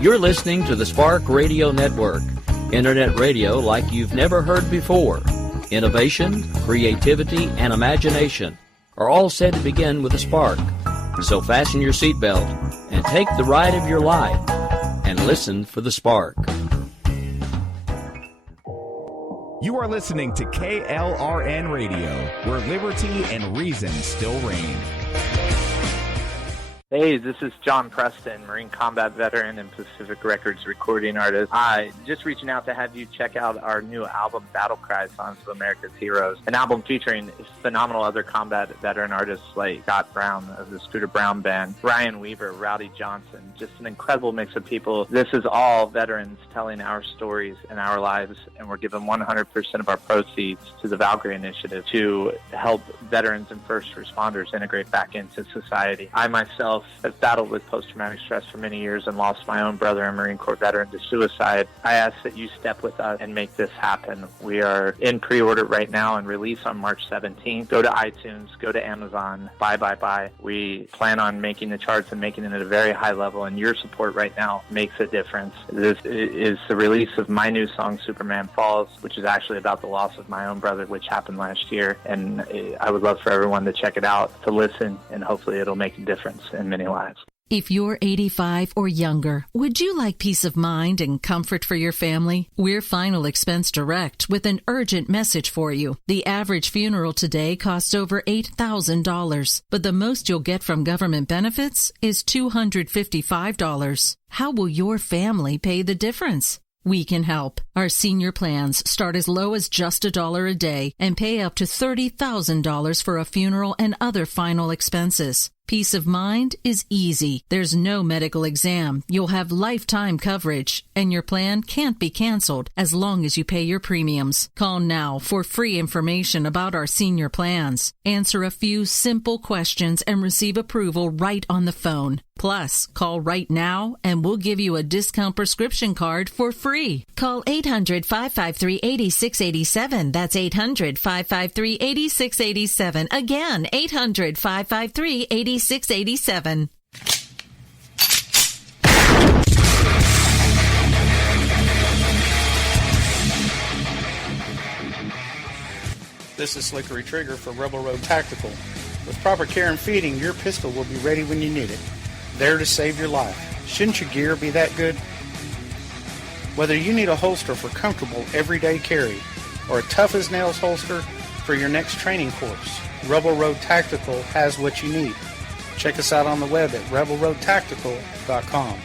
You're listening to the Spark Radio Network, Internet radio like you've never heard before. Innovation, creativity, and imagination are all said to begin with a spark. So fasten your seatbelt and take the ride of your life and listen for the spark. You are listening to KLRN Radio, where liberty and reason still reign. Hey, this is John Preston, Marine combat veteran and Pacific Records recording artist. Just reaching out to have you check out our new album, Battle Cry, Songs of America's Heroes, an album featuring phenomenal other combat veteran artists like Scott Brown of the Scooter Brown Band, Ryan Weaver, Rowdy Johnson, just an incredible mix of people. This is all veterans telling our stories and our lives, and we're giving 100% of our proceeds to the Valkyrie Initiative to help veterans and first responders integrate back into society. I myself have battled with post-traumatic stress for many years and lost my own brother, a Marine Corps veteran, to suicide. I ask that you step with us and make this happen. We are in pre-order right now and release on March 17th. Go to iTunes, go to Amazon, buy. We plan on making the charts and making it at a very high level, and your support right now makes a difference. This is the release of my new song, Superman Falls, which is actually about the loss of my own brother, which happened last year, and I would love for everyone to check it out, to listen, and hopefully it'll make a difference in many lives. If you're 85 or younger, would you like peace of mind and comfort for your family? We're Final Expense Direct with an urgent message for you. The average funeral today costs over $8,000, but the most you'll get from government benefits is $255. How will your family pay the difference? We can help. Our senior plans start as low as just $1 a day and pay up to $30,000 for a funeral and other final expenses. Peace of mind is easy. There's no medical exam. You'll have lifetime coverage, and your plan can't be canceled as long as you pay your premiums. Call now for free information about our senior plans. Answer a few simple questions and receive approval right on the phone. Plus, call right now and we'll give you a discount prescription card for free. Call 800-553-8687. That's 800-553-8687. Again, 800-553-8687. 687. This is Slickery Trigger for Rebel Road Tactical. With proper care and feeding, your pistol will be ready when you need it. There to save your life. Shouldn't your gear be that good? Whether you need a holster for comfortable everyday carry or a tough-as-nails holster for your next training course, Rebel Road Tactical has what you need. Check us out on the web at rebelroadtactical.com.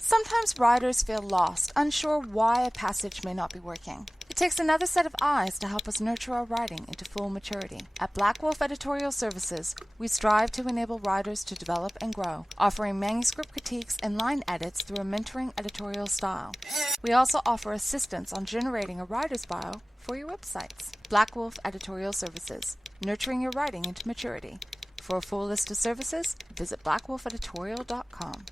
Sometimes riders feel lost, unsure why a passage may not be working. It takes another set of eyes to help us nurture our writing into full maturity. At Black Wolf Editorial Services, we strive to enable writers to develop and grow, offering manuscript critiques and line edits through a mentoring editorial style. We also offer assistance on generating a writer's bio for your websites. Black Wolf Editorial Services, nurturing your writing into maturity. For a full list of services, visit blackwolfeditorial.com.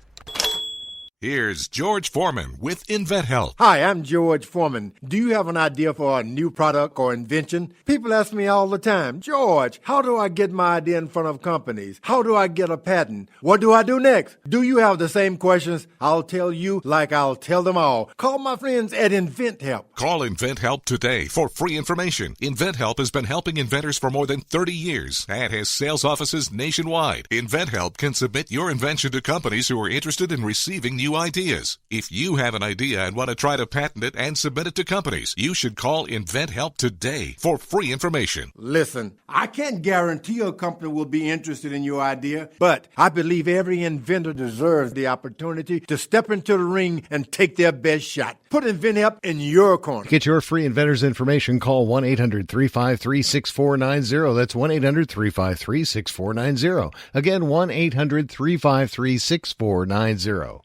Here's George Foreman with InventHelp. Hi, I'm George Foreman. Do you have an idea for a new product or invention? People ask me all the time, George, how do I get my idea in front of companies? How do I get a patent? What do I do next? Do you have the same questions? I'll tell you like I'll tell them all. Call my friends at InventHelp. Call InventHelp today for free information. InventHelp has been helping inventors for more than 30 years and has sales offices nationwide. InventHelp can submit your invention to companies who are interested in receiving new ideas. If you have an idea and want to try to patent it and submit it to companies, you should call InventHelp today for free information. Listen, I can't guarantee a company will be interested in your idea, but I believe every inventor deserves the opportunity to step into the ring and take their best shot. Put InventHelp in your corner. Get your free inventor's information. Call 1-800-353-6490. That's 1-800-353-6490. Again, 1-800-353-6490.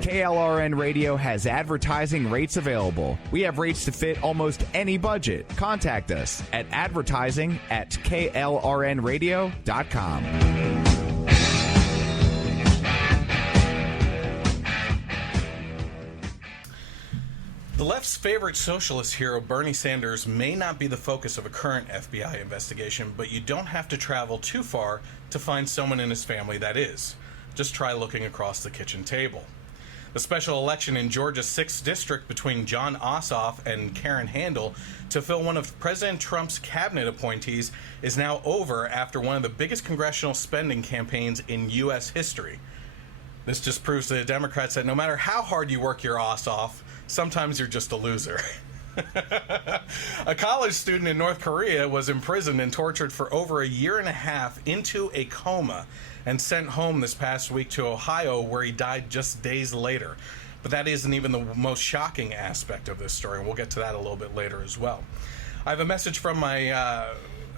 KLRN Radio has advertising rates available. We have rates to fit almost any budget. Contact us at advertising@klrnradio.com. The The left's favorite socialist hero, Bernie Sanders, may not be the focus of a current FBI investigation, but you don't have to travel too far to find someone in his family that is. Just try looking across the kitchen table. The special election in Georgia's 6th district between Jon Ossoff and Karen Handel to fill one of President Trump's cabinet appointees is now over after one of the biggest congressional spending campaigns in U.S. history. This just proves to the Democrats that no matter how hard you work your ass off, sometimes you're just a loser. A college student in North Korea was imprisoned and tortured for over a year and a half into a coma and sent home this past week to Ohio, where he died just days later. But that isn't even the most shocking aspect of this story, and we'll get to that a little bit later as well. I have a message from my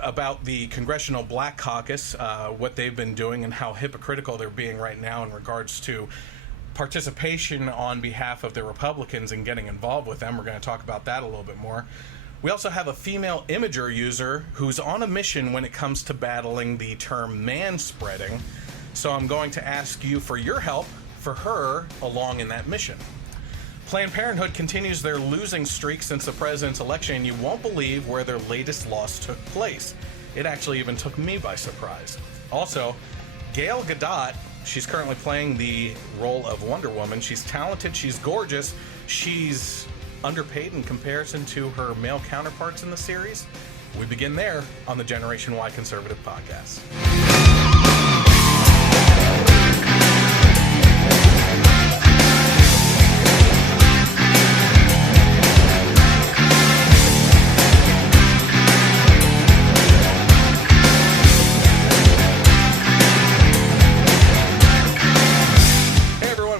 about the Congressional Black Caucus, what they've been doing and how hypocritical they're being right now in regards to participation on behalf of the Republicans and getting involved with them. We're going to talk about that a little bit more. We also have a female imager user who's on a mission when it comes to battling the term manspreading. So I'm going to ask you for your help for her along in that mission. Planned Parenthood continues their losing streak since the president's election, and you won't believe where their latest loss took place. It actually even took me by surprise. Also, Gal Gadot, she's currently playing the role of Wonder Woman. She's talented, she's gorgeous, she's underpaid in comparison to her male counterparts in the series. We begin there on the Generation Y Conservative Podcast.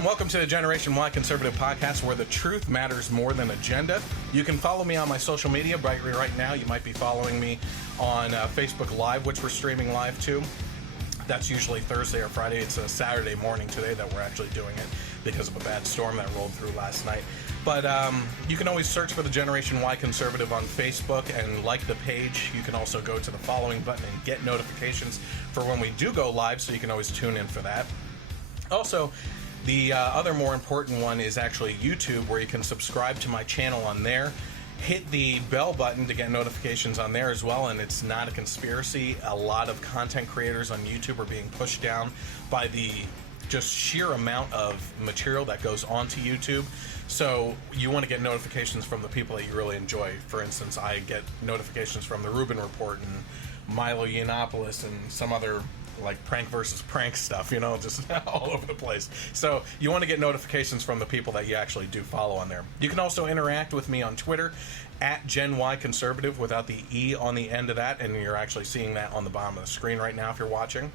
Welcome to the Generation Y Conservative Podcast, where the truth matters more than agenda. You can follow me on my social media right now. You might be following me on Facebook Live, which we're streaming live to. That's usually Thursday or Friday. It's a Saturday morning today that we're actually doing it because of a bad storm that rolled through last night. But you can always search for the Generation Y Conservative on Facebook and like the page. You can also go to the following button and get notifications for when we do go live, so you can always tune in for that. Also, the other more important one is actually YouTube, where you can subscribe to my channel on there. Hit the bell button to get notifications on there as well, and it's not a conspiracy. A lot of content creators on YouTube are being pushed down by the just sheer amount of material that goes onto YouTube. So you want to get notifications from the people that you really enjoy. For instance, I get notifications from the Rubin Report and Milo Yiannopoulos and some other like prank versus prank stuff, you know, just all over the place. So you want to get notifications from the people that you actually do follow on there. You can also interact with me on Twitter at Gen Y Conservative without the E on the end of that, and you're actually seeing that on the bottom of the screen right now if you're watching.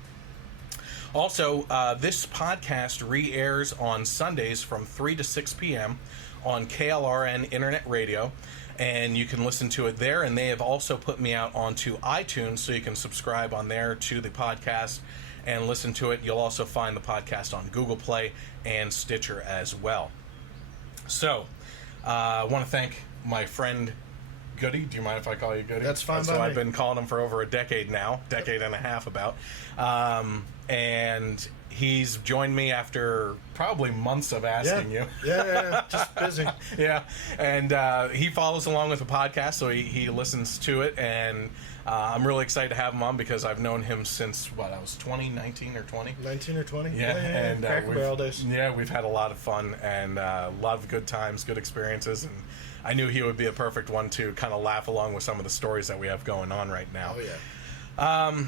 Also, this podcast re-airs on Sundays from 3 to 6 p.m. on KLRN Internet Radio, and you can listen to it there. And they have also put me out onto iTunes, so you can subscribe on there to the podcast and listen to it. You'll also find the podcast on Google Play and Stitcher as well. So, I want to thank my friend Goody. Do you mind if I call you Goody? That's fine. So I've been calling him for over a decade now, decade and a half about. And he's joined me after probably months of asking you. Yeah. Just busy. Yeah. And he follows along with the podcast, so he listens to it. And I'm really excited to have him on because I've known him since, I was 20, 19 or 20? 19 or 20? Yeah. And Cracker Barrel days. Yeah, we've had a lot of fun and a lot of good times, good experiences. And I knew he would be a perfect one to kind of laugh along with some of the stories that we have going on right now. Oh, yeah.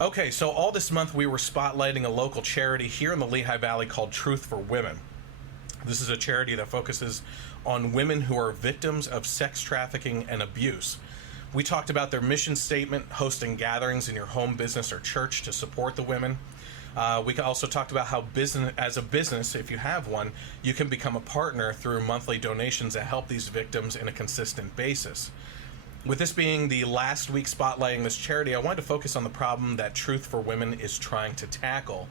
Okay, so all this month we were spotlighting a local charity here in the Lehigh Valley called Truth for Women. This is a charity that focuses on women who are victims of sex trafficking and abuse. We talked about their mission statement, hosting gatherings in your home, business, or church to support the women. We also talked about how as a business, if you have one, you can become a partner through monthly donations that help these victims in a consistent basis. With this being the last week spotlighting this charity, I wanted to focus on the problem that Truth for Women is trying to tackle.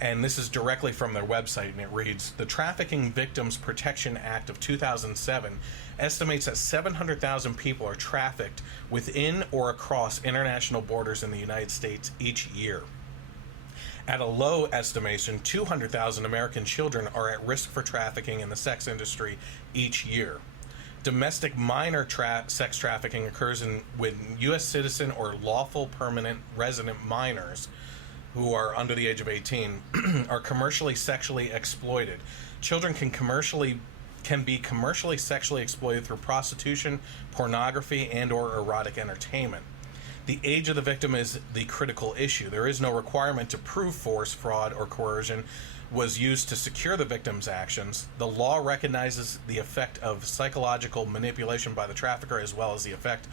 And this is directly from their website, and it reads, "The Trafficking Victims Protection Act of 2007 estimates that 700,000 people are trafficked within or across international borders in the United States each year. At a low estimation, 200,000 American children are at risk for trafficking in the sex industry each year. Domestic minor sex trafficking occurs when U.S. citizen or lawful permanent resident minors who are under the age of 18 are commercially sexually exploited. Children can be commercially sexually exploited through prostitution, pornography, and or erotic entertainment. The age of the victim is the critical issue. There is no requirement to prove force, fraud, or coercion was used to secure the victim's actions. The law recognizes the effect of psychological manipulation by the trafficker as well as the effect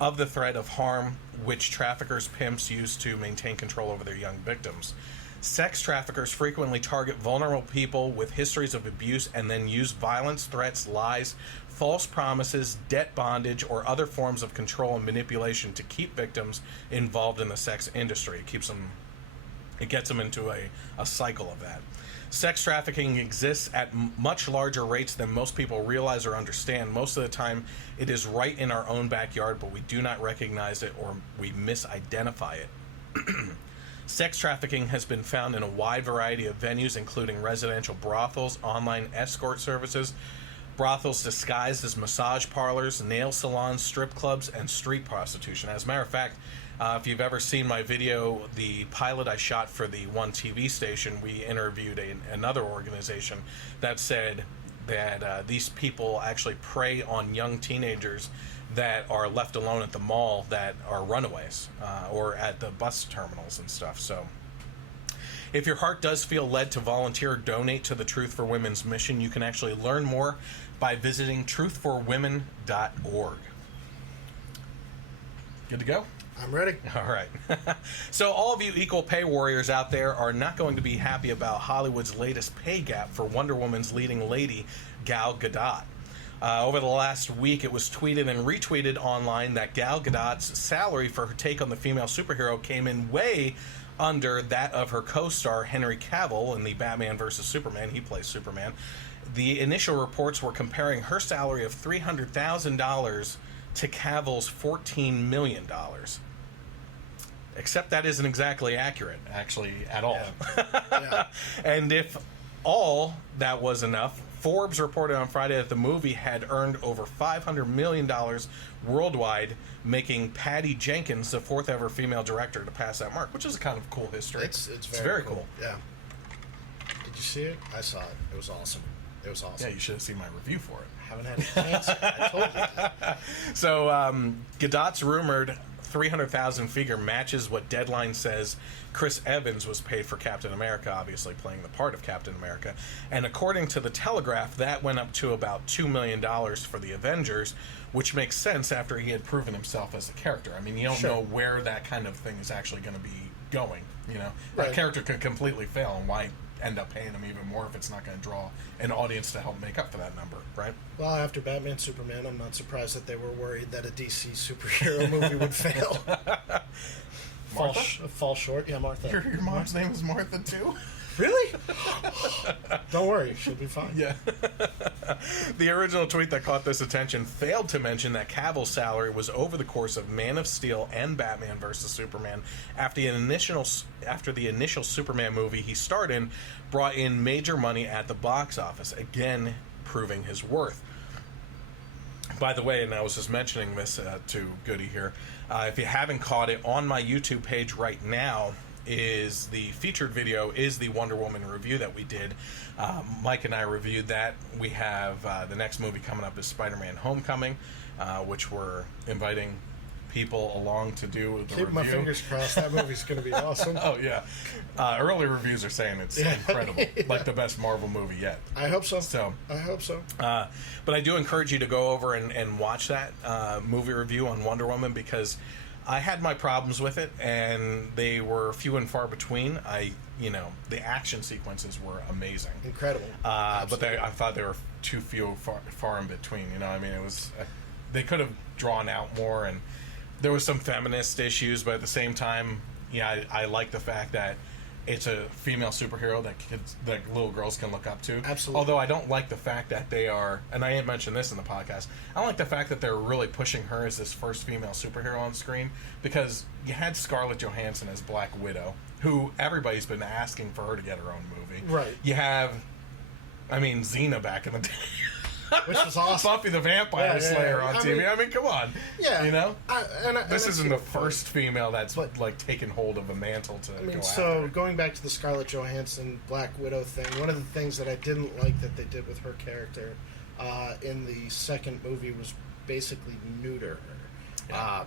of the threat of harm which traffickers, pimps use to maintain control over their young victims. Sex traffickers frequently target vulnerable people with histories of abuse and then use violence, threats, lies, false promises, debt bondage, or other forms of control and manipulation to keep victims involved in the sex industry. It gets them into a cycle of that. Sex trafficking exists at much larger rates than most people realize or understand. Most of the time, it is right in our own backyard, but we do not recognize it or we misidentify it. Sex trafficking has been found in a wide variety of venues, including residential brothels, online escort services, brothels disguised as massage parlors, nail salons, strip clubs, and street prostitution. As a matter of fact, if you've ever seen my video, the pilot I shot for the one TV station, we interviewed another organization that said that these people actually prey on young teenagers that are left alone at the mall that are runaways or at the bus terminals and stuff. So if your heart does feel led to volunteer or donate to the Truth for Women's mission, you can actually learn more by visiting truthforwomen.org. Good to go? I'm ready. All right. So all of you equal pay warriors out there are not going to be happy about Hollywood's latest pay gap for Wonder Woman's leading lady, Gal Gadot. Over the last week, it was tweeted and retweeted online that Gal Gadot's salary for her take on the female superhero came in way under that of her co-star Henry Cavill in the Batman vs. Superman. He plays Superman. The initial reports were comparing her salary of $300,000 to Cavill's $14 million. Except that isn't exactly accurate, actually, at all. Yeah. And if all that was enough, Forbes reported on Friday that the movie had earned over $500 million worldwide, making Patty Jenkins the fourth ever female director to pass that mark, which is a kind of cool history. It's very cool. Yeah. Did you see it? I saw it. It was awesome. Yeah, you should have seen my review for it. I haven't had a chance. I told you. So, Gadot's rumored $300,000 figure matches what Deadline says Chris Evans was paid for Captain America, obviously playing the part of Captain America. And according to the Telegraph, that went up to about $2 million for the Avengers, which makes sense after he had proven himself as a character. I mean, you don't know where that kind of thing is actually going to be going, you know? Right. That character could completely fail, and why end up paying him even more if it's not going to draw an audience to help make up for that number, right? Well, after Batman Superman, I'm not surprised that they were worried that a DC superhero movie would fail. Fall short. Yeah, Martha. Your mom's name is Martha, too? Really? Don't worry, she'll be fine. Yeah. The original tweet that caught this attention failed to mention that Cavill's salary was over the course of Man of Steel and Batman vs. Superman. After the initial Superman movie he starred in, brought in major money at the box office, again proving his worth. By the way, and I was just mentioning this to Goody here, if you haven't caught it, on my YouTube page right now is the featured video, is the Wonder Woman review that we did. Mike and I reviewed that. We have the next movie coming up is Spider-Man Homecoming, which we're inviting people along to do the review. Keep my fingers crossed. That movie's going to be awesome. Oh, yeah. Early reviews are saying it's incredible. Yeah. Like the best Marvel movie yet. I hope so. I hope so. But I do encourage you to go over and watch that movie review on Wonder Woman, because I had my problems with it, and they were few and far between. The action sequences were amazing, incredible. But I thought they were too few, far in between. You know, I mean, it was they could have drawn out more, and there was some feminist issues, but at the same time, I like the fact that it's a female superhero that little girls can look up to. Absolutely. Although I don't like the fact that they are, and I ain't mentioned this in the podcast, I don't like the fact that they're really pushing her as this first female superhero on screen, because you had Scarlett Johansson as Black Widow, who everybody's been asking for her to get her own movie. Right. You have, Xena back in the day. which was awesome. Buffy the Vampire Slayer on TV. I mean, come on. Yeah. You know? This and isn't the first female that's, like, taken hold of a mantle to go after. So, going back to the Scarlett Johansson Black Widow thing, one of the things that I didn't like that they did with her character in the second movie was basically neuter her. Yeah.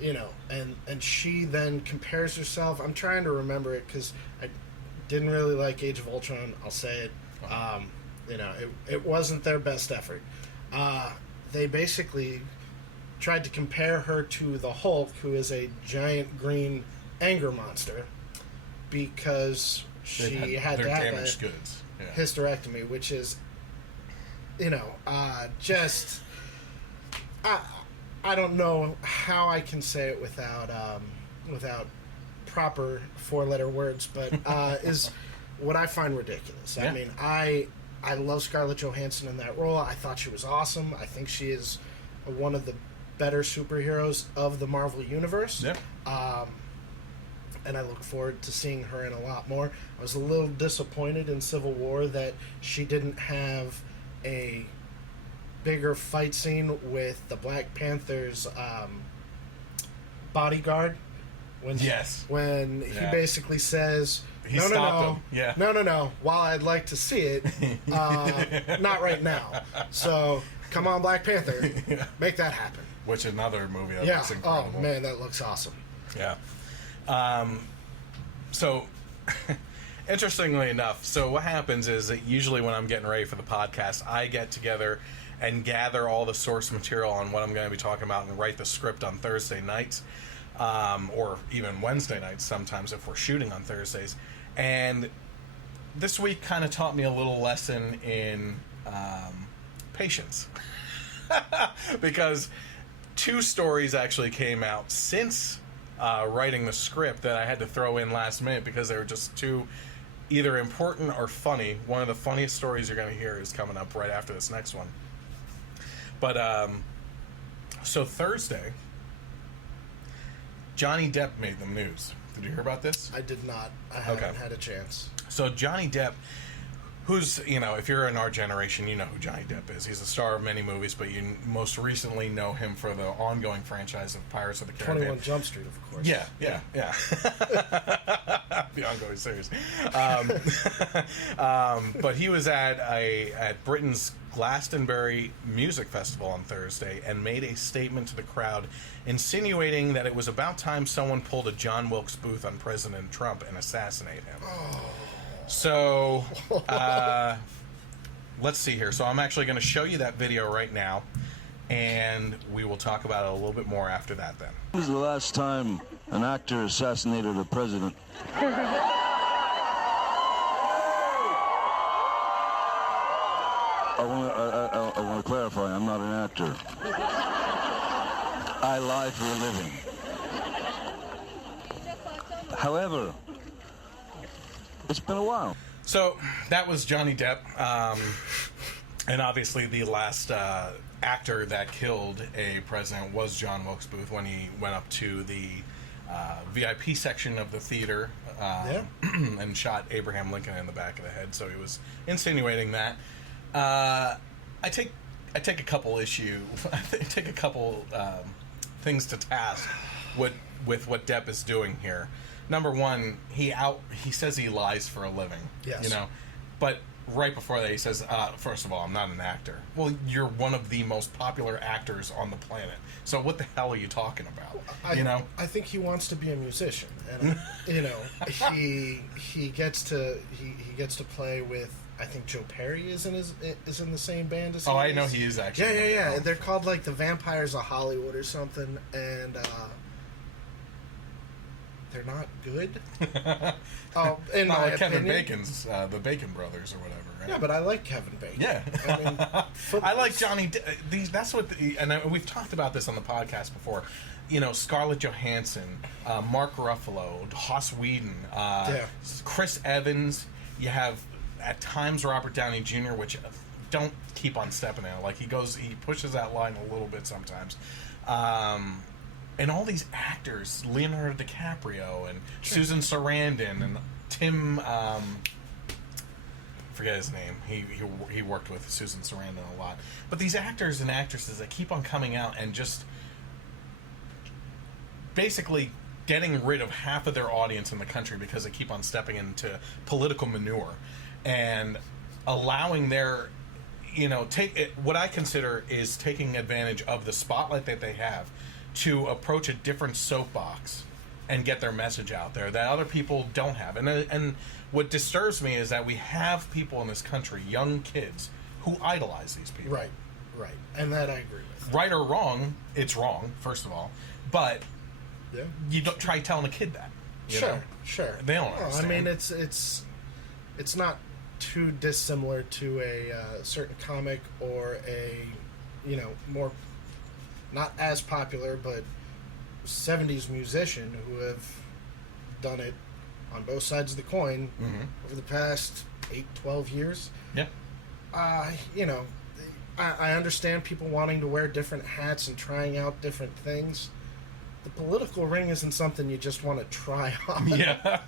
You know, and she then compares herself. I'm trying to remember it because I didn't really like Age of Ultron. I'll say it. You know, it wasn't their best effort. They basically tried to compare her to the Hulk, who is a giant green anger monster, because she had to have damaged goods. Yeah. Hysterectomy, which is, you know, just... I don't know how I can say it without proper four-letter words, but is what I find ridiculous. Yeah. I mean, I love Scarlett Johansson in that role. I thought she was awesome. I think she is one of the better superheroes of the Marvel Universe. Yeah. And I look forward to seeing her in a lot more. I was a little disappointed in Civil War that she didn't have a bigger fight scene with the Black Panther's bodyguard. When he basically says, no. While I'd like to see it, not right now. So come on, Black Panther, make that happen. Which another movie that looks incredible. Oh man, that looks awesome. Yeah. So, interestingly enough, so what happens is that usually when I'm getting ready for the podcast, I get together and gather all the source material on what I'm going to be talking about and write the script on Thursday nights, or even Wednesday nights sometimes if we're shooting on Thursdays. And this week kind of taught me a little lesson in patience. Because 2 stories actually came out since writing the script that I had to throw in last minute because they were just too either important or funny. One of the funniest stories you're going to hear is coming up right after this next one. But, so Thursday, Johnny Depp made the news. Did you hear about this? I did not. I haven't had a chance. So Johnny Depp, who's, you know, if you're in our generation, you know who Johnny Depp is. He's the star of many movies, but you most recently know him for the ongoing franchise of Pirates of the Caribbean. 21 Jump Street, of course. Yeah. The ongoing series. But he was at Britain's Glastonbury Music Festival on Thursday and made a statement to the crowd insinuating that it was about time someone pulled a John Wilkes Booth on President Trump and assassinate him. So, let's see here. So I'm actually going to show you that video right now, and we will talk about it a little bit more after that then. When was the last time an actor assassinated a president? I want to clarify, I'm not an actor. I lie for a living. However, it's been a while. So that was Johnny Depp, and obviously the last actor that killed a president was John Wilkes Booth when he went up to the VIP section of the theater and shot Abraham Lincoln in the back of the head. So he was insinuating that. I take a couple things to task with what Depp is doing here. Number one, he says he lies for a living. Yes. You know, but right before that he says, first of all, I'm not an actor. Well, you're one of the most popular actors on the planet. So what the hell are you talking about? I think he wants to be a musician, and you know, he gets to play with. I think Joe Perry is in the same band as him. Oh, I know he is actually. Yeah. They're called like the Vampires of Hollywood or something, and they're not good. In my like Kevin opinion. Bacon's the Bacon Brothers or whatever. Right? Yeah, but I like Kevin Bacon. Yeah, I mean, I like Johnny. That's what, we've talked about this on the podcast before. You know, Scarlett Johansson, Mark Ruffalo, Joss Whedon, Chris Evans. You have at times Robert Downey Jr., which don't keep on stepping out. Like he pushes that line a little bit sometimes. And all these actors, Leonardo DiCaprio and Susan Sarandon and Tim, forget his name. He worked with Susan Sarandon a lot. But these actors and actresses that keep on coming out and just basically getting rid of half of their audience in the country because they keep on stepping into political manure and allowing their, what I consider is taking advantage of the spotlight that they have to approach a different soapbox and get their message out there that other people don't have. And what disturbs me is that we have people in this country, young kids, who idolize these people. Right. And that I agree with. Right or wrong, it's wrong, first of all. But yeah, you don't try telling a kid that. Sure. They don't understand. I mean, it's not too dissimilar to a certain comic or a, more not as popular, but 70s musician who have done it on both sides of the coin over the past 8-12 years. Yeah. I understand people wanting to wear different hats and trying out different things. The political ring isn't something you just want to try on. Yeah.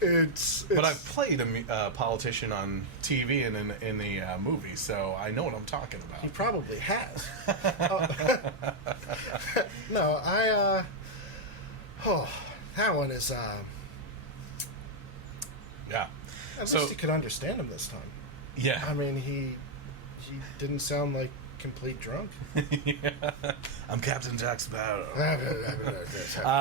It's but I've played a politician on TV and in the movie, so I know what I'm talking about. He probably has. No, that one is. Yeah. At least you could understand him this time. Yeah. I mean, he didn't sound like complete drunk. Yeah. I'm Captain Jack Sparrow.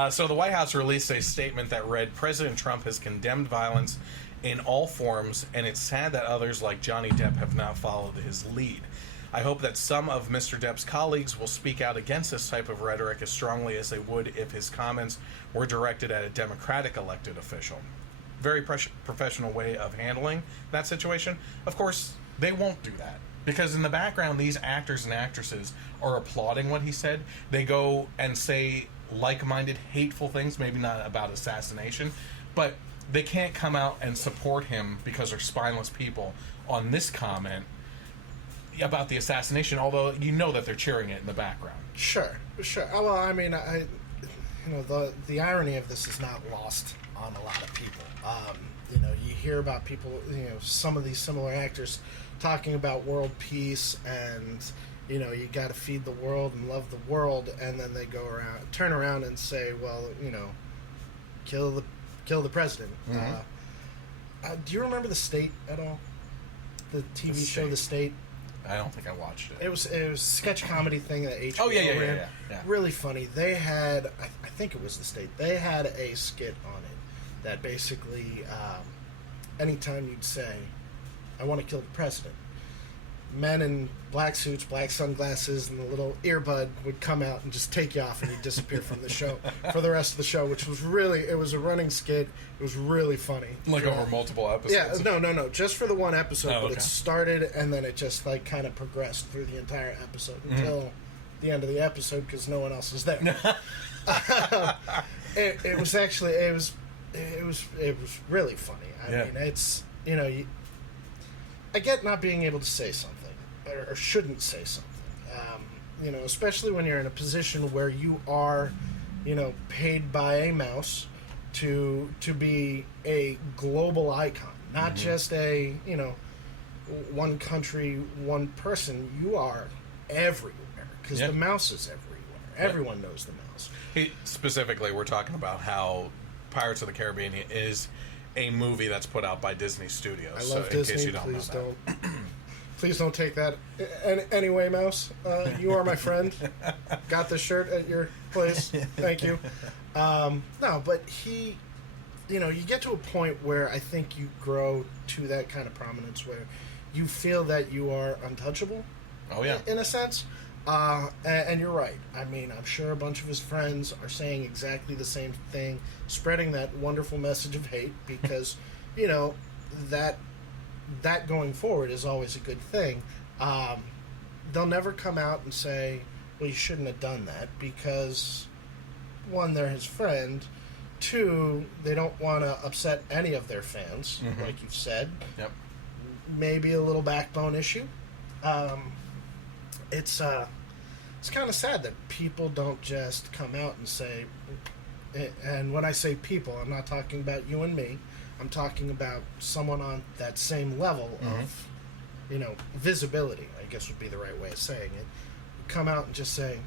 So the White House released a statement that read, President Trump has condemned violence in all forms, and it's sad that others like Johnny Depp have not followed his lead. I hope that some of Mr. Depp's colleagues will speak out against this type of rhetoric as strongly as they would if his comments were directed at a Democratic elected official. Very professional way of handling that situation. Of course, they won't do that. Because in the background, these actors and actresses are applauding what he said. They go and say like-minded, hateful things, maybe not about assassination, but they can't come out and support him because they're spineless people on this comment about the assassination, although you know that they're cheering it in the background. Sure. Well, I mean, the irony of this is not lost on a lot of people. You hear about people, some of these similar actors talking about world peace and, you got to feed the world and love the world, and then they turn around and say, well, kill the president. Mm-hmm. Do you remember The State at all? The TV show The State? I don't think I watched it. It was a sketch comedy thing that HBO ran. Yeah. Really funny. They had, I think it was The State, they had a skit on it that basically, anytime you'd say, I want to kill the president, men in black suits, black sunglasses, and the little earbud would come out and just take you off, and you'd disappear from the show for the rest of the show, which was it was a running skit. It was really funny. Like over multiple episodes? Yeah, no, just for the one episode, but it started, and then it just, kind of progressed through the entire episode until the end of the episode, because no one else is there. It was really funny. I mean, it's, I get not being able to say something, or shouldn't say something, especially when you're in a position where you are, paid by a mouse to be a global icon, not just a, one country, one person. You are everywhere, because the mouse is everywhere. Everyone knows the mouse. Specifically, we're talking about how Pirates of the Caribbean is a movie that's put out by Disney Studios. I love Disney. Case you don't Please don't take that. Anyway, Mouse, you are my friend. Got the shirt at your place. Thank you. No, but you get to a point where I think you grow to that kind of prominence where you feel that you are untouchable. Oh, yeah. In a sense. And you're right. I mean, I'm sure a bunch of his friends are saying exactly the same thing, spreading that wonderful message of hate, because, that going forward is always a good thing. They'll never come out and say, well, you shouldn't have done that, because, one, they're his friend. Two, they don't want to upset any of their fans, like you've said. Yep. Maybe a little backbone issue. It's kind of sad that people don't just come out and say, and when I say people, I'm not talking about you and me. I'm talking about someone on that same level of, visibility, I guess would be the right way of saying it. Come out and just say,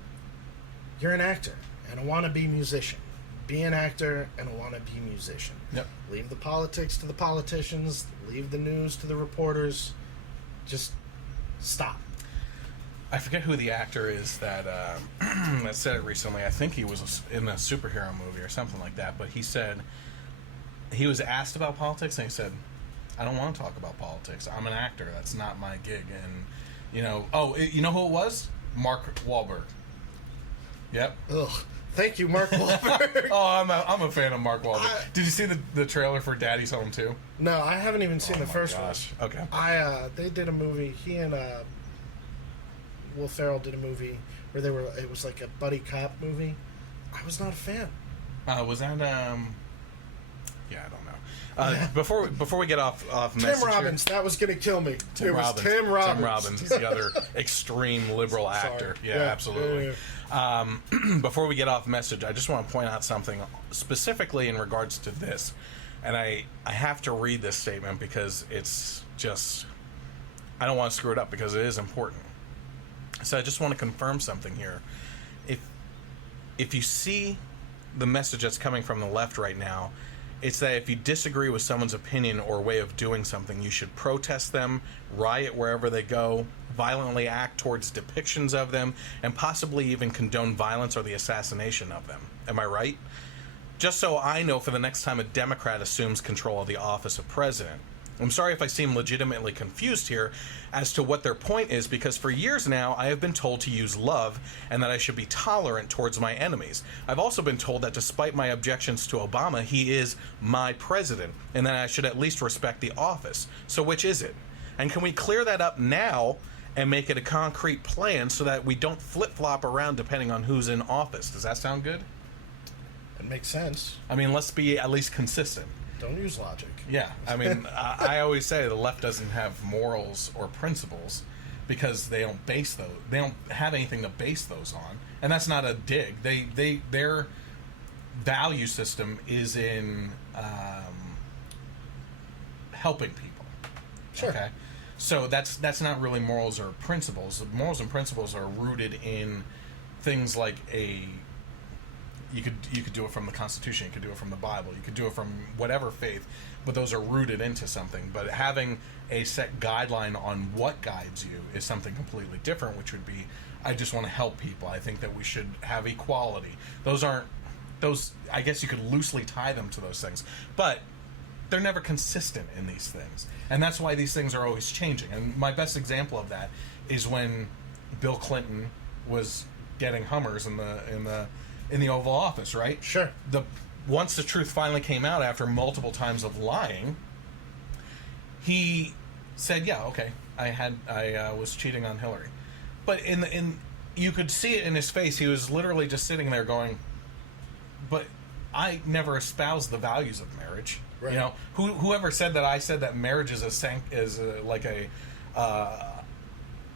you're an actor and a wannabe musician. Be an actor and a wannabe musician. Yep. Leave the politics to the politicians. Leave the news to the reporters. Just stop. I forget who the actor is that that said it recently. I think he was in a superhero movie or something like that. But he said he was asked about politics, and he said, "I don't want to talk about politics. I'm an actor. That's not my gig." And you know who it was? Mark Wahlberg. Yep. Ugh. Thank you, Mark Wahlberg. I'm a fan of Mark Wahlberg. Did you see the trailer for Daddy's Home 2? No, I haven't even seen the first one. Okay. They did a movie. He and Will Ferrell did a movie where it was like a buddy cop movie. I was not a fan. Was that yeah, I don't know. Before we get off message Tim Robbins, that was gonna kill me. Tim Robbins. Tim Robbins. He's the other extreme liberal actor. Yeah, absolutely. Yeah. Before we get off message, I just want to point out something specifically in regards to this, and I have to read this statement because it's just, I don't want to screw it up because it is important. So I just want to confirm something here. If you see the message that's coming from the left right now, it's that if you disagree with someone's opinion or way of doing something, you should protest them, riot wherever they go, violently act towards depictions of them, and possibly even condone violence or the assassination of them. Am I right? Just so I know for the next time a Democrat assumes control of the office of president. I'm sorry if I seem legitimately confused here as to what their point is, because for years now I have been told to use love and that I should be tolerant towards my enemies. I've also been told that despite my objections to Obama, he is my president, and that I should at least respect the office. So which is it? And can we clear that up now and make it a concrete plan so that we don't flip-flop around depending on who's in office? Does that sound good? It makes sense. I mean, let's be at least consistent. Don't use logic. Yeah, I mean, I always say the left doesn't have morals or principles because they don't base those. They don't have anything to base those on, and that's not a dig. Their value system is in helping people. Sure. Okay, so that's not really morals or principles. Morals and principles are rooted in things like You could do it from the Constitution. You could do it from the Bible. You could do it from whatever faith, but those are rooted into something. But having a set guideline on what guides you is something completely different, which would be, I just want to help people. I think that we should have equality. I guess you could loosely tie them to those things, but they're never consistent in these things. And that's why these things are always changing. And my best example of that is when Bill Clinton was getting Hummers in the Oval Office, right? Sure. Once the truth finally came out after multiple times of lying, he said, "Yeah, okay, I was cheating on Hillary," but you could see it in his face. He was literally just sitting there going, "But I never espoused the values of marriage." Right. You know, whoever said that I said that marriage is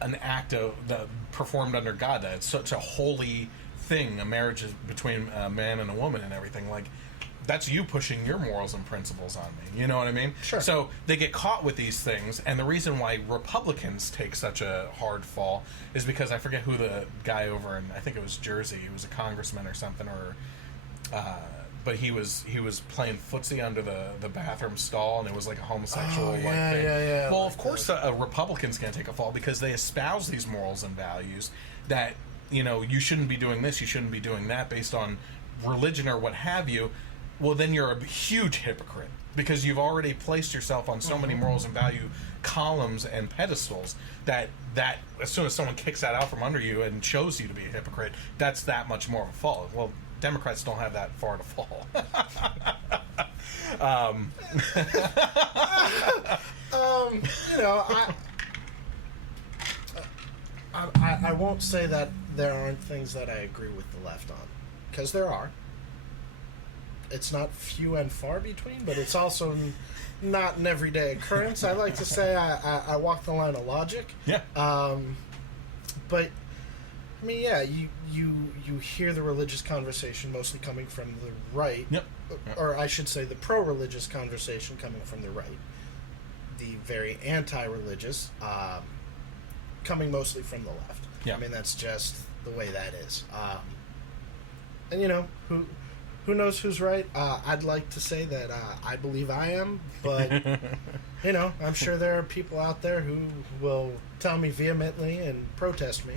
an act performed under God, that it's such a holy thing, a marriage is between a man and a woman and everything, like that's you pushing your morals and principles on me, you know what I mean? Sure. So they get caught with these things, and the reason why Republicans take such a hard fall is because I forget who the guy over in, I think it was Jersey, he was a congressman or something, but he was playing footsie under the bathroom stall, and it was like a homosexual thing. Yeah. Well, of course, Republicans can't take a fall because they espouse these morals and values that, you know, you shouldn't be doing this, you shouldn't be doing that based on religion or what have you. Well, then you're a huge hypocrite because you've already placed yourself on so many morals and value columns and pedestals that as soon as someone kicks that out from under you and shows you to be a hypocrite, that's that much more of a fall. Well, Democrats don't have that far to fall. You know, I won't say that there aren't things that I agree with the left on, because there are. It's not few and far between, but it's also not an everyday occurrence. I like to say I walk the line of logic. Yeah. But I mean, yeah, you hear the religious conversation mostly coming from the right. Yep. Or I should say the pro-religious conversation coming from the right. The very anti-religious coming mostly from the left. Yeah. I mean, that's just the way that is. And, you know, who knows who's right? I'd like to say that I believe I am, but, you know, I'm sure there are people out there who will tell me vehemently and protest me.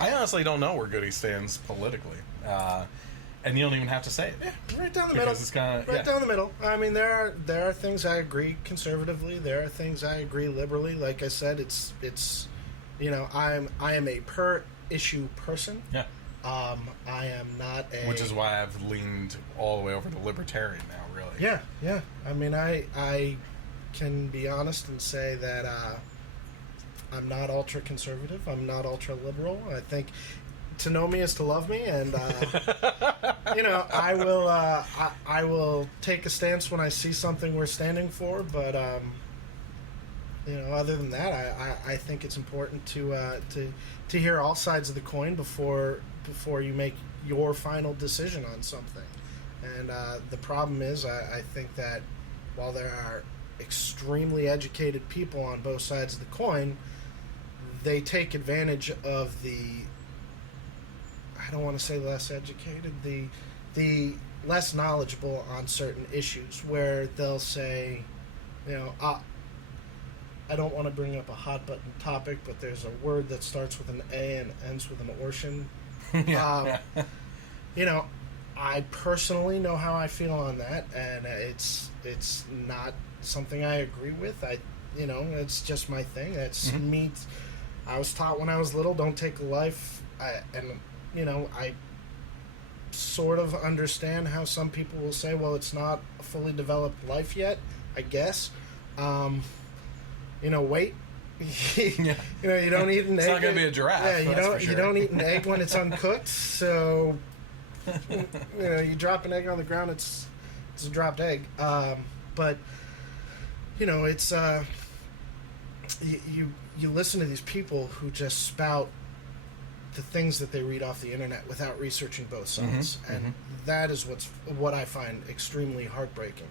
I honestly don't know where Goody stands politically. And you don't even have to say it. Yeah, right down the middle. It's kinda, right down the middle. I mean, there are things I agree conservatively. There are things I agree liberally. Like I said, it's you know, I am a per issue person. Yeah. I am not a. Which is why I've leaned all the way over to libertarian now. Really. Yeah, yeah. I mean, I can be honest and say that I'm not ultra conservative. I'm not ultra liberal. I think to know me is to love me, and you know, I will take a stance when I see something we're standing for. But you know, other than that, I think it's important to hear all sides of the coin before you make your final decision on something. And the problem is, I think that while there are extremely educated people on both sides of the coin, they take advantage of the, I don't want to say less educated, the less knowledgeable on certain issues, where they'll say, you know, I don't want to bring up a hot button topic, but there's a word that starts with an A and ends with an ortion. You know, I personally know how I feel on that, and it's not something I agree with. You know, it's just my thing. That's me. I was taught when I was little, don't take a life, and you know, I sort of understand how some people will say, well, it's not a fully developed life yet, I guess. You know, wait. You know, you don't eat an egg. It's not going to be a giraffe. Yeah, you don't eat an egg when it's uncooked. So, you know, you drop an egg on the ground, it's a dropped egg. But you know, it's you listen to these people who just spout the things that they read off the internet without researching both sides, and that is what I find extremely heartbreaking.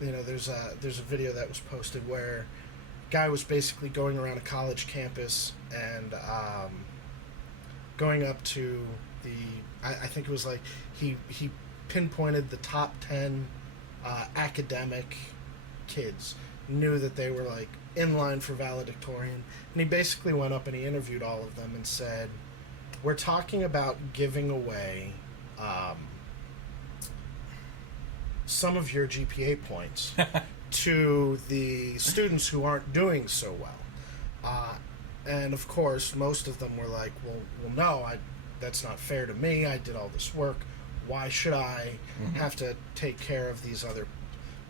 You know, there's a video that was posted where a guy was basically going around a college campus and going up to I think it was like he pinpointed the top 10 academic kids, knew that they were like in line for valedictorian, and he basically went up and he interviewed all of them and said, we're talking about giving away some of your GPA points to the students who aren't doing so well. And of course, most of them were like, well, no, that's not fair to me. I did all this work. Why should I have to take care of these other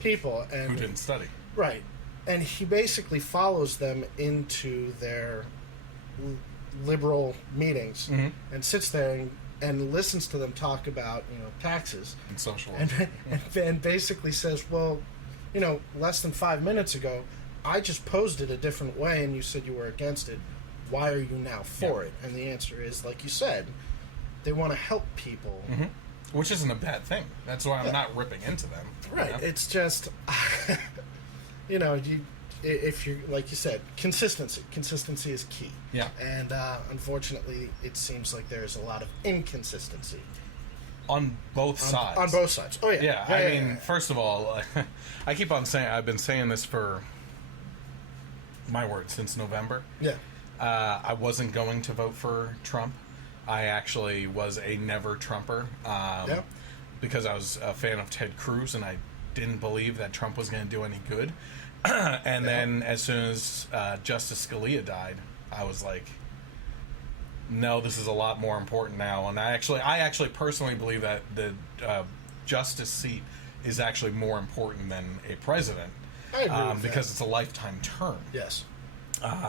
people? And who didn't study. Right. And he basically follows them into their liberal meetings and sits there and listens to them talk about, you know, taxes and socialism, and basically says, well, you know, less than 5 minutes ago, I just posed it a different way, and you said you were against it. Why are you now for it? And the answer is, like you said, they want to help people, which isn't a bad thing. That's why I'm not ripping into them. Right? You know? It's just, you know, if you're, like you said, consistency is key. Yeah. And unfortunately, it seems like there's a lot of inconsistency on both sides. On both sides. Oh yeah. Yeah. I mean, first of all, I keep on saying, I've been saying this for my word since November. Yeah. I wasn't going to vote for Trump. I actually was a never Trumper because I was a fan of Ted Cruz, and I didn't believe that Trump was going to do any good. And then as soon as Justice Scalia died, I was like, no, this is a lot more important now. And I actually personally believe that the justice seat is actually more important than a president. I agree with because it's a lifetime term. Yes.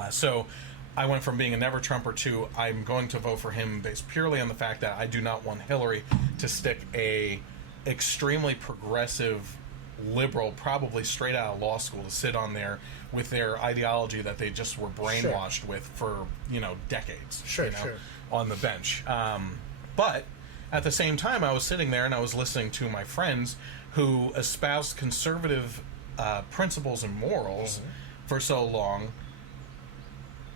So I went from being a never Trumper to I'm going to vote for him based purely on the fact that I do not want Hillary to stick a extremely progressive liberal, probably straight out of law school, to sit on there with their ideology that they just were brainwashed with for, decades. Sure. On the bench. But at the same time, I was sitting there and I was listening to my friends who espoused conservative principles and morals for so long,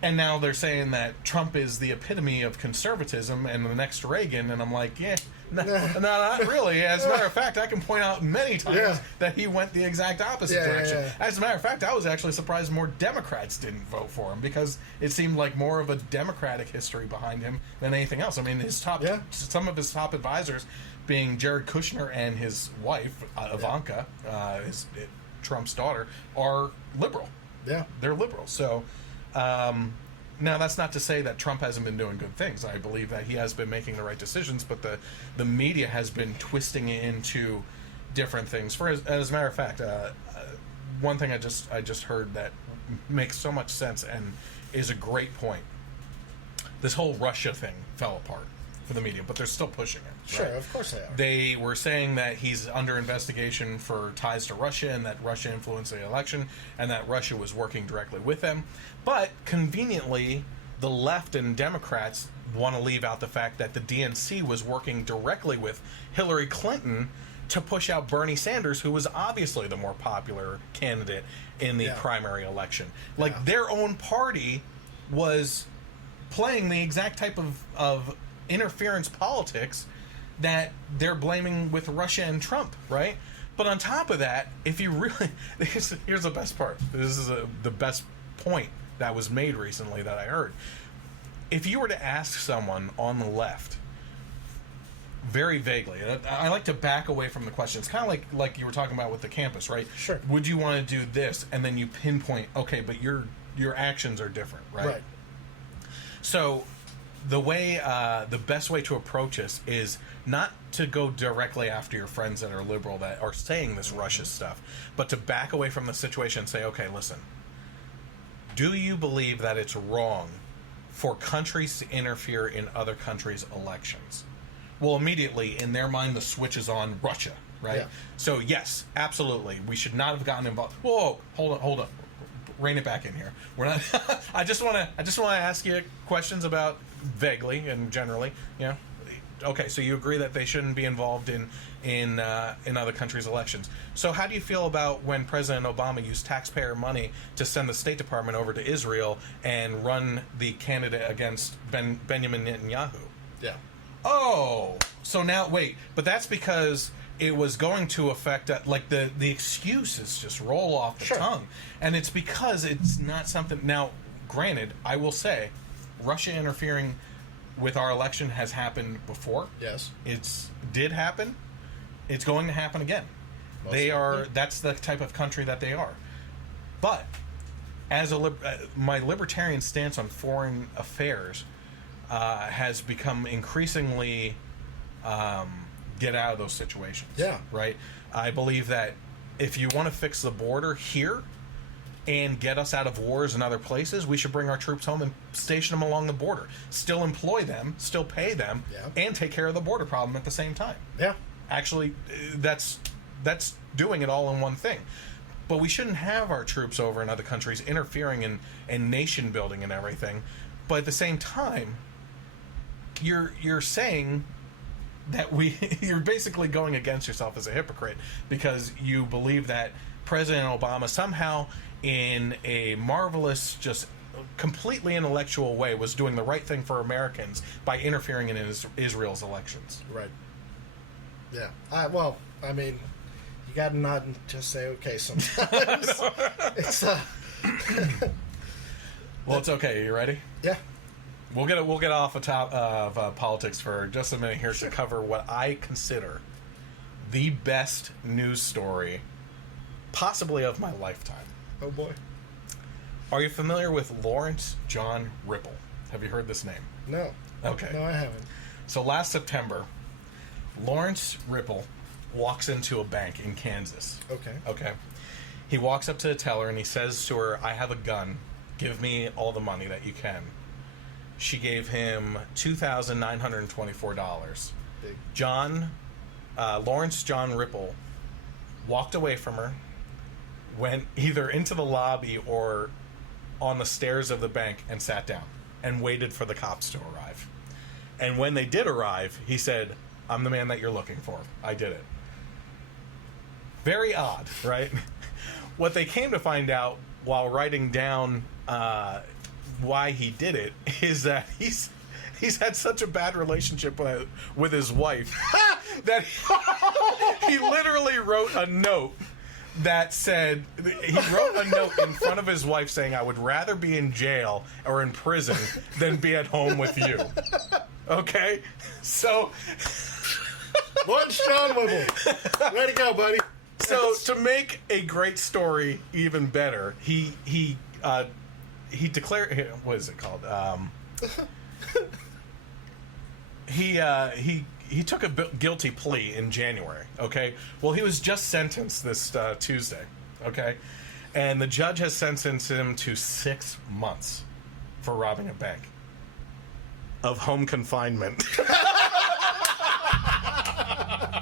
and now they're saying that Trump is the epitome of conservatism and the next Reagan, and I'm like, no, not really. As a matter of fact, I can point out many times that he went the exact opposite direction. Yeah. As a matter of fact, I was actually surprised more Democrats didn't vote for him, because it seemed like more of a Democratic history behind him than anything else. I mean, some of his top advisors, being Jared Kushner and his wife, Ivanka, Trump's daughter, are liberal. Yeah. They're liberal. So, now, that's not to say that Trump hasn't been doing good things. I believe that he has been making the right decisions, but the media has been twisting it into different things. As a matter of fact, one thing I just heard that makes so much sense and is a great point. This whole Russia thing fell apart for the media, but they're still pushing it. Sure, right? Of course they are. They were saying that he's under investigation for ties to Russia, and that Russia influenced the election, and that Russia was working directly with them. But conveniently, the left and Democrats want to leave out the fact that the DNC was working directly with Hillary Clinton to push out Bernie Sanders, who was obviously the more popular candidate in the primary election. Like, their own party was playing the exact type of interference politics that they're blaming with Russia and Trump, right? But on top of that, if you really... Here's the best part. This is the best point that was made recently that I heard. If you were to ask someone on the left, very vaguely, and I like to back away from the question. It's kind of like you were talking about with the campus, right? Sure. Would you want to do this? And then you pinpoint, okay, but your actions are different, right? Right. So the best way to approach this is not to go directly after your friends that are liberal that are saying this Russia stuff, but to back away from the situation and say, okay, listen, do you believe that it's wrong for countries to interfere in other countries' elections? Well, immediately, in their mind, the switch is on Russia, right? Yeah. So, yes, absolutely, we should not have gotten involved. Whoa, hold on. Rein it back in here. We're not. I just want to ask you questions about vaguely and generally. Okay, so you agree that they shouldn't be involved in other countries' elections. So how do you feel about when President Obama used taxpayer money to send the State Department over to Israel and run the candidate against Benjamin Netanyahu? Yeah. Oh, so now wait, but that's because it was going to affect the excuses just roll off the tongue, and it's because it's not something. Now, granted, I will say, Russia interfering with our election has happened before. Yes, it did happen. It's going to happen again. They are. That's the type of country that they are. But as my libertarian stance on foreign affairs has become increasingly get out of those situations. Yeah. Right? I believe that if you want to fix the border here and get us out of wars in other places, we should bring our troops home and station them along the border. Still employ them, still pay them, and take care of the border problem at the same time. Yeah. Actually, that's doing it all in one thing. But we shouldn't have our troops over in other countries interfering in nation building and everything. But at the same time, you're saying that you're basically going against yourself as a hypocrite because you believe that President Obama somehow, in a marvelous, just completely intellectual way, was doing the right thing for Americans by interfering in Israel's elections. Right. Yeah. Well, I mean, you got to nod and just say okay sometimes. It's well, it's okay. You ready? Yeah. We'll get off the top of politics for just a minute here to cover what I consider the best news story, possibly of my lifetime. Oh boy! Are you familiar with Lawrence John Ripple? Have you heard this name? No. Okay. No, I haven't. So last September, Lawrence Ripple walks into a bank in Kansas. Okay. He walks up to the teller and he says to her, "I have a gun. Give me all the money that you can." She gave him $2,924. Big. Lawrence John Ripple walked away from her, went either into the lobby or on the stairs of the bank and sat down and waited for the cops to arrive. And when they did arrive, he said, "I'm the man that you're looking for. I did it." Very odd, right? What they came to find out while writing down why he did it is that he's had such a bad relationship with his wife that he literally wrote a note that said, he wrote a note in front of his wife saying, "I would rather be in jail or in prison than be at home with you." Okay? So... Lunch John Wibble. Way to go, buddy. So, to make a great story even better, he declared... What is it called? He took a guilty plea in January, okay? Well, he was just sentenced this Tuesday, okay? And the judge has sentenced him to 6 months for robbing a bank of home confinement.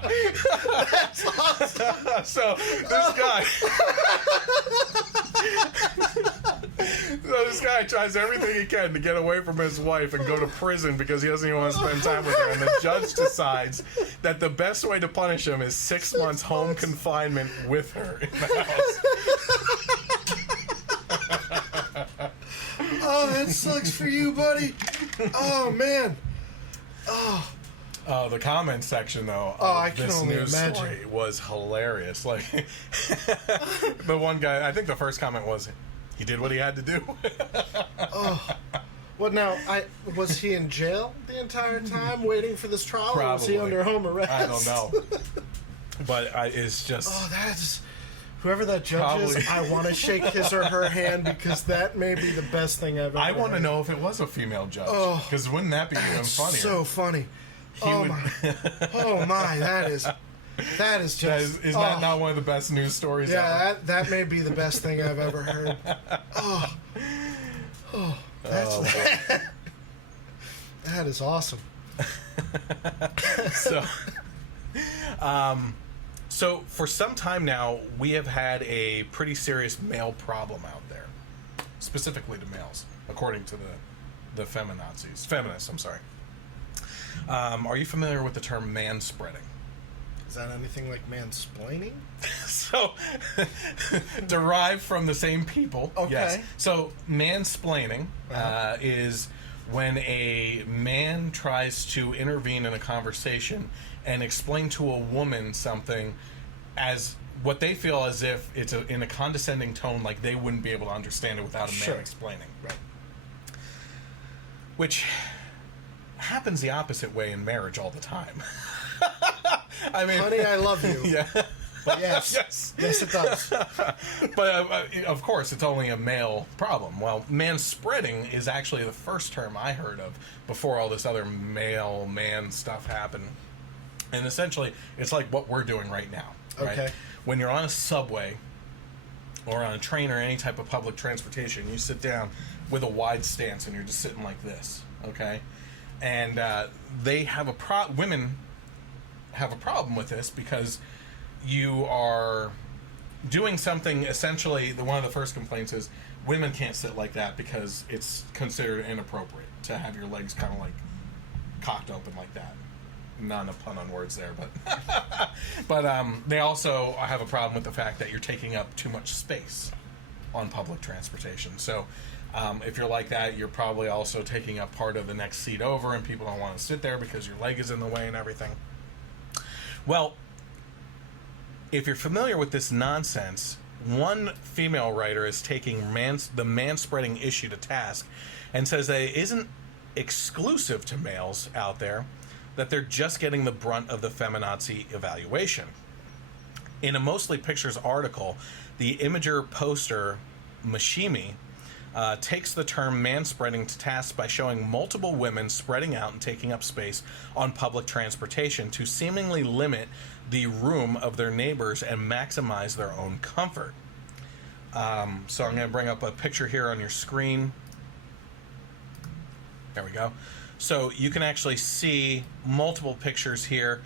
That's awesome. So, this guy tries everything he can to get away from his wife and go to prison because he doesn't even want to spend time with her. And the judge decides that the best way to punish him is 6 months home confinement with her in the house. Oh, that sucks for you, buddy. Oh, man. Oh, the comment section, though, I of can this only news imagine. story was hilarious. Like, the one guy, I think the first comment was, he did what he had to do. Well, now, was he in jail the entire time waiting for this trial? Probably. Or was he under home arrest? I don't know. But it's just... Oh, that's... Whoever that judge is, I want to shake his or her hand because that may be the best thing I've ever I want to heard. know if it was a female judge. Because wouldn't that be even funnier? So funny. My. That is just... Is that not one of the best news stories ever? Yeah, that may be the best thing I've ever heard. That is awesome. So for some time now, we have had a pretty serious male problem out there, specifically to males, according to the feminists. I'm sorry. Are you familiar with the term manspreading? Is that anything like mansplaining? So, derived from the same people. Okay. Yes. So, mansplaining is when a man tries to intervene in a conversation and explain to a woman something as what they feel as if it's in a condescending tone, like they wouldn't be able to understand it without a man explaining. Right. Which happens the opposite way in marriage all the time. I mean, honey, I love you. Yeah. But yes, yes, it does. But of course, it's only a male problem. Well, manspreading is actually the first term I heard of before all this other man stuff happened. And essentially, it's like what we're doing right now. Right? Okay. When you're on a subway or on a train or any type of public transportation, you sit down with a wide stance and you're just sitting like this. Okay. And they have women have a problem with this because you are doing something. Essentially, one of the first complaints is women can't sit like that because it's considered inappropriate to have your legs kind of like cocked open like that. Not a pun on words there, but they also have a problem with the fact that you're taking up too much space on public transportation. So if you're like that, you're probably also taking up part of the next seat over, and people don't want to sit there because your leg is in the way and everything. Well, if you're familiar with this nonsense, one female writer is taking the manspreading issue to task and says that it isn't exclusive to males out there, that they're just getting the brunt of the feminazi evaluation. In a Mostly Pictures article, the Imager poster Mashimi takes the term manspreading to task by showing multiple women spreading out and taking up space on public transportation to seemingly limit the room of their neighbors and maximize their own comfort. So I'm going to bring up a picture here on your screen. There we go. So you can actually see multiple pictures here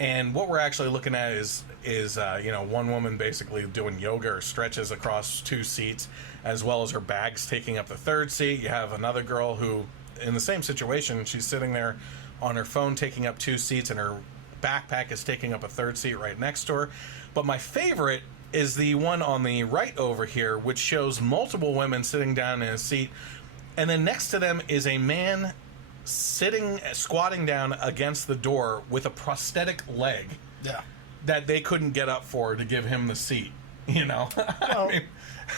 And what we're actually looking at is one woman basically doing yoga or stretches across 2 seats, as well as her bags taking up the 3rd seat. You have another girl who, in the same situation, she's sitting there on her phone taking up 2 seats, and her backpack is taking up a 3rd seat right next to her. But my favorite is the one on the right over here, which shows multiple women sitting down in a seat, and then next to them is a man squatting down against the door with a prosthetic leg that they couldn't get up for to give him the seat, Well, I mean,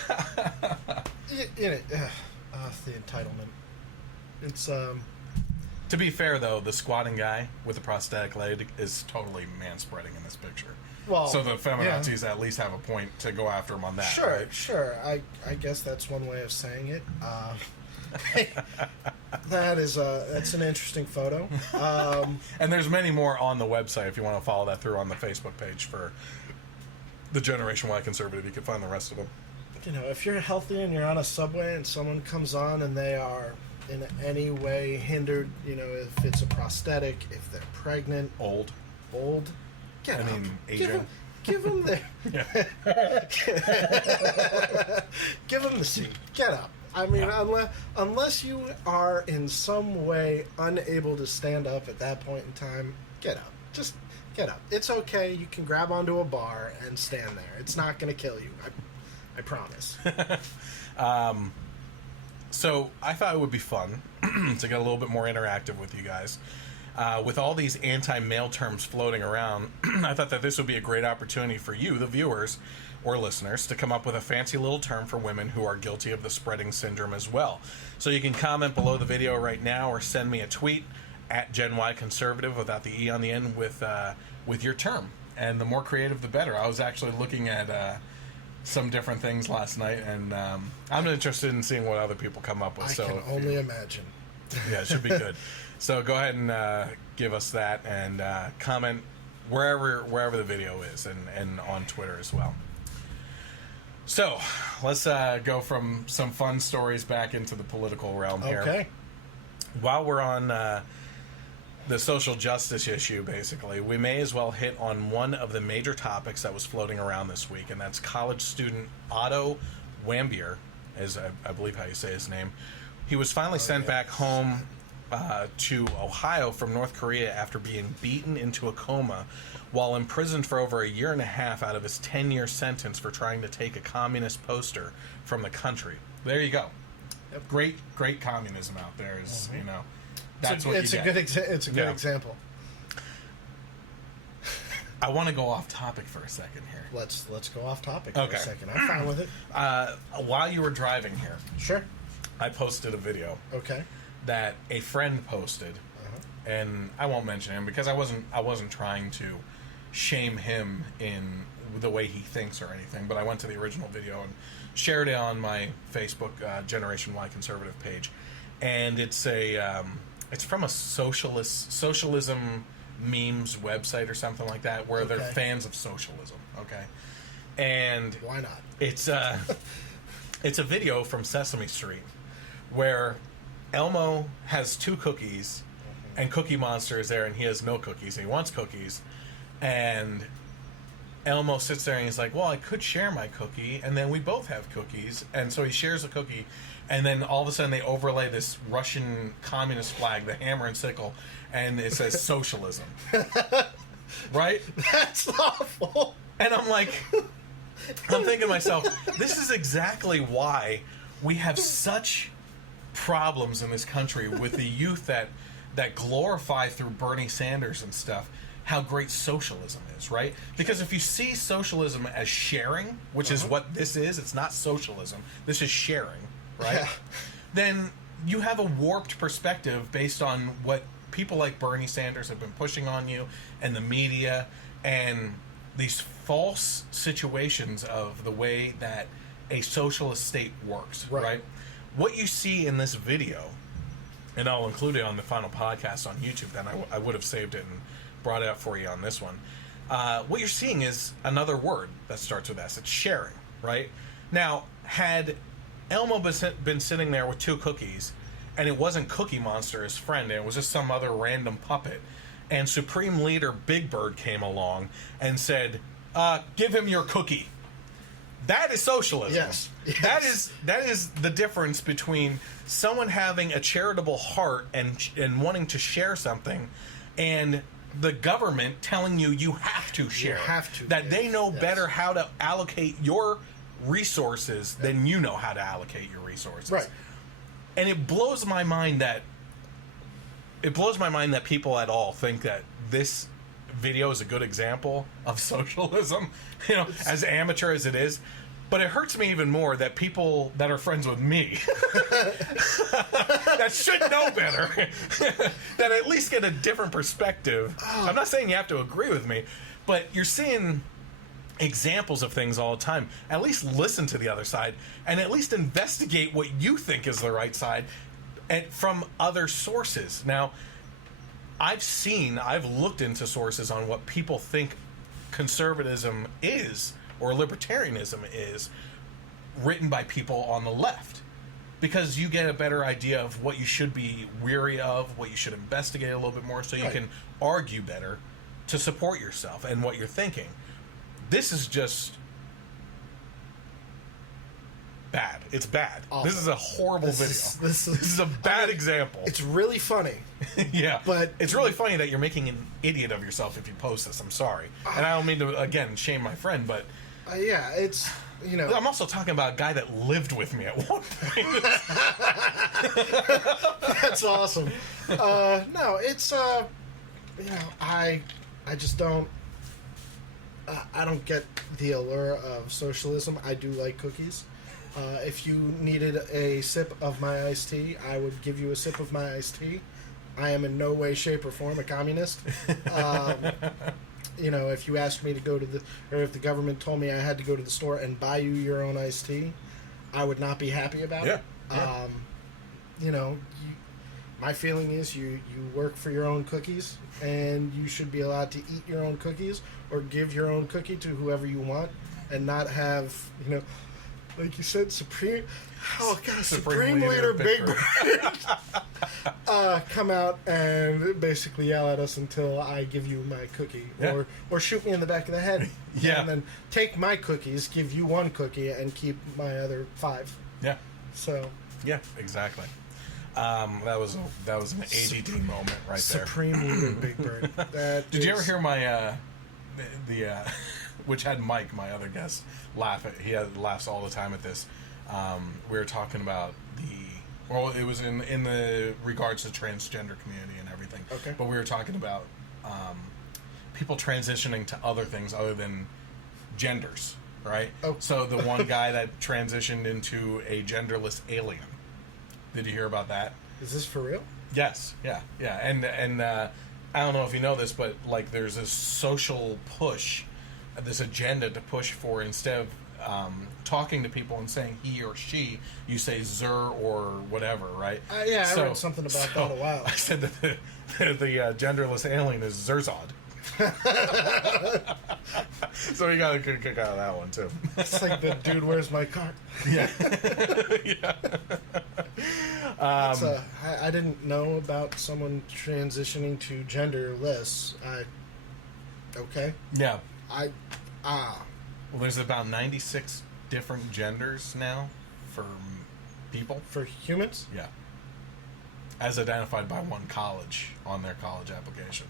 the entitlement. It's to be fair, though, the squatting guy with the prosthetic leg is totally man-spreading in this picture. Well, so the feminazis at least have a point to go after him on that. Sure, right? sure. I guess that's one way of saying it. That's an interesting photo. And there's many more on the website if you want to follow that through on the Facebook page for the Generation Y Conservative. You can find the rest of them. If you're healthy and you're on a subway and someone comes on and they are in any way hindered, if it's a prosthetic, if they're pregnant, old, get up. Asian. Give them the give them the seat. Get up. I mean, unless you are in some way unable to stand up at that point in time, get up. Just get up. It's okay. You can grab onto a bar and stand there. It's not going to kill you. I promise. So I thought it would be fun to get a little bit more interactive with you guys. With all these anti-male terms floating around, I thought that this would be a great opportunity for you, the viewers or listeners, to come up with a fancy little term for women who are guilty of the spreading syndrome as well. So you can comment below the video right now or send me a tweet at Gen Y Conservative without the E on the end with your term. And the more creative, the better. I was actually looking at some different things last night, and I'm interested in seeing what other people come up with. I can only imagine. Yeah, it should be good. So go ahead and give us that, and comment wherever the video is, and on Twitter as well. So let's go from some fun stories back into the political realm here. Okay. While we're on the social justice issue, basically, we may as well hit on one of the major topics that was floating around this week, and that's college student Otto Warmbier, is I believe how you say his name. He was finally sent back home to Ohio from North Korea after being beaten into a coma while imprisoned for over 1.5 years out of his 10-year sentence for trying to take a communist poster from the country. There you go. Yep. Great communism out there is, that's what you get. It's a good example. I want to go off topic for a second here. Let's go off topic for a second. I'm fine with it. While you were driving here, sure, I posted a video. Okay. That a friend posted, and I won't mention him because I wasn't trying to shame him in the way he thinks or anything. But I went to the original video and shared it on my Facebook Generation Y Conservative page, and it's from a socialism memes website or something like that where they're fans of socialism. Okay, and why not? It's a video from Sesame Street where Elmo has 2 cookies, and Cookie Monster is there, and he has no cookies, and he wants cookies, and Elmo sits there, and he's like, well, I could share my cookie, and then we both have cookies, and so he shares a cookie, and then all of a sudden they overlay this Russian communist flag, the hammer and sickle, and it says socialism. Right? That's awful. And I'm thinking to myself, this is exactly why we have such problems in this country with the youth that glorify through Bernie Sanders and stuff how great socialism is, right? Because if you see socialism as sharing, which is what this is, it's not socialism, this is sharing, right? Then you have a warped perspective based on what people like Bernie Sanders have been pushing on you and the media and these false situations of the way that a socialist state works, right? What you see in this video, and I'll include it on the final podcast on YouTube, then I would have saved it and brought it up for you on this one. What you're seeing is another word that starts with S. It's sharing, right? Now, had Elmo been sitting there with 2 cookies, and it wasn't Cookie Monster, his friend, and it was just some other random puppet, and Supreme Leader Big Bird came along and said, give him your cookie. That is socialism. Yes. That is the difference between someone having a charitable heart and wanting to share something, and the government telling you have to share. You have to. That they know better how to allocate your resources than you know how to allocate your resources. Right. And it blows my mind that people at all think that this video is a good example of socialism, as amateur as it is. But it hurts me even more that people that are friends with me that should know better that at least get a different perspective. I'm not saying you have to agree with me, but you're seeing examples of things all the time. At least listen to the other side and at least investigate what you think is the right side and from other sources. Now, I've looked into sources on what people think conservatism is or libertarianism is, written by people on the left, because you get a better idea of what you should be weary of, what you should investigate a little bit more, so you can argue better to support yourself and what you're thinking. This is just bad. It's bad. Awful. This is a horrible video. This is a bad example. It's really funny. Yeah. But it's really funny that you're making an idiot of yourself if you post this. I'm sorry. And I don't mean to, again, shame my friend, but... yeah, it's, I'm also talking about a guy that lived with me at one point. That's awesome. No, it's, I just don't... I don't get the allure of socialism. I do like cookies. If you needed a sip of my iced tea, I would give you a sip of my iced tea. I am in no way, shape, or form a communist. If you asked me to go to or if the government told me I had to go to the store and buy you your own iced tea, I would not be happy about it. My feeling is you work for your own cookies, and you should be allowed to eat your own cookies or give your own cookie to whoever you want, and not have, like you said, Supreme Leader Big Bird come out and basically yell at us until I give you my cookie, or shoot me in the back of the head, and then take my cookies, give you one cookie, and keep my other 5. Yeah. So. Yeah, exactly. That was an ADD moment right there. Supreme Leader Big Bird. Did you ever hear my which had Mike, my other guest, laugh at? He laughs all the time at this. We were talking about it was in the regards to transgender community and everything. Okay. But we were talking about people transitioning to other things other than genders, right? Oh. So the one guy that transitioned into a genderless alien. Did you hear about that? Is this for real? Yes. Yeah. And I don't know if you know this, but like there's this social push, this agenda to push for, instead of talking to people and saying he or she, you say zer or whatever, right? I read something about that a while. I said that the genderless alien is Zerzod. So you got a good kick out of that one too. It's like the dude, where's my car? Yeah. Yeah. I didn't know about someone transitioning to genderless. Okay. Yeah. Well, there's about 96 different genders now for people. For humans? Yeah. As identified by one college on their college application.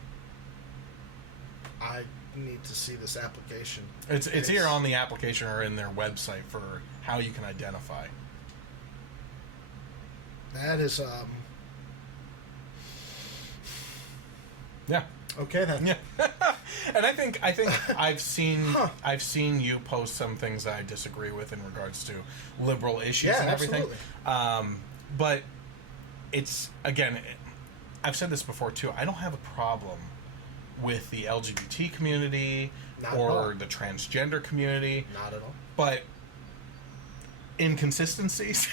I need to see this application. It's here on the application or in their website for how you can identify. That is Yeah. Okay then. Yeah. And I think I've seen you post some things that I disagree with in regards to liberal issues and everything. Absolutely. But it's, again, I've said this before too. I don't have a problem with the LGBT community or the transgender community. Not at all. But inconsistencies.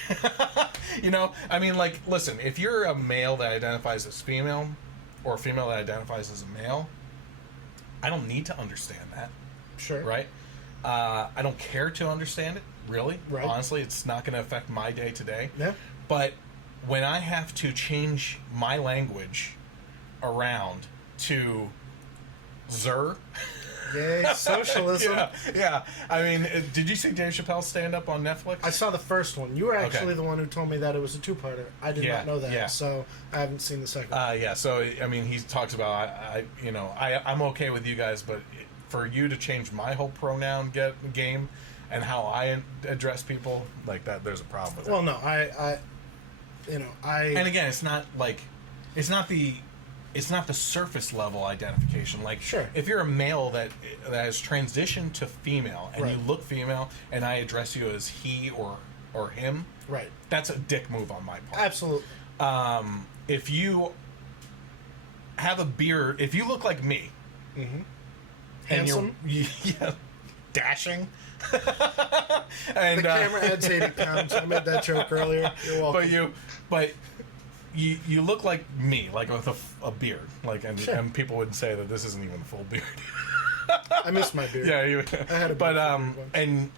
I mean, like, listen, if you're a male that identifies as female or a female that identifies as a male, I don't need to understand that. Sure. Right? I don't care to understand it, really. Right. Honestly, it's not going to affect my day-to-day. Yeah. But when I have to change my language around to Zer. Yay, socialism. Yeah. I mean, did you see Dave Chappelle's stand-up on Netflix? I saw the first one. You were actually the one who told me that it was a two-parter. I did not know that, so I haven't seen the second one. Yeah, so, I mean, he talks about, I'm okay with you guys, but for you to change my whole pronoun game and how I address people, like that, there's a problem with it. Well, no, And again, it's not the surface level identification. Like, sure, if you're a male that has transitioned to female and you look female, and I address you as he or him, right? That's a dick move on my part. Absolutely. If you have a beard, if you look like me, handsome, dashing, and the camera adds 80 pounds. I made that joke earlier. You're welcome. But you look like me, like with a beard, like, and people would say that this isn't even a full beard. I miss my beard. Yeah, I had a beard. But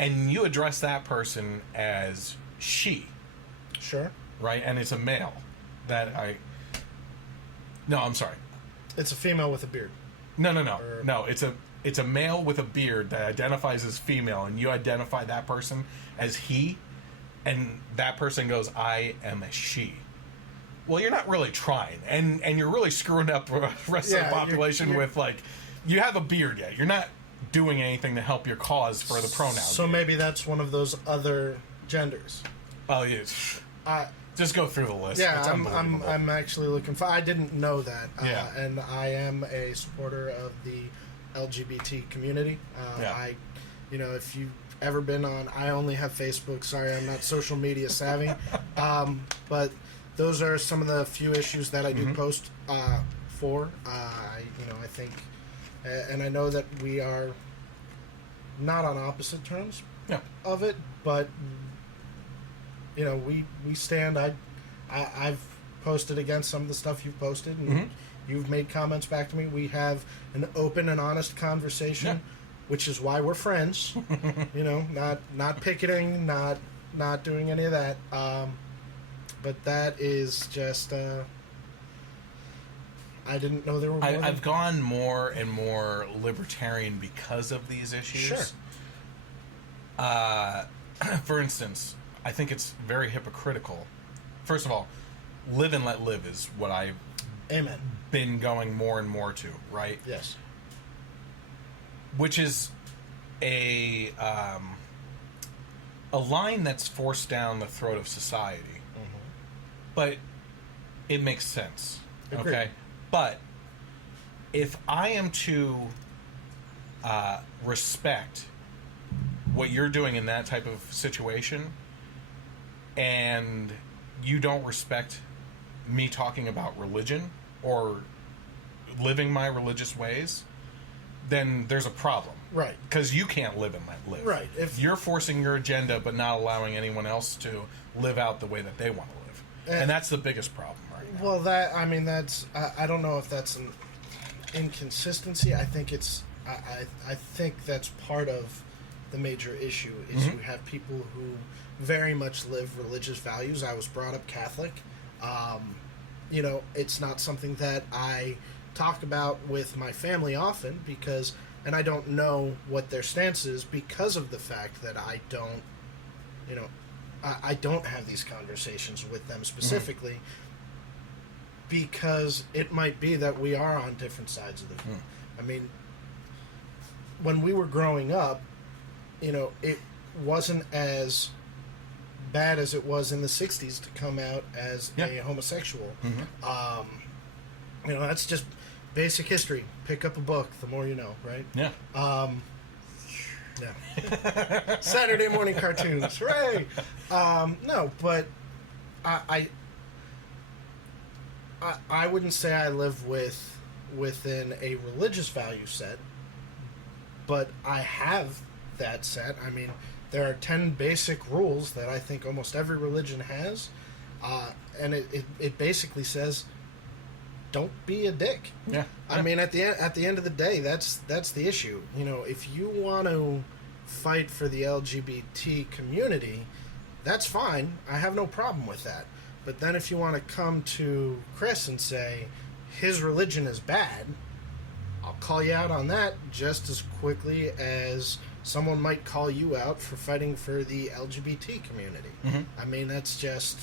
and you address that person as she, sure, right? And it's a male that No, I'm sorry. It's a female with a beard. No. It's a male with a beard that identifies as female, and you identify that person as he, and that person goes, I am a she. Well, you're not really trying, and you're really screwing up the rest of the population with, like, you have a beard yet. You're not doing anything to help your cause for the pronoun. So maybe that's one of those other genders. Oh, yeah. Just go through the list. Yeah, I'm actually looking for. I didn't know that. Yeah. And I am a supporter of the LGBT community. If you've ever been on, I only have Facebook. Sorry, I'm not social media savvy. But those are some of the few issues that I do post for. I think, and I know that we are not on opposite terms of it, but we stand. I've posted against some of the stuff you've posted, and you've made comments back to me. We have an open and honest conversation, which is why we're friends. Not picketing, not doing any of that. But that is just. I didn't know there were. I've gone more and more libertarian because of these issues. Sure. For instance, I think it's very hypocritical. First of all, live and let live is what I've been going more and more to, right? Yes. Which is a line that's forced down the throat of society. But it makes sense. Agreed. Okay? But if I am to respect what you're doing in that type of situation, and you don't respect me talking about religion or living my religious ways, then there's a problem. Right. Because you can't live and let live. Right. If you're forcing your agenda but not allowing anyone else to live out the way that they want to live. And that's the biggest problem right now. Well, that's I don't know if that's an inconsistency. I think it's I think that's part of the major issue is you have people who very much live religious values. I was brought up Catholic. It's not something that I talk about with my family often and I don't know what their stance is because of the fact that I don't, I don't have these conversations with them specifically because it might be that we are on different sides of the fence. I mean, when we were growing up, it wasn't as bad as it was in the 60s to come out as a homosexual. That's just basic history. Pick up a book, the more you know, right? Yeah. Yeah. Saturday morning cartoons, hooray! No, but I wouldn't say I live within a religious value set, but I have that set. I mean, there are 10 basic rules that I think almost every religion has, and it basically says, don't be a dick. Yeah. I mean, at the end of the day, that's the issue. If you want to fight for the LGBT community, that's fine. I have no problem with that. But then if you want to come to Chris and say, his religion is bad, I'll call you out on that just as quickly as someone might call you out for fighting for the LGBT community. Mm-hmm. I mean, that's just...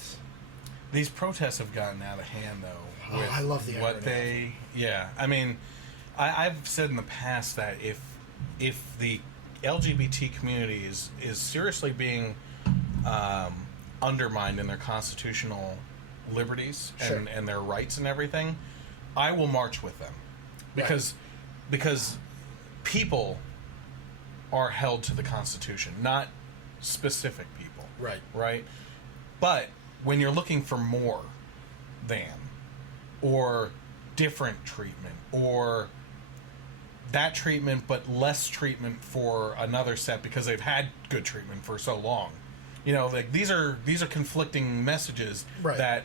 These protests have gotten out of hand, though. I love the what they... Yeah, I mean, I've said in the past that if the LGBT community is seriously being undermined in their constitutional liberties and their rights and everything, I will march with them. Because people are held to the Constitution, not specific people. Right. Right? But when you're looking for more than, or different treatment, or that treatment but less treatment for another set because they've had good treatment for so long, you know, like these are conflicting messages that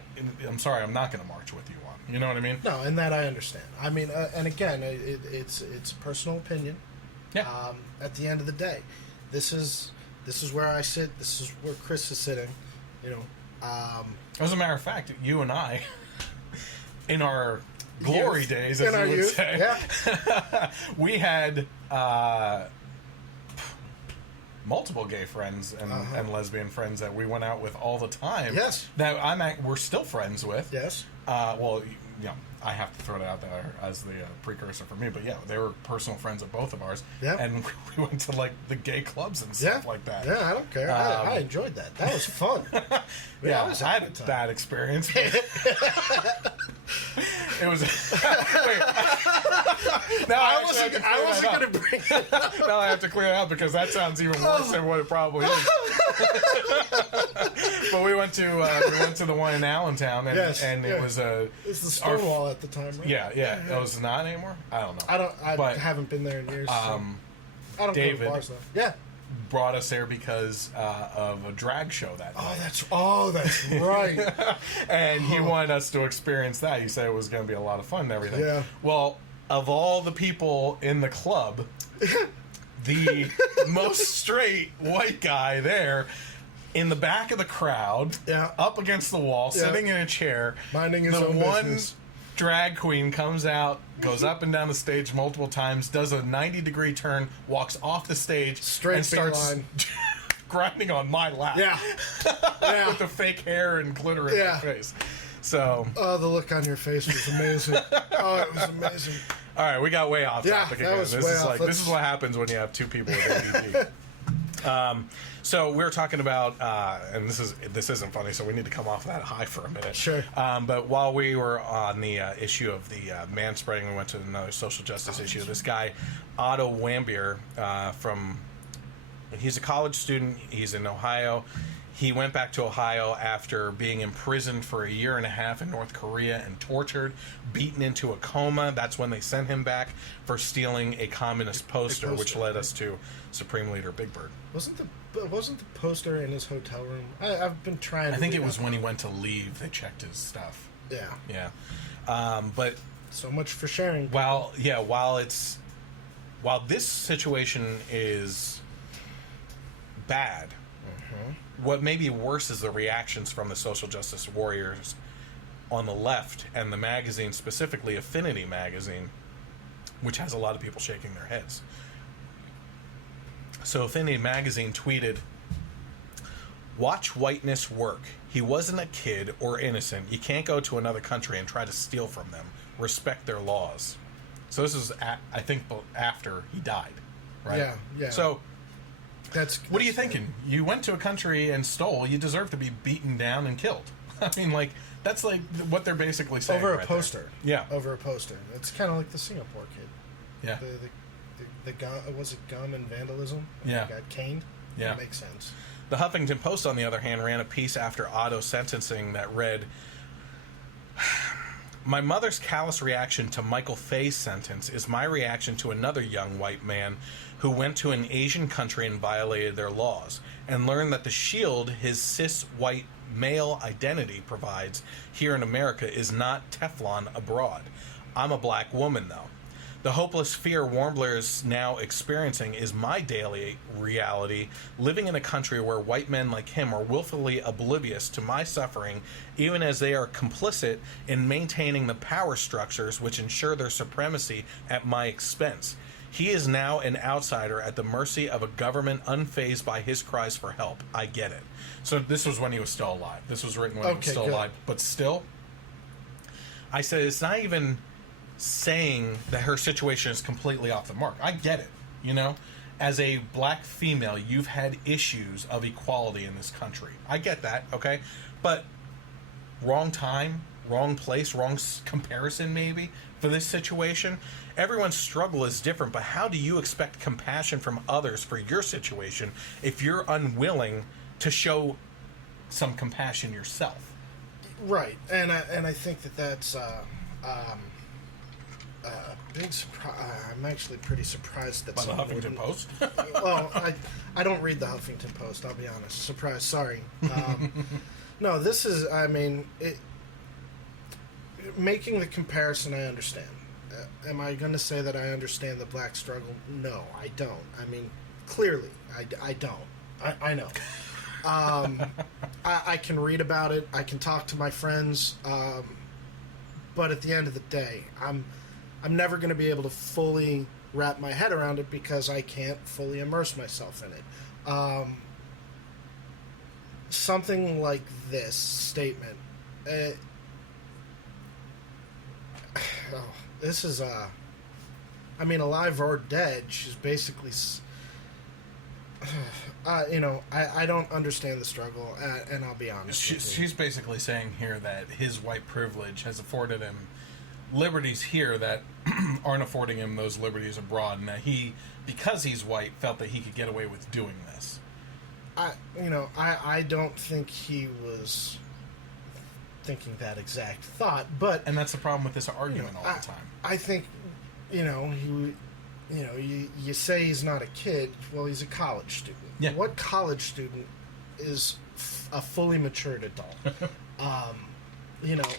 I'm sorry, I'm not going to march with you on. You know what I mean? No, and that I understand. I mean, and again, it's personal opinion. Yeah. At the end of the day, this is where I sit. This is where Chris is sitting. You know. As a matter of fact, you and I, in our glory days, as you would say, we had multiple gay friends and lesbian friends that we went out with all the time. Yes. That we're still friends with. Yes. Well, you know, I have to throw it out there as the precursor for me, but yeah, they were personal friends of both of ours. Yeah. And we went to like the gay clubs and stuff like that. Yeah, I don't care. I enjoyed that. That was fun. Yeah, I had a bad experience. It was. Wait. Now I wasn't going to bring it up. Now I have to clear it out because that sounds even worse than what it probably is. But we went to the one in Allentown, and it was it's the Stonewall at the time, right? Yeah. It was not anymore. I don't know. I haven't been there in years. So I don't David go to bars though. Yeah. Brought us there because of a drag show that night. That's right. And he wanted us to experience that. He said it was going to be a lot of fun and everything. Yeah. Well, of all the people in the club, the most straight white guy there, in the back of the crowd, up against the wall, sitting in a chair, minding his own business. Drag queen comes out, goes up and down the stage multiple times, does a 90-degree turn, walks off the stage, and starts grinding on my lap. Yeah. With the fake hair and glitter in her face. So. Oh, the look on your face was amazing. Oh, it was amazing. All right, we got way off topic again. This is what happens when you have two people with ADD. So we were talking about, and this isn't funny, so we need to come off that high for a minute. Sure. But while we were on the issue of the manspreading, we went to another social justice issue. This guy, Otto Wambier, he's a college student. He's in Ohio. He went back to Ohio after being imprisoned for a year and a half in North Korea and tortured, beaten into a coma. That's when they sent him back for stealing a communist poster, which led us to Supreme Leader Big Bird. Wasn't the poster in his hotel room? I've been trying. I think it was when he went to leave. They checked his stuff. Yeah. But so much for sharing. While this situation is bad. What may be worse is the reactions from the social justice warriors on the left and the magazine, specifically Affinity magazine, which has a lot of people shaking their heads. So Affinity magazine tweeted, "Watch whiteness work. He wasn't a kid or innocent. You can't go to another country and try to steal from them. Respect their laws." So this is, I think, after he died, right? Yeah. So what are you thinking? You went to a country and stole. You deserve to be beaten down and killed. I mean, like, that's like what they're basically saying. Over a poster. Yeah. Over a poster. It's kind of like the Singapore kid. Yeah. The gun, was it gum and vandalism? Yeah. He got caned? Yeah. That makes sense. The Huffington Post, on the other hand, ran a piece after Otto's sentencing that read, "My mother's callous reaction to Michael Fay's sentence is my reaction to another young white man who went to an Asian country and violated their laws, and learned that the shield his cis white male identity provides here in America is not Teflon abroad. I'm a black woman, though. The hopeless fear Warmbler is now experiencing is my daily reality, living in a country where white men like him are willfully oblivious to my suffering, even as they are complicit in maintaining the power structures which ensure their supremacy at my expense. He is now an outsider at the mercy of a government unfazed by his cries for help. I get it. So this was when he was still alive. This was written when he was still alive. But still, I said it's not even saying that her situation is completely off the mark. I get it. You know, as a black female, you've had issues of equality in this country. I get that, okay? But wrong time, wrong place, wrong comparison maybe for this situation. Everyone's struggle is different, but how do you expect compassion from others for your situation if you're unwilling to show some compassion yourself? Right, and I think that's big surprise. I'm actually pretty surprised that by the Huffington Post. Well, I don't read the Huffington Post. I'll be honest. Surprise. Sorry. No, this is. I mean, making the comparison. I understand. Am I going to say that I understand the black struggle? No, I don't. I mean, clearly, I don't. I know. I can read about it. I can talk to my friends. But at the end of the day, I'm never going to be able to fully wrap my head around it because I can't fully immerse myself in it. Something like this statement. This is I mean, alive or dead, she's basically, I don't understand the struggle, and I'll be honest. She's basically saying here that his white privilege has afforded him liberties here that aren't affording him those liberties abroad, and that he, because he's white, felt that he could get away with doing this. I don't think he was thinking that exact thought, but and that's the problem with this argument all the time. I think, you say he's not a kid. Well, he's a college student. Yeah. What college student is a fully matured adult?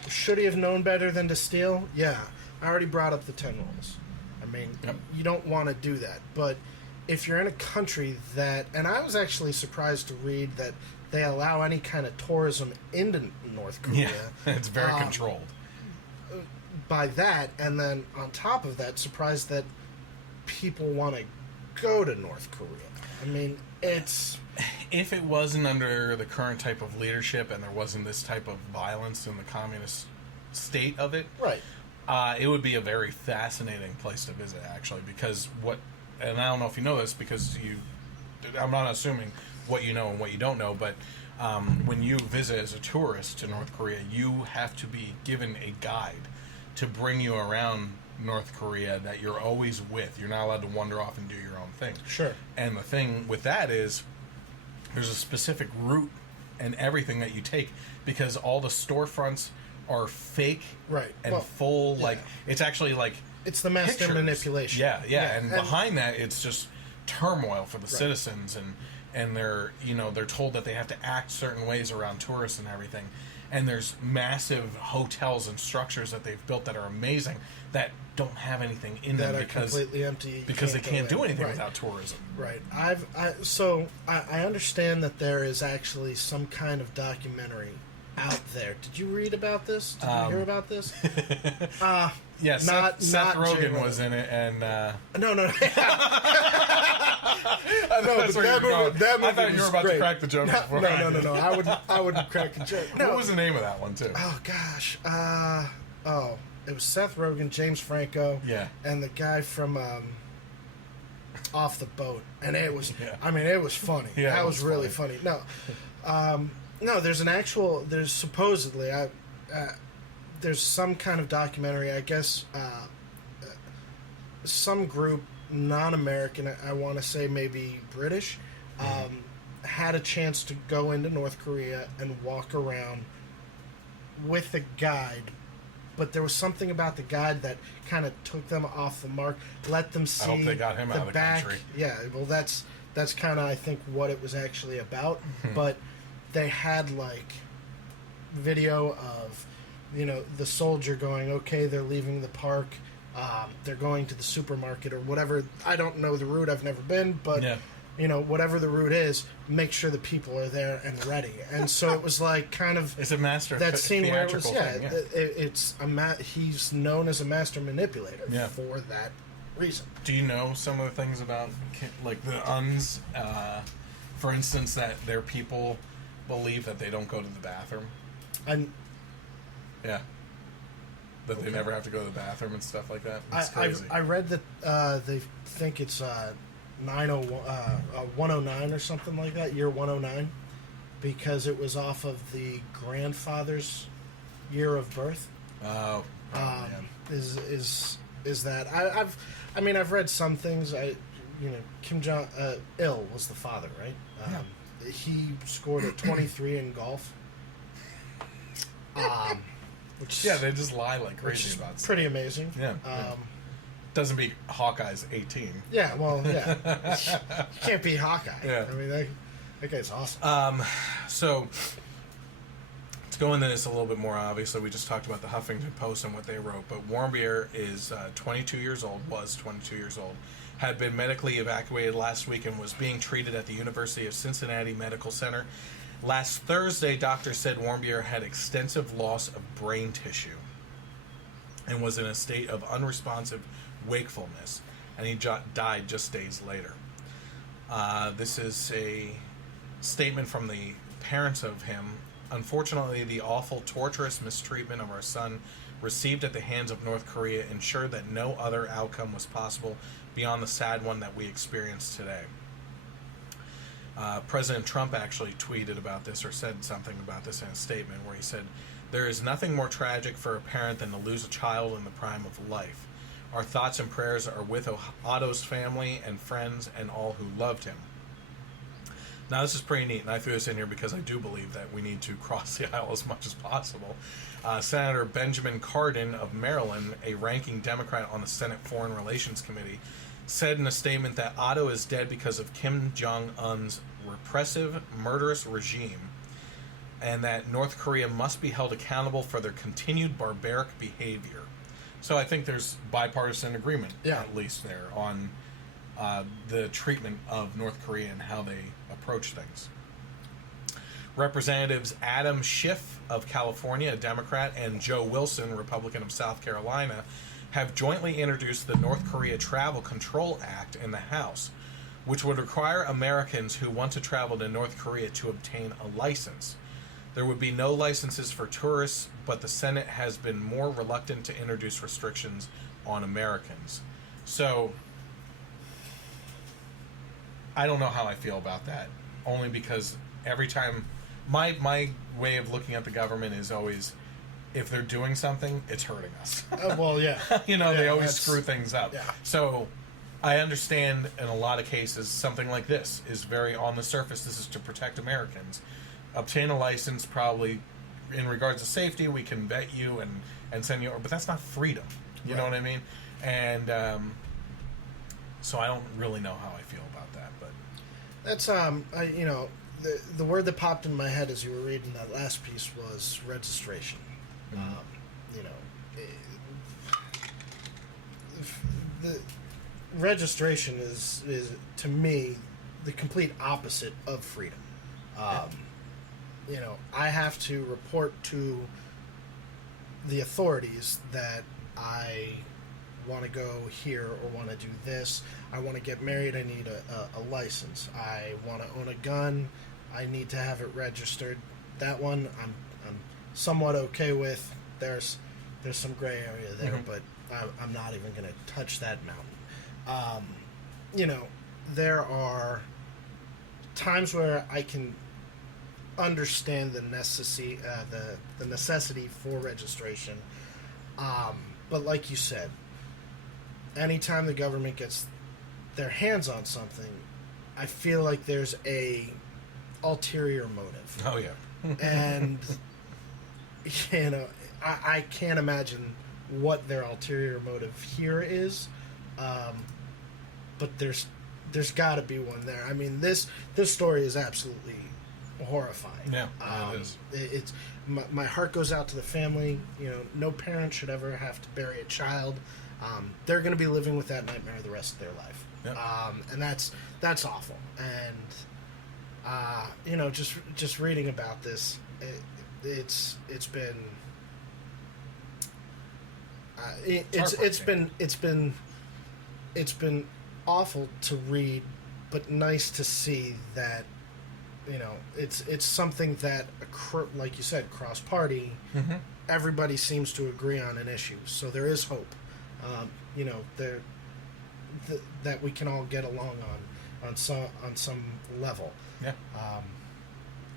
Should he have known better than to steal? Yeah. I already brought up the 10 rules. I mean, You don't want to do that. But if you're in a country that... And I was actually surprised to read that they allow any kind of tourism into North Korea. Yeah, it's very controlled. By that, and then on top of that, surprised that people want to go to North Korea. I mean, it's... If it wasn't under the current type of leadership and there wasn't this type of violence in the communist state of it, right, it would be a very fascinating place to visit, actually, because and I don't know if you know this, because I'm not assuming what you know and what you don't know, but when you visit as a tourist to North Korea, you have to be given a guide to bring you around North Korea that you're always with. You're not allowed to wander off and do your own thing. Sure. And the thing with that is there's a specific route and everything that you take, because all the storefronts are fake, right, and full, like, it's actually like it's the master pictures. Manipulation. Yeah, and behind that it's just turmoil for the citizens, and they're told that they have to act certain ways around tourists and everything. And there's massive hotels and structures that they've built that are amazing that don't have anything in them because completely empty, because they can't do anything without tourism. Right. I understand that there is actually some kind of documentary out there. Did you read about this? Did you hear about this? Yeah, Seth Rogen was in it, and no. I thought you were about to crack the joke before. No. I wouldn't crack the joke. No. What was the name of that one too? Oh gosh. It was Seth Rogen, James Franco, and the guy from Off the Boat, and it was. I mean, it was funny. Yeah, that was really funny. No, there's supposedly there's some kind of documentary. I guess some group, non-American, I want to say maybe British, had a chance to go into North Korea and walk around with a guide, but there was something about the guide that kind of took them off the mark, let them see. I hope they got him out of the country. Yeah, well, that's kind of, I think, what it was actually about. But they had like video of the soldier going, okay, they're leaving the park, They're going to the supermarket or whatever. I don't know the route. I've never been, but whatever the route is, make sure the people are there and ready. And so it was like kind of it's a master that scene where it was thing, it's he's known as a master manipulator for that reason. Do you know some of the things about like the UNs? For instance, that their people believe that they don't go to the bathroom. That they never have to go to the bathroom and stuff like that. It's crazy. I read that they think it's 109 or something like that, year 109, because it was off of the grandfather's year of birth. Oh, is that I've read some things. Kim Jong Il was the father, right? He scored a 23 in golf. They just lie like crazy about stuff. Pretty amazing. Yeah. Doesn't beat Hawkeye's 18. Yeah, well, yeah. You can't beat Hawkeye. Yeah. I mean, that guy's awesome. So, to go into this a little bit more, obviously, we just talked about the Huffington Post and what they wrote, but Warmbier is 22 years old, had been medically evacuated last week and was being treated at the University of Cincinnati Medical Center. Last Thursday, doctors said Warmbier had extensive loss of brain tissue and was in a state of unresponsive wakefulness, and he died just days later. This is a statement from the parents of him. Unfortunately, the awful, torturous mistreatment of our son received at the hands of North Korea ensured that no other outcome was possible beyond the sad one that we experienced today. President Trump actually tweeted about this or said something about this in a statement where he said, "There is nothing more tragic for a parent than to lose a child in the prime of life. Our thoughts and prayers are with Otto's family and friends and all who loved him." Now, this is pretty neat, and I threw this in here because I do believe that we need to cross the aisle as much as possible. Senator Benjamin Cardin of Maryland, a ranking Democrat on the Senate Foreign Relations Committee, said in a statement that Otto is dead because of Kim Jong-un's repressive, murderous regime, and that North Korea must be held accountable for their continued barbaric behavior. So I think there's bipartisan agreement, at least there, on the treatment of North Korea and how they approach things. Representatives Adam Schiff of California, a Democrat, and Joe Wilson, Republican of South Carolina, have jointly introduced the North Korea Travel Control Act in the House, which would require Americans who want to travel to North Korea to obtain a license. There would be no licenses for tourists, but the Senate has been more reluctant to introduce restrictions on Americans. So, I don't know how I feel about that, only because every time, my way of looking at the government is always, if they're doing something, it's hurting us. They always screw things up. Yeah. So, I understand in a lot of cases, something like this is very on the surface, this is to protect Americans. Obtain a license, probably, in regards to safety, we can vet you and send you over, but that's not freedom. You know what I mean? And so I don't really know how I feel about that, but that's the word that popped in my head as you were reading that last piece was registration. The registration is to me the complete opposite of freedom. I have to report to the authorities that I want to go here or want to do this. I want to get married. I need a license. I want to own a gun. I need to have it registered. That one I'm somewhat okay with. There's some gray area there, but I'm not even going to touch that mountain. There are times where I can understand the necessity for registration, but like you said, anytime the government gets their hands on something, I feel like there's a ulterior motive. Oh yeah. And I can't imagine what their ulterior motive here is, but there's got to be one there. I mean, this story is absolutely horrifying. Yeah, it is. It's my heart goes out to the family. No parent should ever have to bury a child. they're going to be living with that nightmare the rest of their life. Yep. And that's awful. And just reading about this, it's been it's been awful to read, but nice to see that it's something that, like you said, cross party, everybody seems to agree on an issue, so there is hope. That we can all get along on some level. Yeah.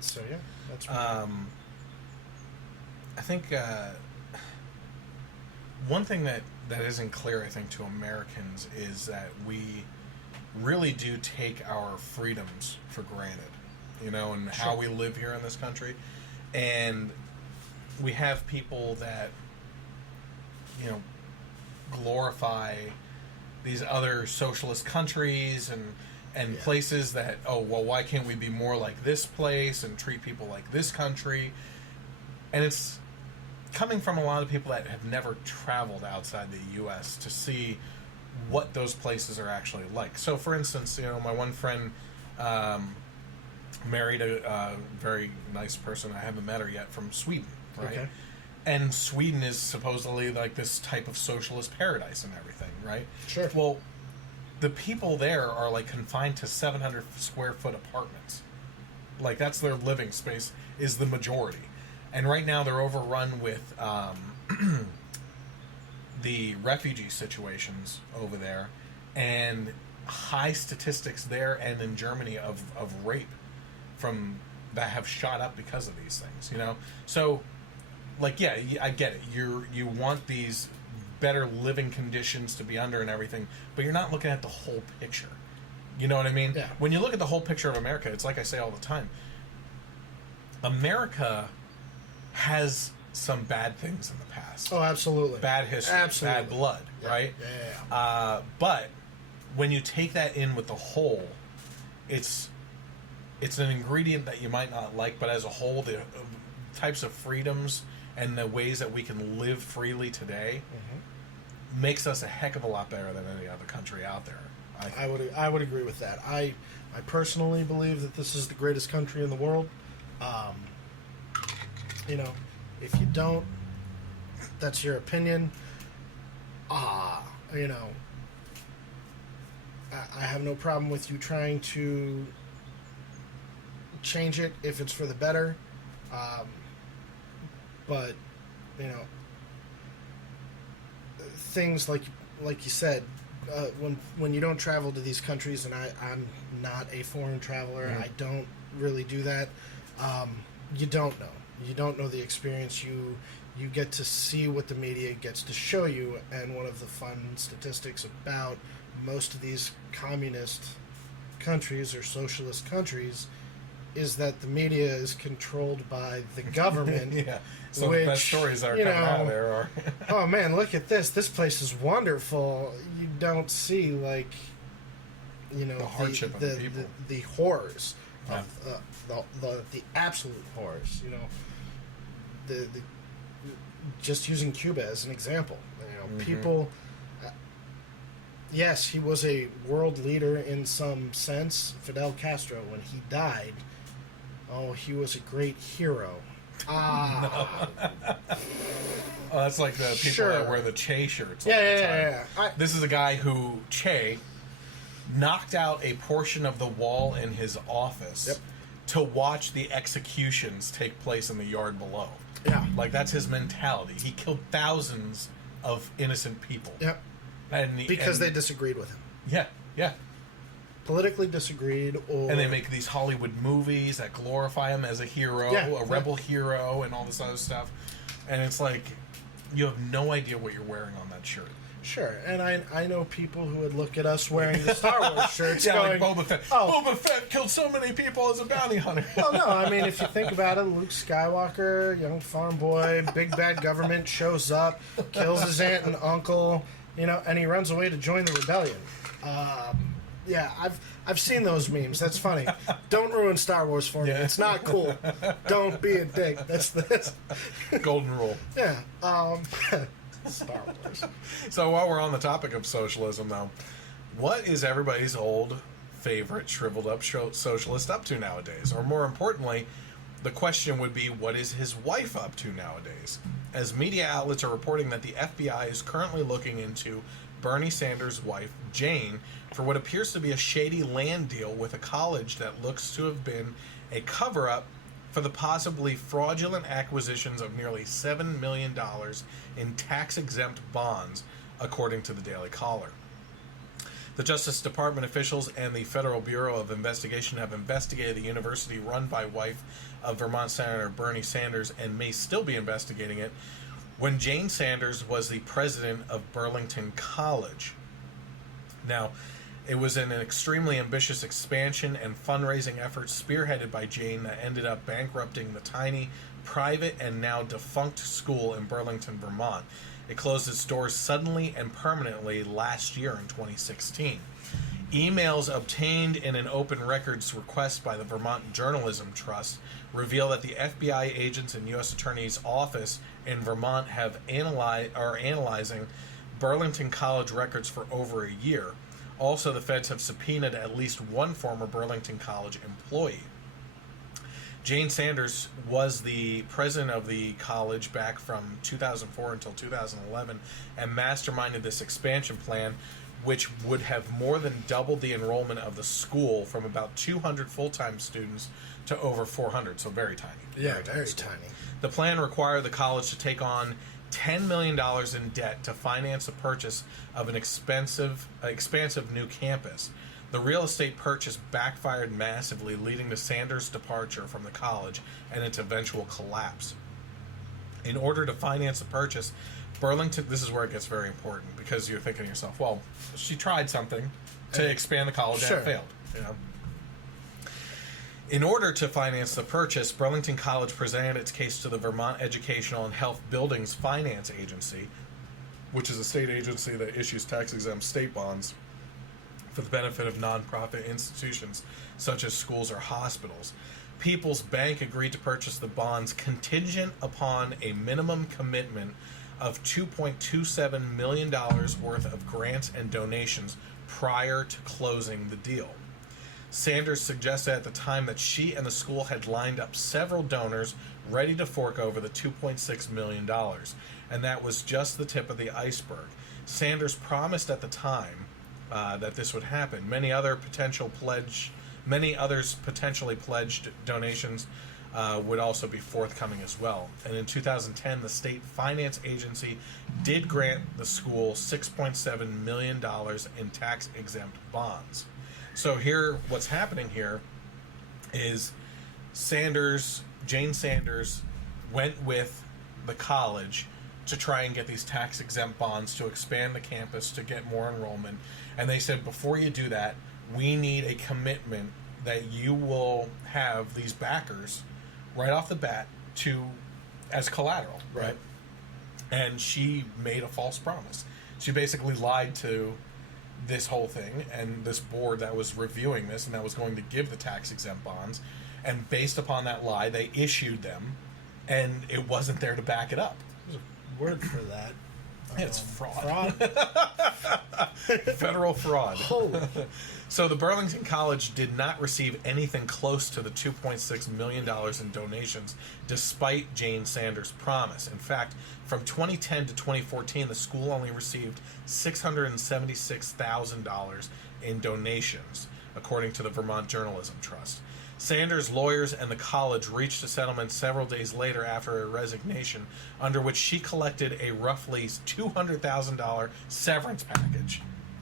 So yeah, that's. I think one thing that isn't clear, I think, to Americans is that we really do take our freedoms for granted, and how we live here in this country, and we have people that glorify these other socialist countries and places that, why can't we be more like this place and treat people like this country? And it's coming from a lot of people that have never traveled outside the U.S. to see what those places are actually like. So, for instance, my one friend married a very nice person. I haven't met her yet, from Sweden, right? Okay. And Sweden is supposedly like this type of socialist paradise and everything, right? Sure. Well, the people there are like confined to 700 square foot apartments. Like, that's their living space, is the majority. And right now they're overrun with the refugee situations over there, and high statistics there and in Germany of rape that have shot up because of these things, So, like, yeah, I get it. You want these better living conditions to be under and everything, but you're not looking at the whole picture. You know what I mean? Yeah. When you look at the whole picture of America, it's like I say all the time. America has some bad things in the past. Oh, absolutely. Bad history, absolutely. Bad blood, right? Yeah. But when you take that in with the whole, it's an ingredient that you might not like, but as a whole, the types of freedoms and the ways that we can live freely today makes us a heck of a lot better than any other country out there. I would agree with that. I personally believe that this is the greatest country in the world. If you don't, that's your opinion. I have no problem with you trying to change it if it's for the better. But things like you said, when you don't travel to these countries, and I'm not a foreign traveler, I don't really do that. You don't know. You don't know the experience. You get to see what the media gets to show you, and one of the fun statistics about most of these communist countries or socialist countries is that the media is controlled by the government. Yeah. Some of the best stories that are coming out of there are... oh, man, look at this. This place is wonderful. You don't see, like, the hardship of the people. The horrors. Of, the absolute horrors. The just using Cuba as an example. People... yes, he was a world leader in some sense. Fidel Castro, when he died, he was a great hero. Oh, that's like the people that wear the Che shirts all the time. This is a guy who, Che, knocked out a portion of the wall in his office to watch the executions take place in the yard below. Yeah. Like, that's his mentality. He killed thousands of innocent people. Yep. Because they disagreed with him. Yeah. Politically disagreed, or... And they make these Hollywood movies that glorify him as a hero, a rebel hero, and all this other stuff. And it's like, you have no idea what you're wearing on that shirt. Sure, and I know people who would look at us wearing the Star Wars shirts going... like Boba Fett. Boba Fett killed so many people as a bounty hunter. Well, no, I mean, if you think about it, Luke Skywalker, young farm boy, big bad government shows up, kills his aunt and uncle... and he runs away to join the rebellion. I've seen those memes. That's funny. Don't ruin Star Wars for me. It's not cool. Don't be a dick. That's golden rule. Yeah. Star Wars. So while we're on the topic of socialism, though, what is everybody's old favorite shriveled up socialist up to nowadays? Or more importantly, the question would be, what is his wife up to nowadays? As media outlets are reporting that the FBI is currently looking into Bernie Sanders' wife, Jane, for what appears to be a shady land deal with a college that looks to have been a cover-up for the possibly fraudulent acquisitions of nearly $7 million in tax-exempt bonds, according to the Daily Caller. The Justice Department officials and the Federal Bureau of Investigation have investigated the university run by wife of Vermont Senator Bernie Sanders and may still be investigating it when Jane Sanders was the president of Burlington College. Now, it was an extremely ambitious expansion and fundraising effort spearheaded by Jane that ended up bankrupting the tiny, private, and now defunct school in Burlington, Vermont. It closed its doors suddenly and permanently last year in 2016. Emails obtained in an open records request by the Vermont Journalism Trust reveal that the FBI agents and U.S. Attorney's Office in Vermont are analyzing Burlington College records for over a year. Also, the feds have subpoenaed at least one former Burlington College employee. Jane Sanders was the president of the college back from 2004 until 2011 and masterminded this expansion plan, which would have more than doubled the enrollment of the school from about 200 full-time students to over 400, so very tiny. Yeah, very tiny. The plan required the college to take on $10 million in debt to finance the purchase of an expansive new campus. The real estate purchase backfired massively, leading to Sanders' departure from the college and its eventual collapse. In order to finance the purchase, Burlington, this is where it gets very important, because you're thinking to yourself, well, she tried something to expand the college and it failed. You know? In order to finance the purchase, Burlington College presented its case to the Vermont Educational and Health Buildings Finance Agency, which is a state agency that issues tax-exempt state bonds for the benefit of nonprofit institutions such as schools or hospitals. People's Bank agreed to purchase the bonds contingent upon a minimum commitment of $2.27 million worth of grants and donations prior to closing the deal. Sanders suggested at the time that she and the school had lined up several donors ready to fork over the $2.6 million, and that was just the tip of the iceberg. Sanders promised at the time that this would happen. Many others potentially pledged donations would also be forthcoming as well. And in 2010, the state finance agency did grant the school $6.7 million in tax-exempt bonds. So here, what's happening here is Jane Sanders went with the college to try and get these tax-exempt bonds to expand the campus to get more enrollment. And they said, before you do that, we need a commitment that you will have these backers right off the bat as collateral, right? And she made a false promise. She basically lied to this whole thing and this board that was reviewing this and that was going to give the tax-exempt bonds. And based upon that lie, they issued them, and it wasn't there to back it up. There's a word for that. It's fraud. Federal fraud. Holy. So the Burlington College did not receive anything close to the $2.6 million in donations, despite Jane Sanders' promise. In fact, from 2010 to 2014, the school only received $676,000 in donations, according to the Vermont Journalism Trust. Sanders' lawyers and the college reached a settlement several days later after her resignation, under which she collected a roughly $200,000 severance package.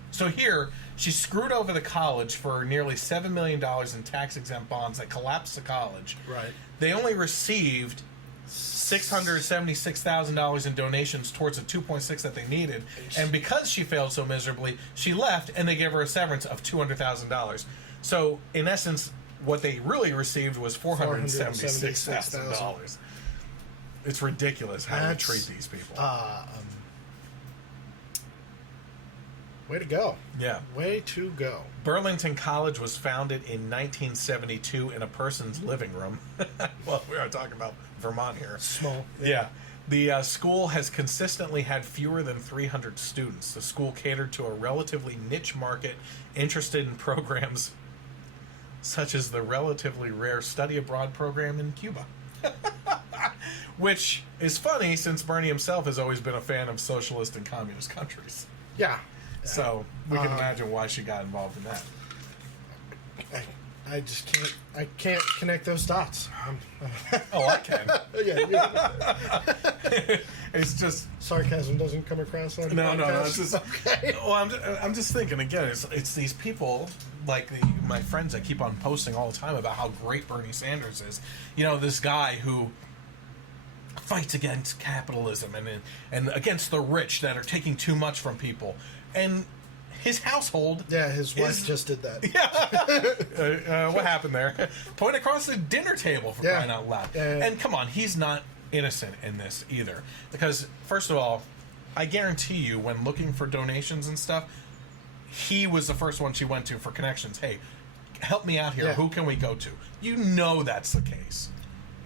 So here, she screwed over the college for nearly $7 million in tax-exempt bonds that collapsed the college. Right. They only received $676,000 in donations towards the $2.6 that they needed, and because she failed so miserably, she left, and they gave her a severance of $200,000. So, in essence, what they really received was $476,000. It's ridiculous how we treat these people. Way to go. Yeah. Way to go. Burlington College was founded in 1972 in a person's living room. Well, we are talking about Vermont here. Small. Yeah. The school has consistently had fewer than 300 students. The school catered to a relatively niche market interested in programs such as the relatively rare study abroad program in Cuba. Which is funny since Bernie himself has always been a fan of socialist and communist countries. Yeah. So we can imagine why she got involved in that. I just can't connect those dots. Oh, I can. Yeah. It's just sarcasm doesn't come across on no. podcast. It's just okay. Well, I'm just thinking again. It's these people like my friends that keep on posting all the time about how great Bernie Sanders is. You know, this guy who fights against capitalism and against the rich that are taking too much from people and. His household. Yeah, his wife just did that. Yeah. What happened there? Point across the dinner table for crying out loud. And come on, he's not innocent in this either. Because, first of all, I guarantee you, when looking for donations and stuff, he was the first one she went to for connections. Hey, help me out here. Yeah. Who can we go to? You know that's the case.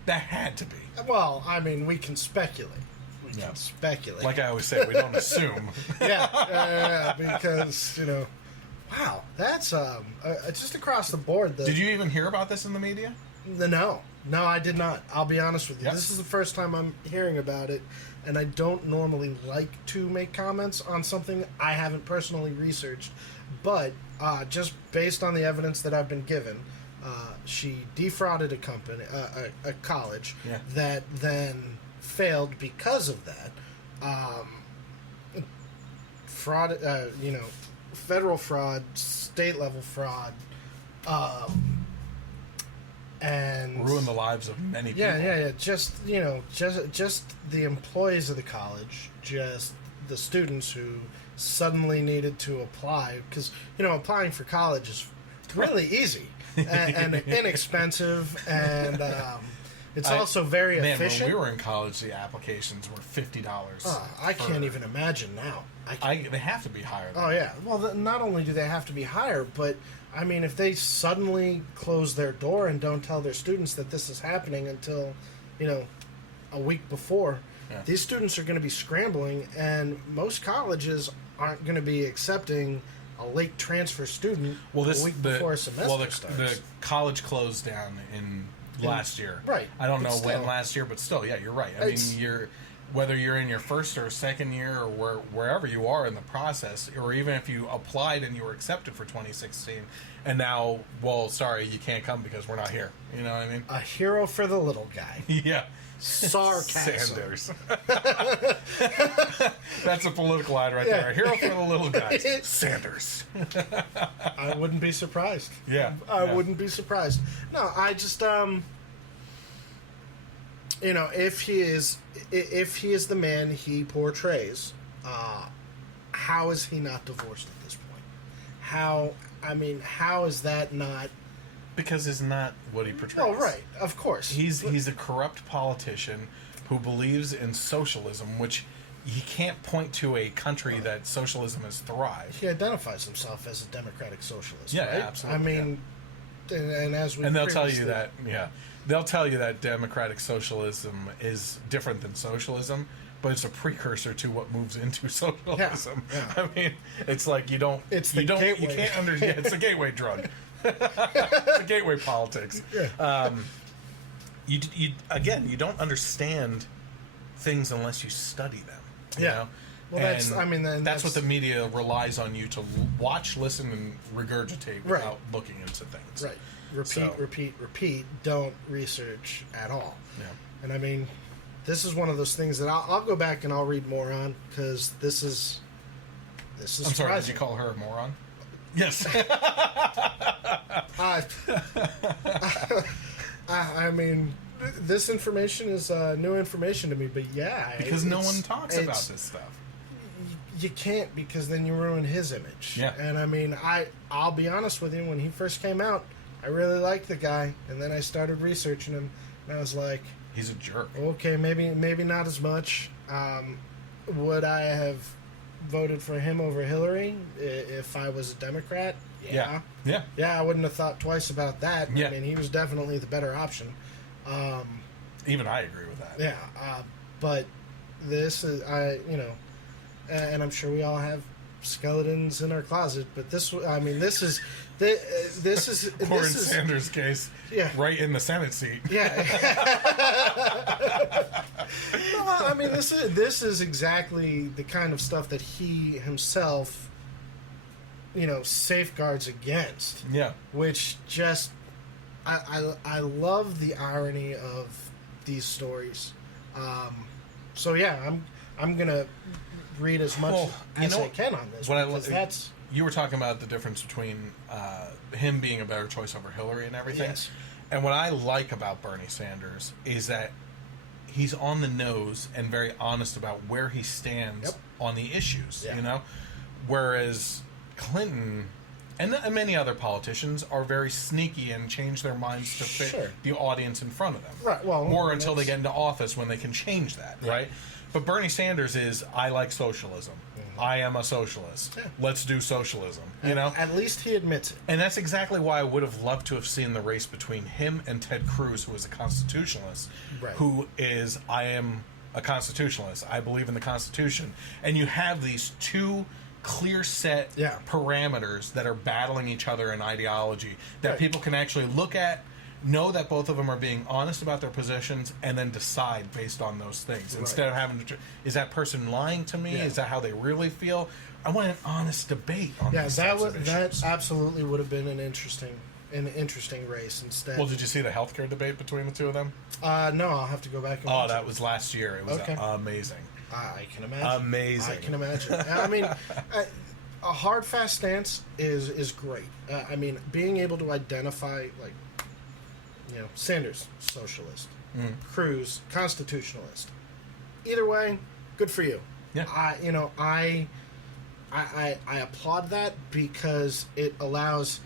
That had to be. Well, I mean, we can speculate. We can speculate. Like I always say, we don't assume. Yeah, because, wow, that's just across the board. Did you even hear about this in the media? No, I did not. I'll be honest with you. Yep. This is the first time I'm hearing about it, and I don't normally like to make comments on something I haven't personally researched, but just based on the evidence that I've been given, she defrauded a company, a college, that then failed because of that. Fraud, federal fraud, state level fraud, and ruined the lives of many people. Yeah. Just the employees of the college, just the students who suddenly needed to apply because applying for college is really easy and inexpensive and. It's also very efficient. When we were in college, the applications were $50. I can't even imagine now. They have to be higher. Oh, yeah. Well, not only do they have to be higher, but, I mean, if they suddenly close their door and don't tell their students that this is happening until, a week before, these students are going to be scrambling, and most colleges aren't going to be accepting a late transfer student a week before a semester starts. The college closed down in last year. Right. I don't know when last year, but still, yeah, you're right. I mean, whether you're in your first or second year or wherever you are in the process, or even if you applied and you were accepted for 2016, and now, well, sorry, you can't come because we're not here. You know what I mean? A hero for the little guy. Yeah. Sarcasm. Sanders. That's a political ad right there. A hero for the little guys. Sanders. I wouldn't be surprised. Yeah. I wouldn't be surprised. No, I just if he is the man he portrays, how is he not divorced at this point? How is that not? Because it's not what he portrays. Oh, right. Of course. He's a corrupt politician who believes in socialism, which he can't point to a country that socialism has thrived. He identifies himself as a democratic socialist. Yeah, right? absolutely. I mean, and as we they'll tell you that democratic socialism is different than socialism, but it's a precursor to what moves into socialism. Yeah. I mean, it's like you can't it's a gateway drug. It's a gateway politics. Yeah. You don't understand things unless you study them. You know? Well, that's what the media relies on you to watch, listen, and regurgitate without looking into things. Right. Repeat. Don't research at all. Yeah. And I mean, this is one of those things that I'll go back and I'll read more on because this is. I'm sorry. Did you call her a moron? Yes. I mean, this information is new information to me, but because no one talks about this stuff. You can't, because then you ruin his image. Yeah. And I mean, I'll be honest with you, when he first came out, I really liked the guy, and then I started researching him, and I was like, he's a jerk. Okay, maybe not as much. Would I have voted for him over Hillary if I was a Democrat? Yeah. I wouldn't have thought twice about that. Yeah. I mean, he was definitely the better option. Even I agree with that. Yeah, but this is and I'm sure we all have skeletons in our closet, but this is or in Sanders' case, right in the Senate seat. Yeah. No, I mean, this is exactly the kind of stuff that he himself, safeguards against. Yeah. Which just, I love the irony of these stories. So yeah, I'm gonna read as much as I can on this. That's. You were talking about the difference between him being a better choice over Hillary and everything. Yes. And what I like about Bernie Sanders is that he's on the nose and very honest about where he stands on the issues, Whereas Clinton and many other politicians are very sneaky and change their minds to fit the audience in front of them. Right. Well, or until they get into office when they can change that, right? But Bernie Sanders is, I like socialism. Mm-hmm. I am a socialist. Yeah. Let's do socialism. At least he admits it. And that's exactly why I would have loved to have seen the race between him and Ted Cruz, who is a constitutionalist, who is, I am a constitutionalist. I believe in the Constitution. And you have these two clear set parameters that are battling each other in ideology that people can actually look at, know that both of them are being honest about their positions, and then decide based on those things instead of having to. Is that person lying to me? Is that how they really feel? I want an honest debate on these types of issues. That absolutely would have been an interesting race instead. Well, did you see the healthcare debate between the two of them? No, I'll have to go back and watch that was last year. It was amazing. I can imagine. Amazing. I can imagine. I mean, a hard, fast stance is great. I mean, being able to identify, Sanders, socialist. Cruz, constitutionalist. Either way, good for you. Yeah. I applaud that because it allows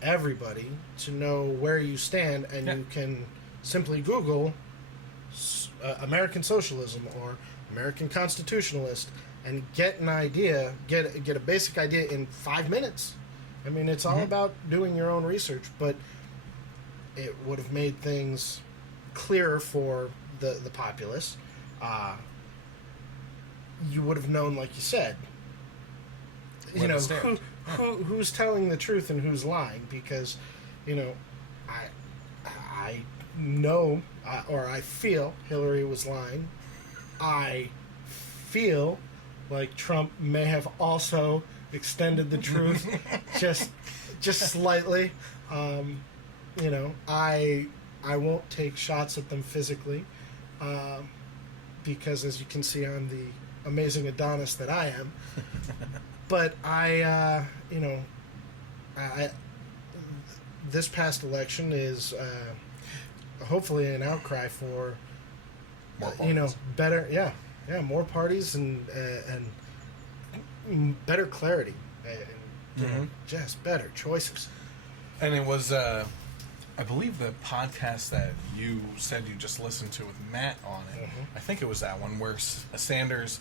everybody to know where you stand, and you can simply Google American socialism or American constitutionalist and get an idea, get a basic idea in 5 minutes. I mean, it's all about doing your own research, but it would have made things clearer for the populace. You would have known, like you said, who's telling the truth and who's lying, because I know or I feel Hillary was lying. I feel like Trump may have also extended the truth just slightly. I won't take shots at them physically because, as you can see, I'm the amazing Adonis that I am. But this past election is hopefully an outcry for more parties. More parties and better clarity and just better choices. And it was I believe the podcast that you said you just listened to with Matt on it, I think it was that one where Sanders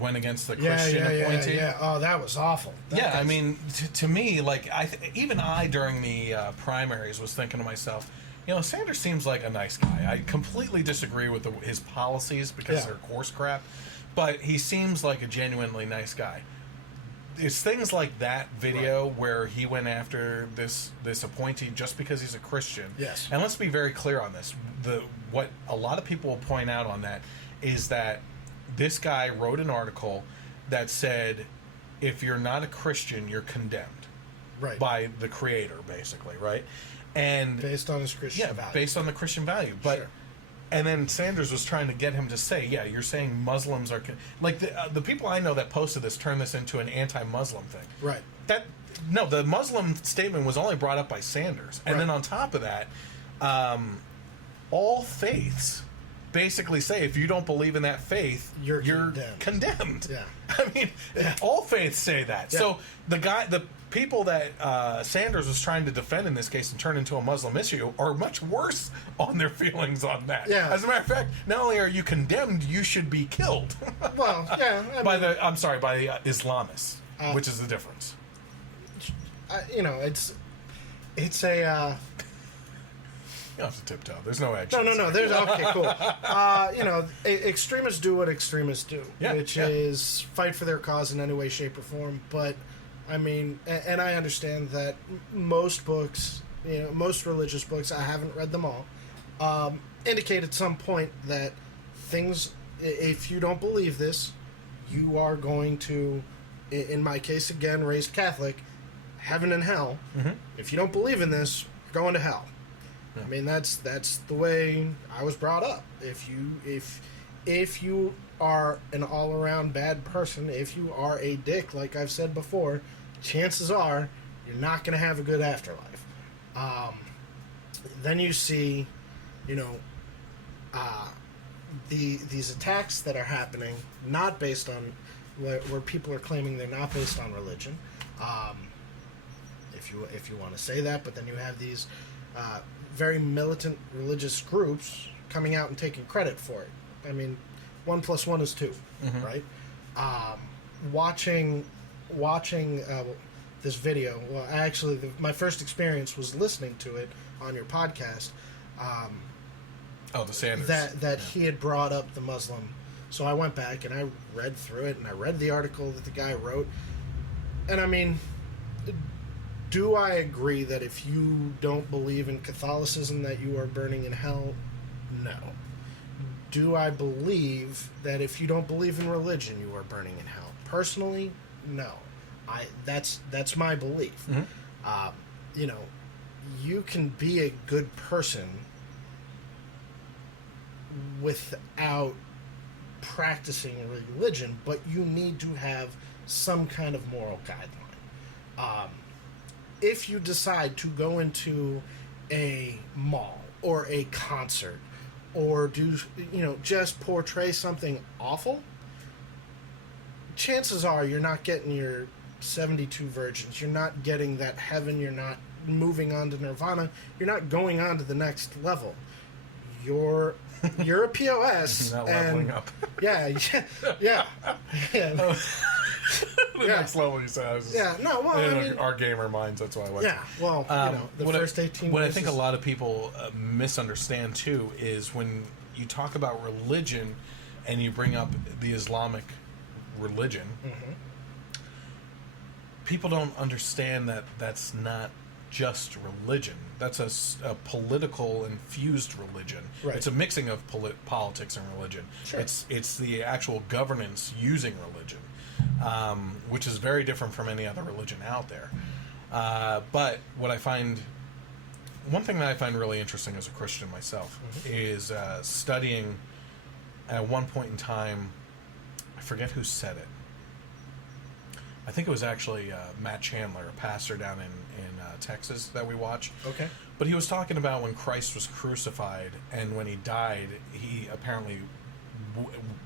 went against the Christian appointee. Yeah. Oh, that was awful. I mean, to me, like, even I during the primaries was thinking to myself, Sanders seems like a nice guy. I completely disagree with his policies because they're coarse crap, but he seems like a genuinely nice guy. It's things like that video where he went after this appointee just because he's a Christian. Yes. And let's be very clear on this. What a lot of people will point out on that is that this guy wrote an article that said, if you're not a Christian, you're condemned. Right. By the creator, basically, right? And based on his Christian value. Based on the Christian value. But and then Sanders was trying to get him to say, you're saying Muslims are... Like, the people I know that posted this turned this into an anti-Muslim thing. Right. The Muslim statement was only brought up by Sanders. And then on top of that, all faiths basically say if you don't believe in that faith, you're condemned. Yeah. I mean, all faiths say that. Yeah. So the people that Sanders was trying to defend in this case and turn into a Muslim issue are much worse on their feelings on that. Yeah. As a matter of fact, not only are you condemned, you should be killed. Well, by the Islamists, which is the difference. It's a You don't have to tiptoe. There's no edge. No. There's okay, cool. Extremists do what extremists do, which is fight for their cause in any way, shape, or form. But I mean, and I understand that most books, most religious books, I haven't read them all, indicate at some point that things, if you don't believe this, you are going to, in my case again, raised Catholic, heaven and hell. Mm-hmm. If you don't believe in this, you're going to hell. Yeah. I mean, that's the way I was brought up. If you are an all-around bad person, if you are a dick, like I've said before, chances are you're not going to have a good afterlife. Then you see, these attacks that are happening, not based on where people are claiming they're not based on religion. If you want to say that, but then you have these very militant religious groups coming out and taking credit for it. I mean, 1 + 1 is 2, mm-hmm. right? Watching this video. Well, actually, my first experience was listening to it on your podcast. The Sanders. That he had brought up the Muslim. So I went back and I read through it, and I read the article that the guy wrote. And I mean, do I agree that if you don't believe in Catholicism that you are burning in hell? No. Do I believe that if you don't believe in religion you are burning in hell? Personally, no. That's my belief. Mm-hmm. You can be a good person without practicing religion, but you need to have some kind of moral guideline. If you decide to go into a mall or a concert or do, just portray something awful, chances are you're not getting your 72 virgins. You're not getting that heaven. You're not moving on to nirvana. You're not going on to the next level. You're a POS. Not leveling up. Yeah. The next level, you said. Our gamer minds, that's why I went. Yeah, well, the first 18 What I think a lot of people misunderstand, too, is when you talk about religion and you bring up the Islamic religion, mm-hmm. people don't understand that that's not just religion. That's a political infused religion. Right. It's a mixing of politics and religion. Sure. It's the actual governance using religion, which is very different from any other religion out there. But one thing that I find really interesting as a Christian myself, mm-hmm. is studying at one point in time, I forget who said it. I think it was actually Matt Chandler, a pastor down in Texas that we watch. Okay. But he was talking about when Christ was crucified and when he died, he apparently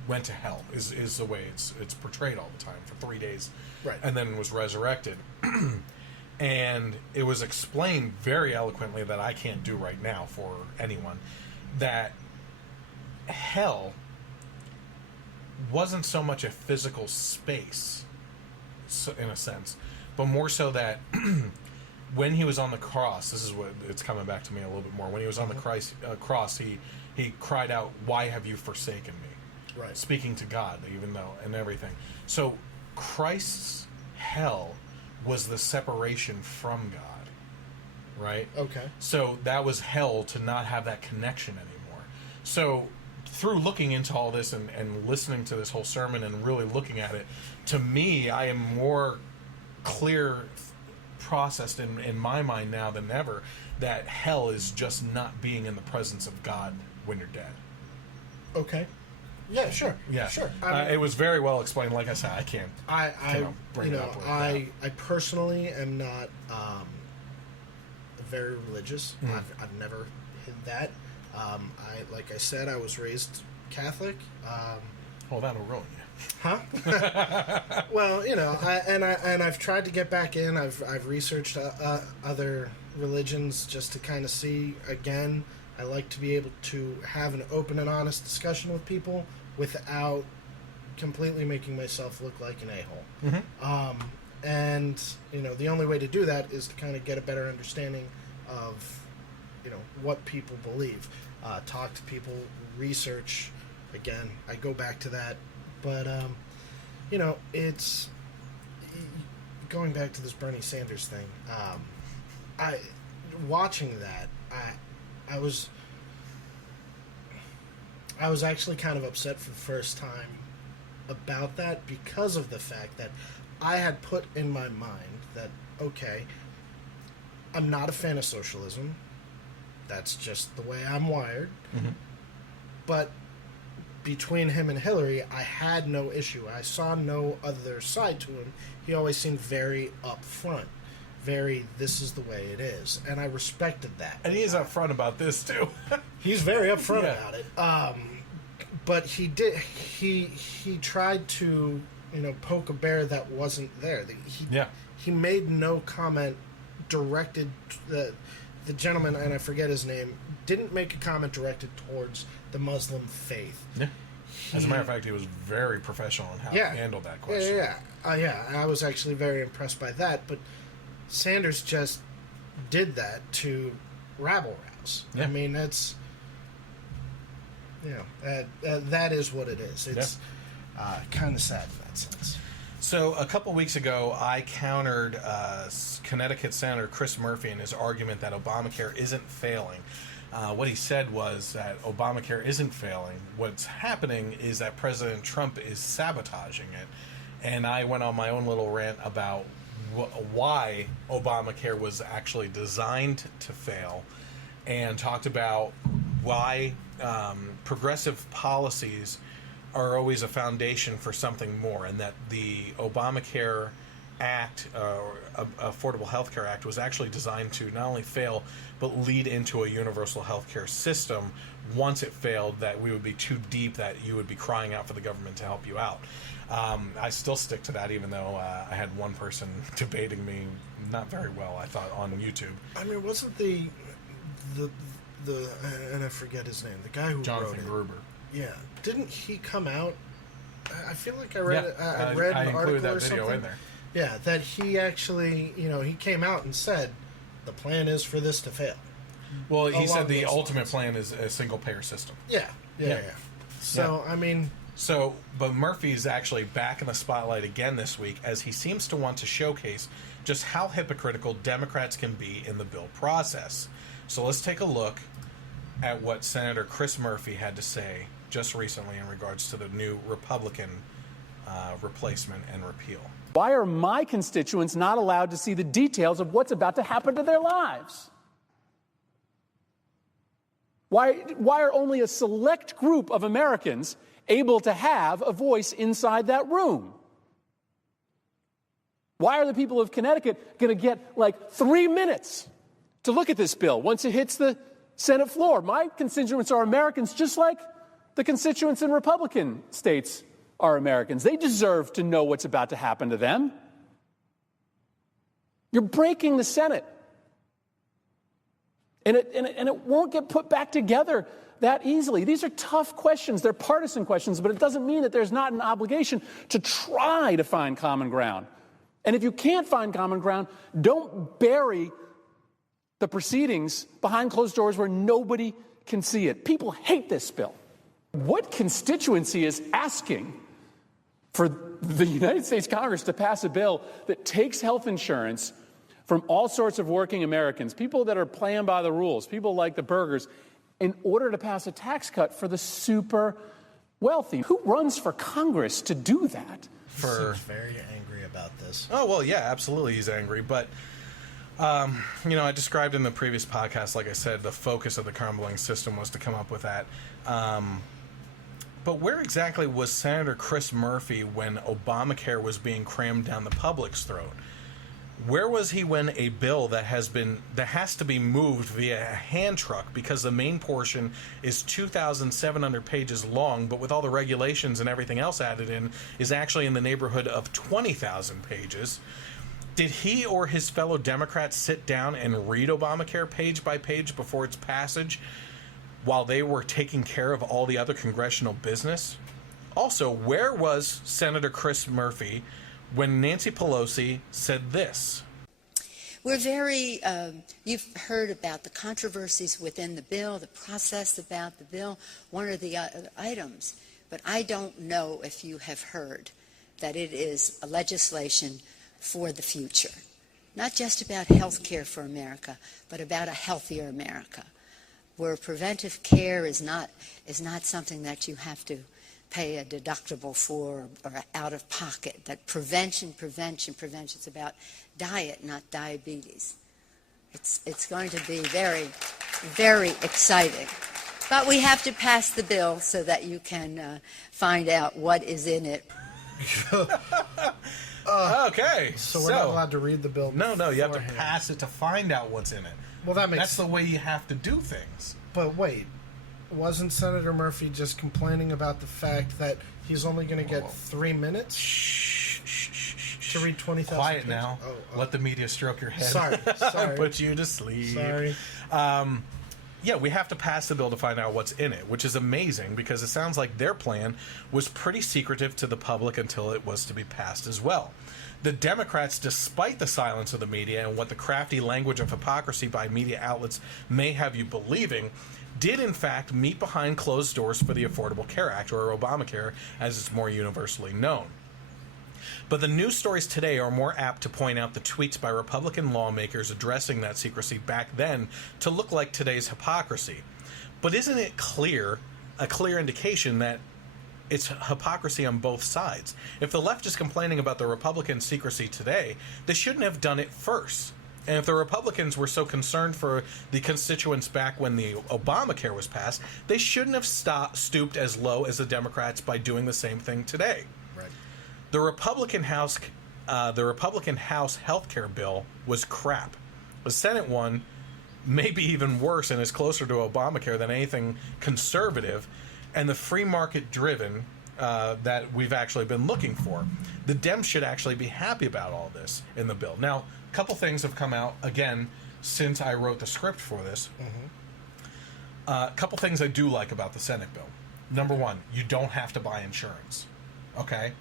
went to hell, is the way it's portrayed all the time, for 3 days. Right. And then was resurrected. And it was explained very eloquently that I can't do right now for anyone, that hell wasn't so much a physical space, in a sense, but more so that when he was on the cross, this is what it's coming back to me a little bit more. When he was on the cross, he cried out, "Why have you forsaken me?" Right. Speaking to God, even though, and everything. So Christ's hell was the separation from God, right? Okay. So that was hell, to not have that connection anymore. So through looking into all this and listening to this whole sermon and really looking at it, to me, I am more clear processed in my mind now than ever that hell is just not being in the presence of God when you're dead. Okay. Yeah, sure. Yeah, sure. It was very well explained. Like I said, I can't. Bring it up. I personally am not very religious. Mm. I've never hid that. Like I said, I was raised Catholic. Well, that'll ruin you. Huh? Well, I've tried to get back in. I've researched other religions just to kind of see. Again, I like to be able to have an open and honest discussion with people without completely making myself look like an a-hole. Mm-hmm. And the only way to do that is to kind of get a better understanding of what people believe. Talk to people, research. Again, I go back to that. But, it's going back to this Bernie Sanders thing. Watching that, I was actually kind of upset for the first time about that because of the fact that I had put in my mind that, okay, I'm not a fan of socialism. That's just the way I'm wired. Mm-hmm. But between him and Hillary, I had no issue. I saw no other side to him. He always seemed very upfront. Very, this is the way it is. And I respected that. And he is upfront about this, too. He's very upfront about it. But he tried to, poke a bear that wasn't there. He made no comment directed, the gentleman, and I forget his name, didn't make a comment directed towards the Muslim faith. Yeah. As a matter of fact, he was very professional in how he handled that question. Yeah, I was actually very impressed by that, but Sanders just did that to rabble-rouse. Yeah. I mean, that's... that is what it is. It's kind of sad in that sense. So a couple weeks ago, I countered Connecticut Senator Chris Murphy in his argument that Obamacare isn't failing. What he said was that Obamacare isn't failing. What's happening is that President Trump is sabotaging it. And I went on my own little rant about why Obamacare was actually designed to fail, and talked about why progressive policies are always a foundation for something more, and that the Obamacare Act, Affordable Health Care Act, was actually designed to not only fail, but lead into a universal health care system. Once it failed, that we would be too deep, that you would be crying out for the government to help you out. I still stick to that, even though I had one person debating me not very well, I thought, on YouTube. I mean, wasn't the and I forget his name, the guy who Jonathan wrote it. Gruber. Yeah, didn't he come out? I feel like I read I read an article that or video something. In there. Yeah, that he actually, he came out and said the plan is for this to fail. Well, he said the ultimate plan is a single-payer system. Yeah. So, I mean... But Murphy's actually back in the spotlight again this week, as he seems to want to showcase just how hypocritical Democrats can be in the bill process. So let's take a look at what Senator Chris Murphy had to say just recently in regards to the new Republican replacement and repeal. Why are my constituents not allowed to see the details of what's about to happen to their lives? Why are only a select group of Americans able to have a voice inside that room? Why are the people of Connecticut going to get like 3 minutes to look at this bill once it hits the Senate floor? My constituents are Americans just like the constituents in Republican states are Americans. They deserve to know what's about to happen to them. You're breaking the Senate. And it won't get put back together that easily. These are tough questions. They're partisan questions, but it doesn't mean that there's not an obligation to try to find common ground. And if you can't find common ground, don't bury the proceedings behind closed doors where nobody can see it. People hate this bill. What constituency is asking for the United States Congress to pass a bill that takes health insurance from all sorts of working Americans, people that are playing by the rules, people like the Burgers, in order to pass a tax cut for the super wealthy? Who runs for Congress to do that? He seems very angry about this. Oh, well, yeah, absolutely he's angry. But, I described in the previous podcast, like I said, the focus of the crumbling system was to come up with that. But where exactly was Senator Chris Murphy when Obamacare was being crammed down the public's throat? Where was he when a bill that has to be moved via a hand truck, because the main portion is 2,700 pages long, but with all the regulations and everything else added in, is actually in the neighborhood of 20,000 pages? Did he or his fellow Democrats sit down and read Obamacare page by page before its passage while they were taking care of all the other congressional business? Also, where was Senator Chris Murphy when Nancy Pelosi said this? We're very, you've heard about the controversies within the bill, the process about the bill, one or the other items. But I don't know if you have heard that it is a legislation for the future. Not just about health care for America, but about a healthier America, where preventive care is not something that you have to pay a deductible for or out of pocket. That prevention. It's about diet, not diabetes. It's going to be very, very exciting. But we have to pass the bill so that you can find out what is in it. Okay. So we're not allowed to read the bill. No, you have to pass it to find out what's in it. Well, that's the way you have to do things. But wait, wasn't Senator Murphy just complaining about the fact that he's only going to get 3 minutes to read 20,000 Quiet pages? now. Let the media stroke your head. Sorry. Put you to sleep. Sorry. Yeah, we have to pass the bill to find out what's in it, which is amazing because it sounds like their plan was pretty secretive to the public until it was to be passed as well. The Democrats, despite the silence of the media and what the crafty language of hypocrisy by media outlets may have you believing, did in fact meet behind closed doors for the Affordable Care Act, or Obamacare as it's more universally known. But the news stories today are more apt to point out the tweets by Republican lawmakers addressing that secrecy back then to look like today's hypocrisy. But isn't it a clear indication that it's hypocrisy on both sides? If the left is complaining about the Republican secrecy today, they shouldn't have done it first. And if the Republicans were so concerned for the constituents back when the Obamacare was passed, they shouldn't have stooped as low as the Democrats by doing the same thing today. Right. The Republican House health care bill was crap. The Senate one may be even worse and is closer to Obamacare than anything conservative and the free market driven that we've actually been looking for. The Dems should actually be happy about all this in the bill. Now, a couple things have come out, again, since I wrote the script for this. A couple things I do like about the Senate bill. Number one, you don't have to buy insurance. Okay?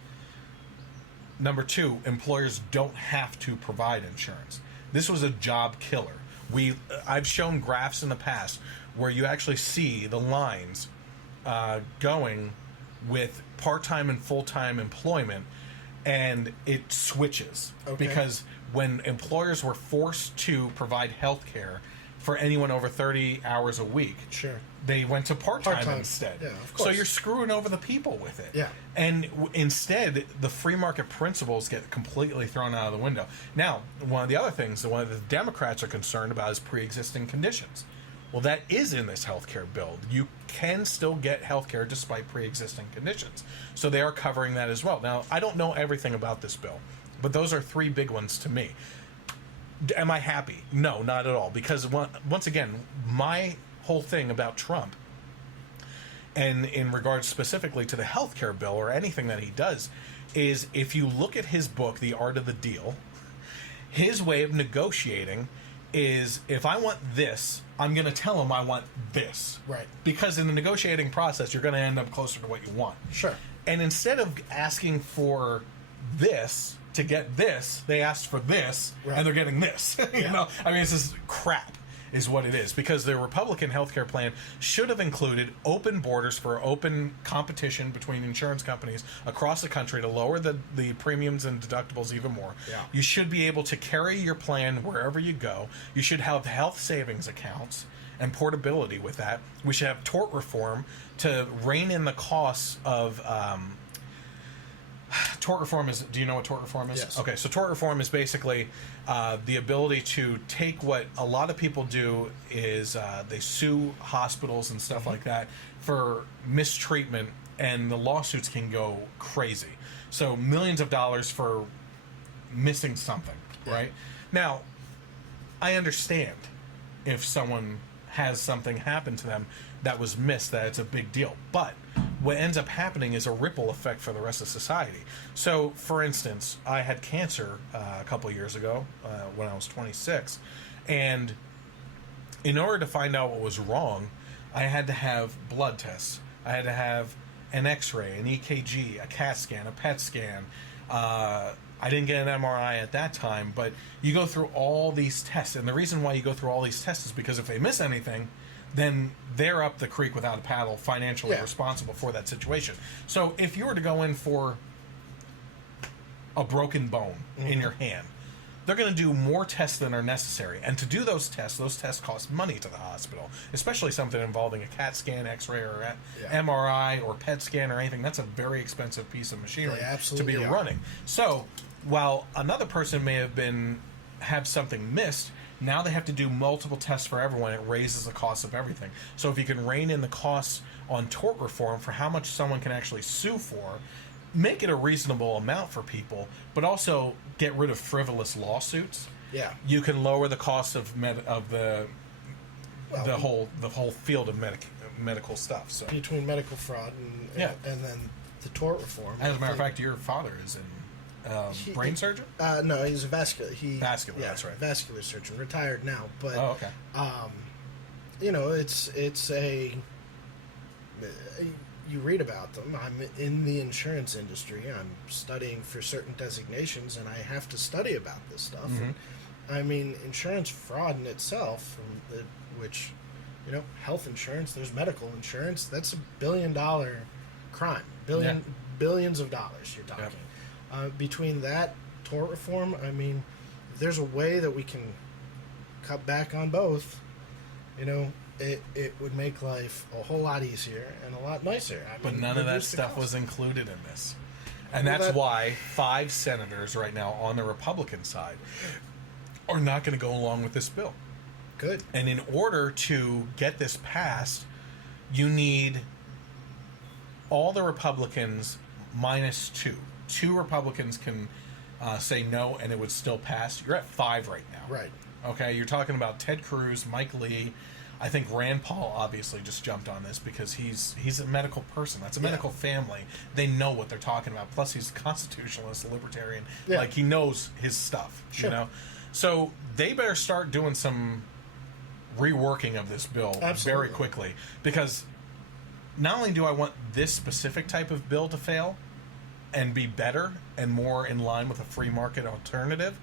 Number two, employers don't have to provide insurance. This was a job killer. I've shown graphs in the past where you actually see the lines going with part-time and full-time employment, and it switches. Okay. Because when employers were forced to provide health care for anyone over 30 hours a week, sure, they went to part-time instead. Yeah, of course. So you're screwing over the people with it. Yeah. And instead, the free market principles get completely thrown out of the window. Now, one of the other things, the one that the Democrats are concerned about is pre-existing conditions. Well, that is in this health care bill. You can still get health care despite pre-existing conditions. So they are covering that as well. Now, I don't know everything about this bill, but those are three big ones to me. Am I happy? No, not at all. Because once again, my whole thing about Trump, and in regards specifically to the health care bill or anything that he does, is if you look at his book, The Art of the Deal, his way of negotiating is, if I want this, I'm going to tell him I want this. Right. Because in the negotiating process, you're going to end up closer to what you want. Sure. And instead of asking for this to get this, they asked for this, and they're getting this. You know, I mean, it's just crap is what it is, because the Republican healthcare plan should have included open borders for open competition between insurance companies across the country to lower the premiums and deductibles even more. Yeah. You should be able to carry your plan wherever you go. You should have health savings accounts and portability with that. We should have tort reform to rein in the costs of tort reform is, do you know what tort reform is? Yes. Okay, so tort reform is basically the ability to take what a lot of people do is they sue hospitals and stuff like that for mistreatment, and the lawsuits can go crazy. So millions of dollars for missing something, right? Now, I understand if someone has something happen to them that was missed, that it's a big deal. But what ends up happening is a ripple effect for the rest of society. So, for instance, I had cancer a couple years ago when I was 26, and in order to find out what was wrong, I had to have blood tests. I had to have an X-ray, an EKG, a CAT scan, a PET scan, I didn't get an MRI at that time, but you go through all these tests, and the reason why you go through all these tests is because if they miss anything, then they're up the creek without a paddle, financially responsible for that situation. So if you were to go in for a broken bone in your hand, they're going to do more tests than are necessary. And to do those tests cost money to the hospital, especially something involving a CAT scan, X-ray, or MRI, or PET scan, or anything. That's a very expensive piece of machinery to be running. So while another person may have something missed, now they have to do multiple tests for everyone. It raises the cost of everything. So if you can rein in the costs on tort reform for how much someone can actually sue for, make it a reasonable amount for people, but also get rid of frivolous lawsuits. Yeah, you can lower the cost of the whole field of medical stuff. So between medical fraud and then the tort reform. As a matter of fact, your father is in brain surgeon. No, he's a vascular. Vascular. That's right. Vascular surgeon, retired now. But okay. It's a. You read about them. I'm in the insurance industry. I'm studying for certain designations, and I have to study about this stuff. Mm-hmm. And, I mean, insurance fraud in itself, which, health insurance, there's medical insurance, that's $1 billion crime. Billions of dollars you're talking. Yep. Between that, tort reform, I mean, if there's a way that we can cut back on both, it would make life a whole lot easier and a lot nicer. But none of that stuff was included in this. And that's why 5 senators right now on the Republican side are not going to go along with this bill. Good. And in order to get this passed, you need all the Republicans minus 2. 2 Republicans can say no, and it would still pass. You're at 5 right now. Right. Okay, you're talking about Ted Cruz, Mike Lee. I think Rand Paul obviously just jumped on this because he's a medical person. That's a medical family. They know what they're talking about. Plus, he's a constitutionalist, libertarian. Yeah. Like, he knows his stuff. Sure. So they better start doing some reworking of this bill very quickly, because not only do I want this specific type of bill to fail and be better and more in line with a free market alternative,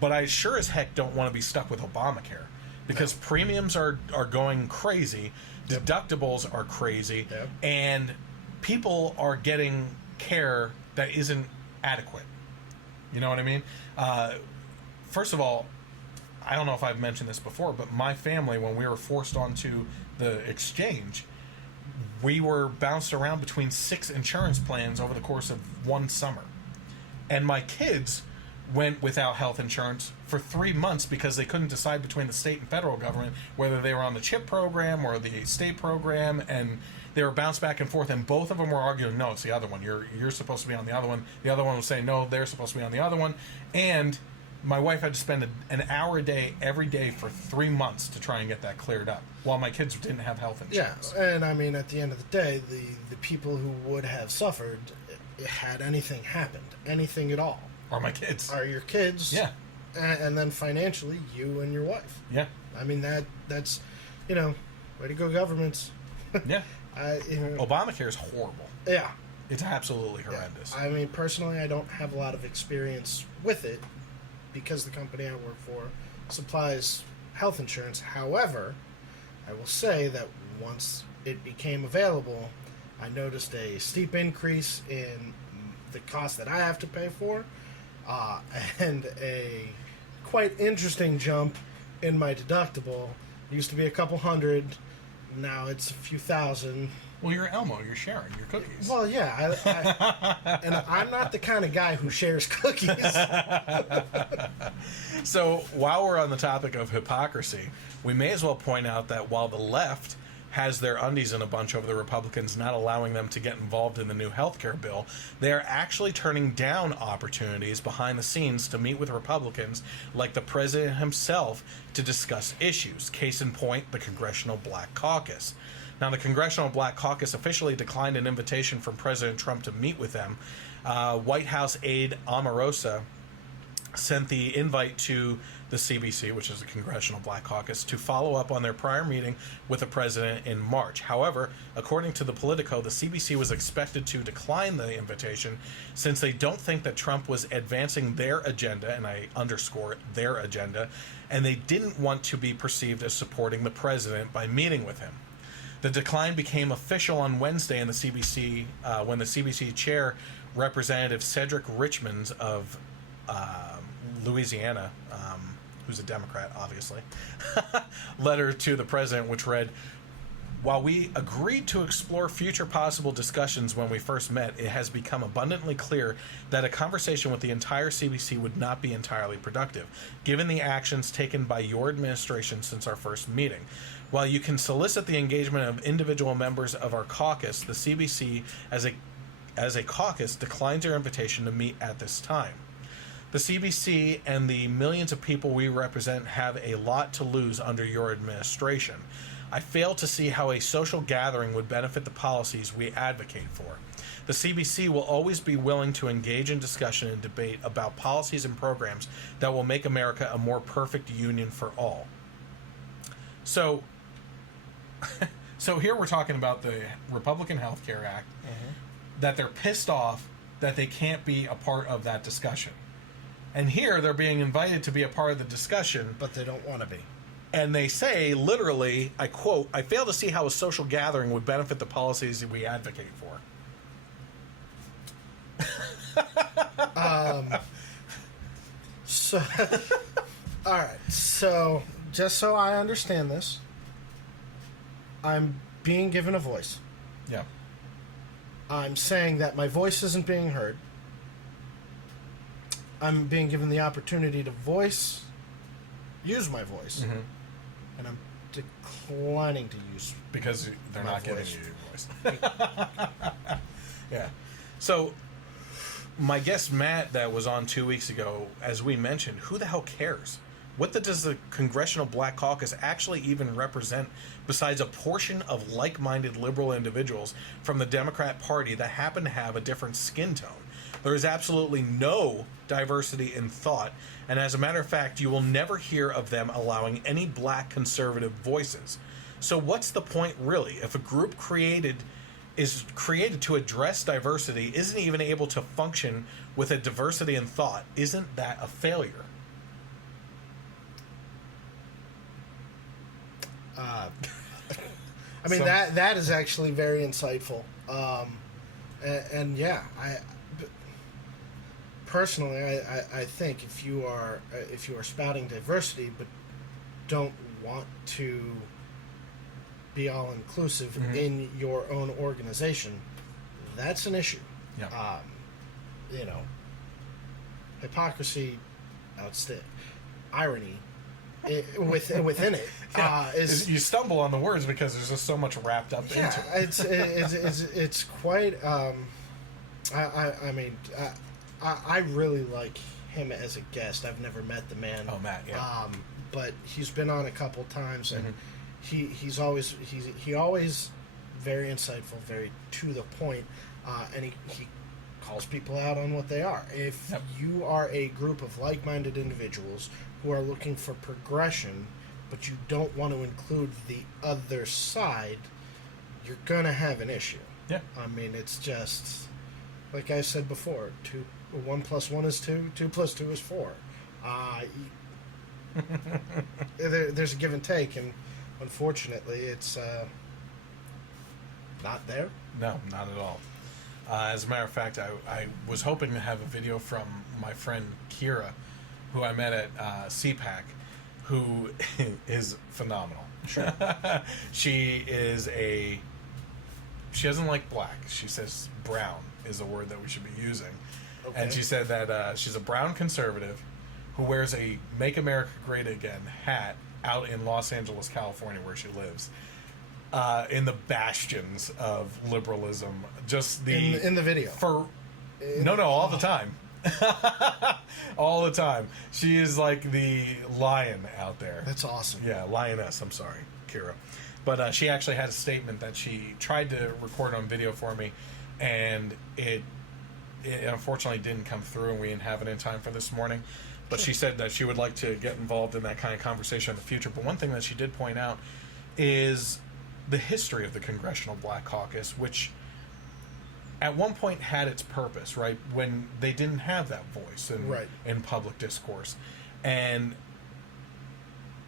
but I sure as heck don't want to be stuck with Obamacare. Because premiums are going crazy, deductibles are crazy, and people are getting care that isn't adequate. You know what I mean? First of all, I don't know if I've mentioned this before, but my family, when we were forced onto the exchange, we were bounced around between 6 insurance plans over the course of one summer. And my kids went without health insurance for 3 months because they couldn't decide between the state and federal government whether they were on the CHIP program or the state program, and they were bounced back and forth, and both of them were arguing, no, it's the other one. You're supposed to be on the other one. The other one was saying, no, they're supposed to be on the other one. And my wife had to spend an hour a day every day for 3 months to try and get that cleared up, while my kids didn't have health insurance. Yeah, and I mean, at the end of the day, the people who would have suffered had anything happened, anything at all, are my kids. Are your kids. Yeah. And then financially, you and your wife. Yeah. I mean, that's, way to go, governments. Yeah. Obamacare is horrible. Yeah. It's absolutely horrendous. Yeah. I mean, personally, I don't have a lot of experience with it because the company I work for supplies health insurance. However, I will say that once it became available, I noticed a steep increase in the cost that I have to pay for, and a quite interesting jump in my deductible. It used to be a couple hundred, now it's a few thousand. Well, you're Elmo, you're sharing your cookies. Well, yeah, and I'm not the kind of guy who shares cookies. So, while we're on the topic of hypocrisy, we may as well point out that while the left has their undies in a bunch over the Republicans not allowing them to get involved in the new healthcare bill, they are actually turning down opportunities behind the scenes to meet with Republicans like the president himself to discuss issues. Case in point, the Congressional Black Caucus. Now, the Congressional Black Caucus officially declined an invitation from President Trump to meet with them. White House aide Omarosa sent the invite to the CBC, which is the Congressional Black Caucus, to follow up on their prior meeting with the president in March. However, according to the Politico, the CBC was expected to decline the invitation since they don't think that Trump was advancing their agenda, and I underscore it, their agenda, and they didn't want to be perceived as supporting the president by meeting with him. The decline became official on Wednesday in the CBC when the CBC chair, Representative Cedric Richmond of Louisiana, who's a Democrat, obviously, letter to the president, which read, "While we agreed to explore future possible discussions when we first met, it has become abundantly clear that a conversation with the entire CBC would not be entirely productive, given the actions taken by your administration since our first meeting. While you can solicit the engagement of individual members of our caucus, the CBC as a caucus declines your invitation to meet at this time. The CBC and the millions of people we represent have a lot to lose under your administration. I fail to see how a social gathering would benefit the policies we advocate for. The CBC will always be willing to engage in discussion and debate about policies and programs that will make America a more perfect union for all." So here we're talking about the Republican Health Care Act, that they're pissed off that they can't be a part of that discussion. And here they're being invited to be a part of the discussion. But they don't want to be. And they say, literally, I quote, "I fail to see how a social gathering would benefit the policies we advocate for." So, all right. So, just so I understand this, I'm being given a voice. Yeah. I'm saying that my voice isn't being heard. I'm being given the opportunity to use my voice, and I'm declining to use because they're not voice. giving you your voice. Yeah. So my guest Matt that was on 2 weeks ago, as we mentioned, who the hell cares? What does the Congressional Black Caucus actually even represent besides a portion of like-minded liberal individuals from the Democrat Party that happen to have a different skin tone? There is absolutely no diversity in thought, and as a matter of fact, you will never hear of them allowing any black conservative voices. So what's the point, really? If a group is created to address diversity isn't even able to function with a diversity in thought, isn't that a failure? I mean, that is actually very insightful. And yeah, personally, I think if you are spouting diversity but don't want to be all inclusive in your own organization, that's an issue. Yeah. Hypocrisy, irony within it. Is you stumble on the words because there's just so much wrapped up into it. It's quite. I mean, I really like him as a guest. I've never met the man. Oh, Matt, yeah. But he's been on a couple times, and he's always very insightful, very to the point, and he calls people out on what they are. If you are a group of like-minded individuals who are looking for progression, but you don't want to include the other side, you're gonna have an issue. Yeah. I mean, it's just like I said before: 1 + 1 is 2, 2 + 2 is 4. There's a give and take, and unfortunately, it's not there. No, not at all. As a matter of fact, I was hoping to have a video from my friend Kira, who I met at CPAC, who is phenomenal. Sure. She doesn't like black. She says brown is the word that we should be using. Okay. And she said that she's a brown conservative who wears a Make America Great Again hat out in Los Angeles, California, where she lives. In the bastions of liberalism, just in the video. All the time, all the time. She is like the lion out there. That's awesome. Yeah, lioness. I'm sorry, Kira, but she actually had a statement that she tried to record on video for me, and it unfortunately didn't come through, and we didn't have it in time for this morning. But she said that she would like to get involved in that kind of conversation in the future. But one thing that she did point out is the history of the Congressional Black Caucus, which at one point had its purpose, right? When they didn't have that voice in public discourse. And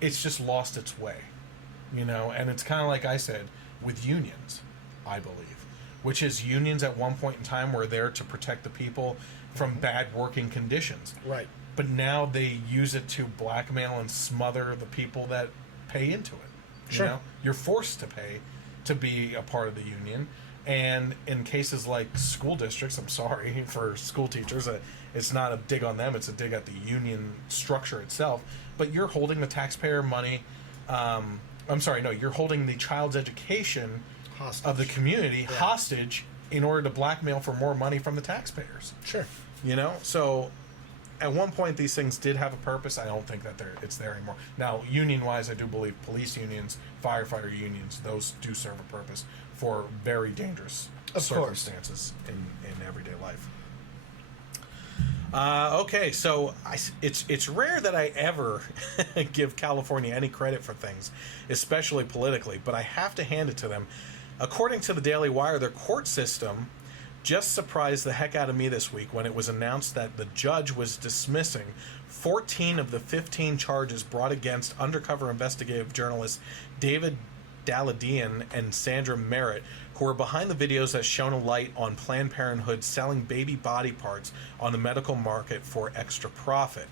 it's just lost its way, And it's kind of like I said, with unions, I believe. Which is unions at one point in time were there to protect the people from bad working conditions. Right. But now they use it to blackmail and smother the people that pay into it. Sure. You're forced to pay to be a part of the union. And in cases like school districts, I'm sorry for school teachers, it's not a dig on them, it's a dig at the union structure itself. But you're holding the taxpayer money, you're holding the child's education hostage. Of the community hostage in order to blackmail for more money from the taxpayers. Sure. So at one point these things did have a purpose. I don't think that it's there anymore. Now, union-wise, I do believe police unions, firefighter unions, those do serve a purpose for very dangerous circumstances in everyday life. Okay, so it's rare that I ever give California any credit for things, especially politically, but I have to hand it to them. According to the Daily Wire, their court system just surprised the heck out of me this week when it was announced that the judge was dismissing 14 of the 15 charges brought against undercover investigative journalists David Daladian and Sandra Merritt, who were behind the videos that shone a light on Planned Parenthood selling baby body parts on the medical market for extra profit.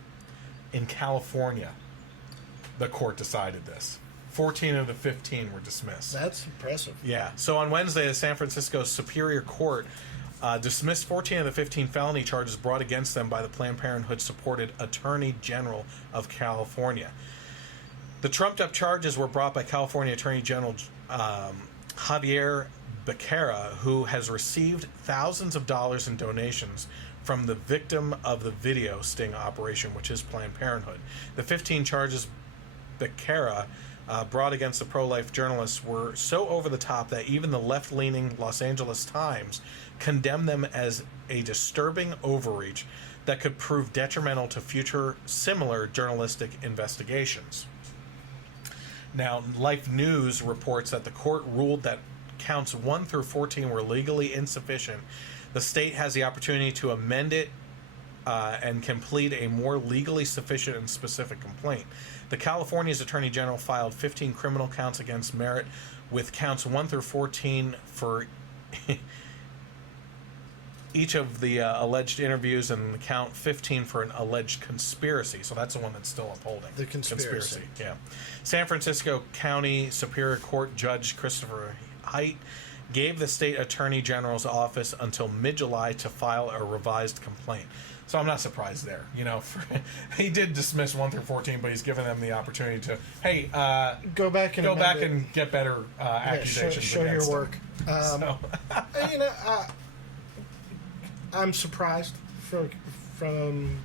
In California, the court decided this. 14 of the 15 were dismissed. That's impressive. Yeah. So on Wednesday, the San Francisco Superior Court dismissed 14 of the 15 felony charges brought against them by the Planned Parenthood-supported Attorney General of California. The trumped-up charges were brought by California Attorney General Javier Becerra, who has received thousands of dollars in donations from the victim of the video sting operation, which is Planned Parenthood. The 15 charges Becerra brought against the pro-life journalists were so over the top that even the left-leaning Los Angeles Times condemned them as a disturbing overreach that could prove detrimental to future similar journalistic investigations. Now, Life News reports that the court ruled that counts 1 through 14 were legally insufficient. The state has the opportunity to amend it and complete a more legally sufficient and specific complaint. The California's Attorney General filed 15 criminal counts against Merritt, with counts 1 through 14 for each of the alleged interviews, and count 15 for an alleged conspiracy. So that's the one that's still upholding. The conspiracy. Yeah. San Francisco County Superior Court Judge Christopher Hite gave the state attorney general's office until mid-July to file a revised complaint. So I'm not surprised there. He did dismiss 1 through 14, but he's given them the opportunity to, hey, go back and get better accusations. Show your work. I'm surprised from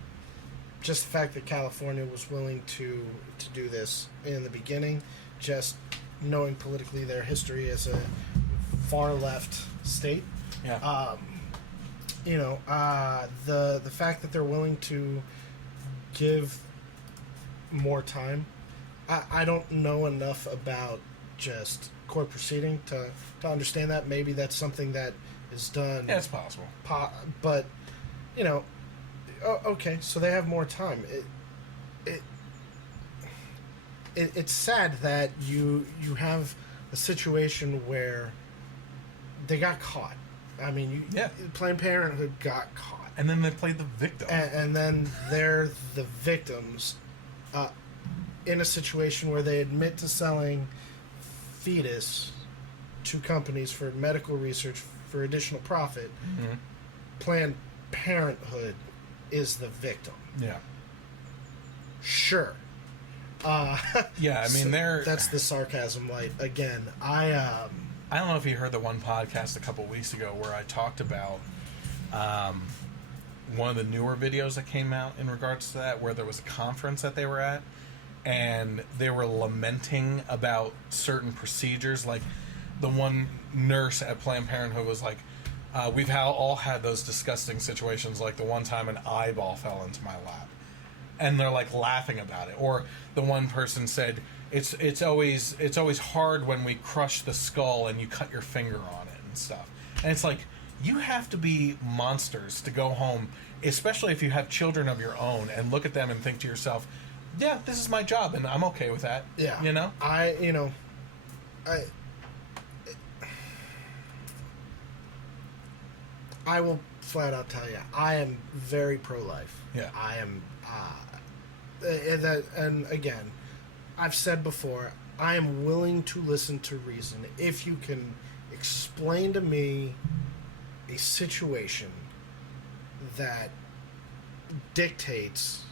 just the fact that California was willing to do this in the beginning, just knowing politically their history as a far left state. Yeah. The fact that they're willing to give more time. I don't know enough about just court proceeding to understand that. Maybe that's something that is done. Yeah, it's possible. But, okay, so they have more time. It's sad that you have a situation where they got caught. I mean, Planned Parenthood got caught. And then they played the victim. And then they're the victims in a situation where they admit to selling fetus to companies for medical research for additional profit. Mm-hmm. Planned Parenthood is the victim. Yeah. Sure. Yeah, I mean, that's the sarcasm light. Again, I don't know if you heard the one podcast a couple weeks ago where I talked about one of the newer videos that came out in regards to that, where there was a conference that they were at, and they were lamenting about certain procedures. Like, the one nurse at Planned Parenthood was like, we've all had those disgusting situations, like the one time an eyeball fell into my lap. and they're like laughing about it. Or the one person said, it's always hard when we crush the skull and you cut your finger on it and stuff. And it's like, you have to be monsters to go home, especially if you have children of your own, and look at them and think to yourself, yeah, this is my job and I'm okay with that. Yeah. You know? I will flat out tell you, I am very pro-life. Yeah. I am, and again, I've said before, I am willing to listen to reason if you can explain to me a situation that dictates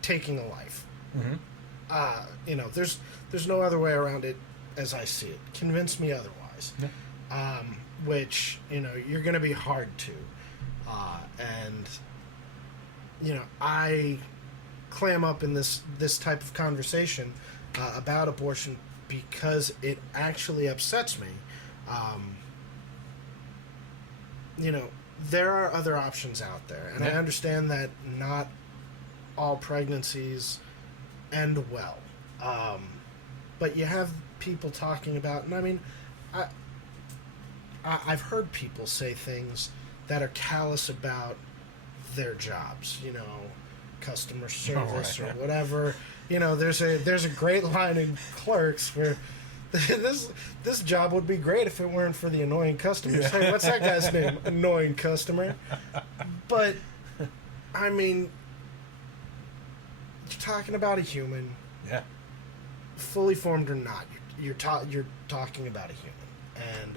taking a life. Mm-hmm. There's no other way around it as I see it. Convince me otherwise. Yeah. Which, you're going to be hard to. I clam up in this type of conversation about abortion because it actually upsets me. There are other options out there, and I understand that not all pregnancies end well. But you have people talking about, and I mean, I've heard people say things that are callous about their jobs, customer service or whatever. There's a great line in Clerks where this job would be great if it weren't for the annoying customers. Hey, what's that guy's name? Annoying customer. But I mean, you're talking about a human. Yeah. Fully formed or not, you're talking about a human, and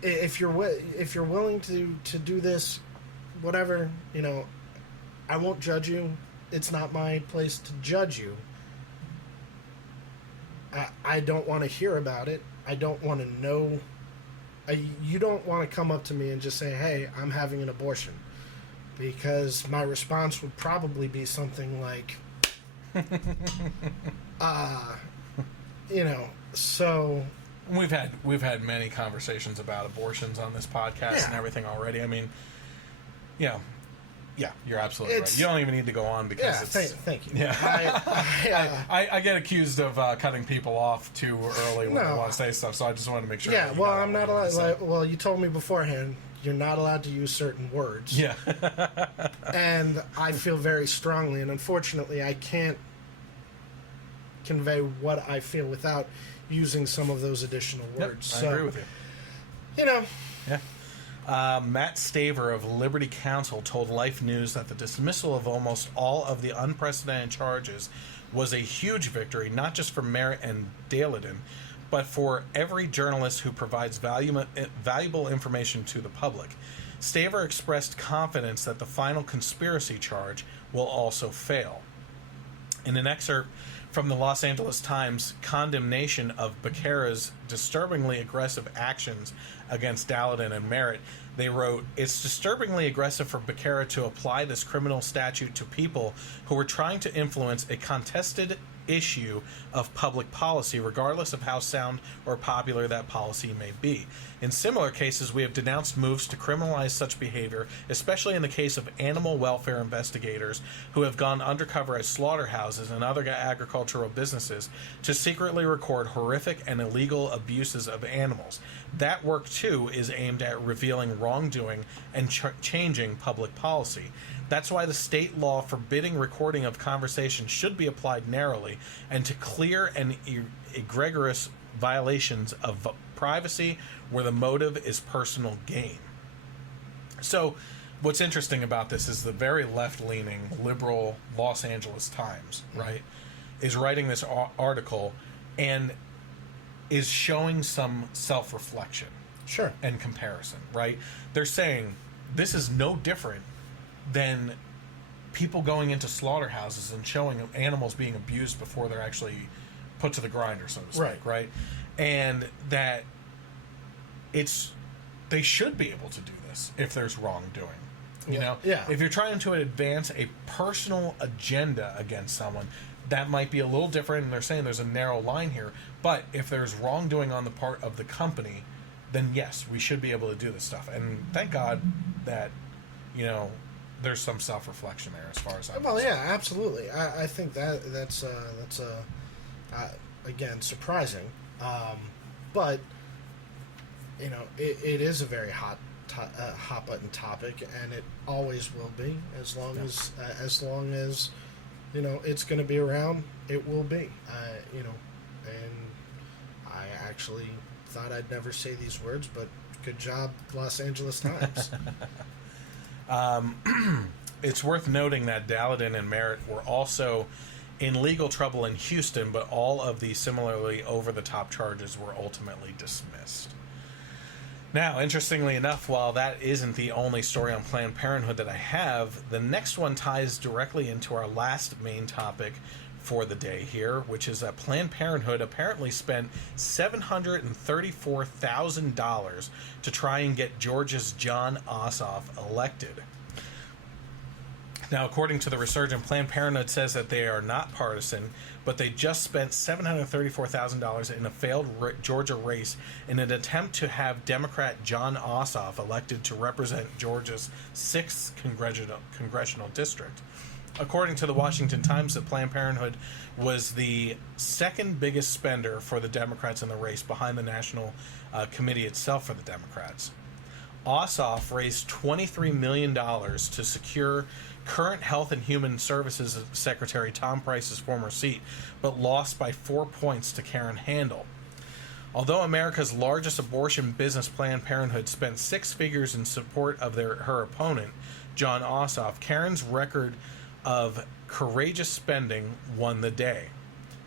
if you're willing to do this, whatever, I won't judge you. It's not my place to judge you. I don't want to hear about it. I don't want to know. You don't want to come up to me and just say, "Hey, I'm having an abortion," because my response would probably be something like, So we've had many conversations about abortions on this podcast and everything already. I mean, yeah, you're absolutely right. You don't even need to go on because thank you. Yeah, I get accused of cutting people off too early when they want to say stuff, so I just wanted to make sure. Yeah, well, I'm not allowed. Well, you told me beforehand you're not allowed to use certain words. Yeah, and I feel very strongly, and unfortunately, I can't convey what I feel without using some of those additional words. I agree with you. Yeah. Matt Staver of Liberty Counsel told Life News that the dismissal of almost all of the unprecedented charges was a huge victory, not just for Merritt and Daladin, but for every journalist who provides valuable information to the public. Staver expressed confidence that the final conspiracy charge will also fail. In an excerpt from the Los Angeles Times condemnation of Becerra's disturbingly aggressive actions against Daladin and Merritt, they wrote, "It's disturbingly aggressive for Becerra to apply this criminal statute to people who were trying to influence a contested issue of public policy, regardless of how sound or popular that policy may be. In similar cases, we have denounced moves to criminalize such behavior, especially in the case of animal welfare investigators who have gone undercover at slaughterhouses and other agricultural businesses to secretly record horrific and illegal abuses of animals. That work, too, is aimed at revealing wrongdoing and changing public policy. That's why the state law forbidding recording of conversations should be applied narrowly and to clear and egregious violations of privacy where the motive is personal gain." So what's interesting about this is the very left-leaning liberal Los Angeles Times, right, is writing this article and is showing some self-reflection and comparison, right? They're saying this is no different than people going into slaughterhouses and showing animals being abused before they're actually put to the grinder, so to speak, right? And that they should be able to do this if there's wrongdoing. You know? Yeah. If you're trying to advance a personal agenda against someone, that might be a little different, and they're saying there's a narrow line here. But if there's wrongdoing on the part of the company, then yes, we should be able to do this stuff. And thank God that, there's some self-reflection there as far as I'm concerned. Yeah, absolutely. I think that's again, surprising. But, it is a very hot button topic, and it always will be as long as it's going to be around. It will be, and I actually thought I'd never say these words, but good job, Los Angeles Times. It's worth noting that Daladin and Merritt were also in legal trouble in Houston, but all of the similarly over-the-top charges were ultimately dismissed. Now, interestingly enough, while that isn't the only story on Planned Parenthood that I have, the next one ties directly into our last main topic for the day here, which is that Planned Parenthood apparently spent $734,000 to try and get Georgia's Jon Ossoff elected. Now, according to the Resurgent, Planned Parenthood says that they are not partisan, but they just spent $734,000 in a failed Georgia race in an attempt to have Democrat Jon Ossoff elected to represent Georgia's 6th Congressional District. According to the Washington Times, that Planned Parenthood was the second biggest spender for the Democrats in the race, behind the National Committee itself for the Democrats. Ossoff raised $23 million to secure current Health and Human Services Secretary Tom Price's former seat, but lost by 4 points to Karen Handel. Although America's largest abortion business, Planned Parenthood, spent six figures in support of her opponent, Jon Ossoff, Karen's record of courageous spending won the day.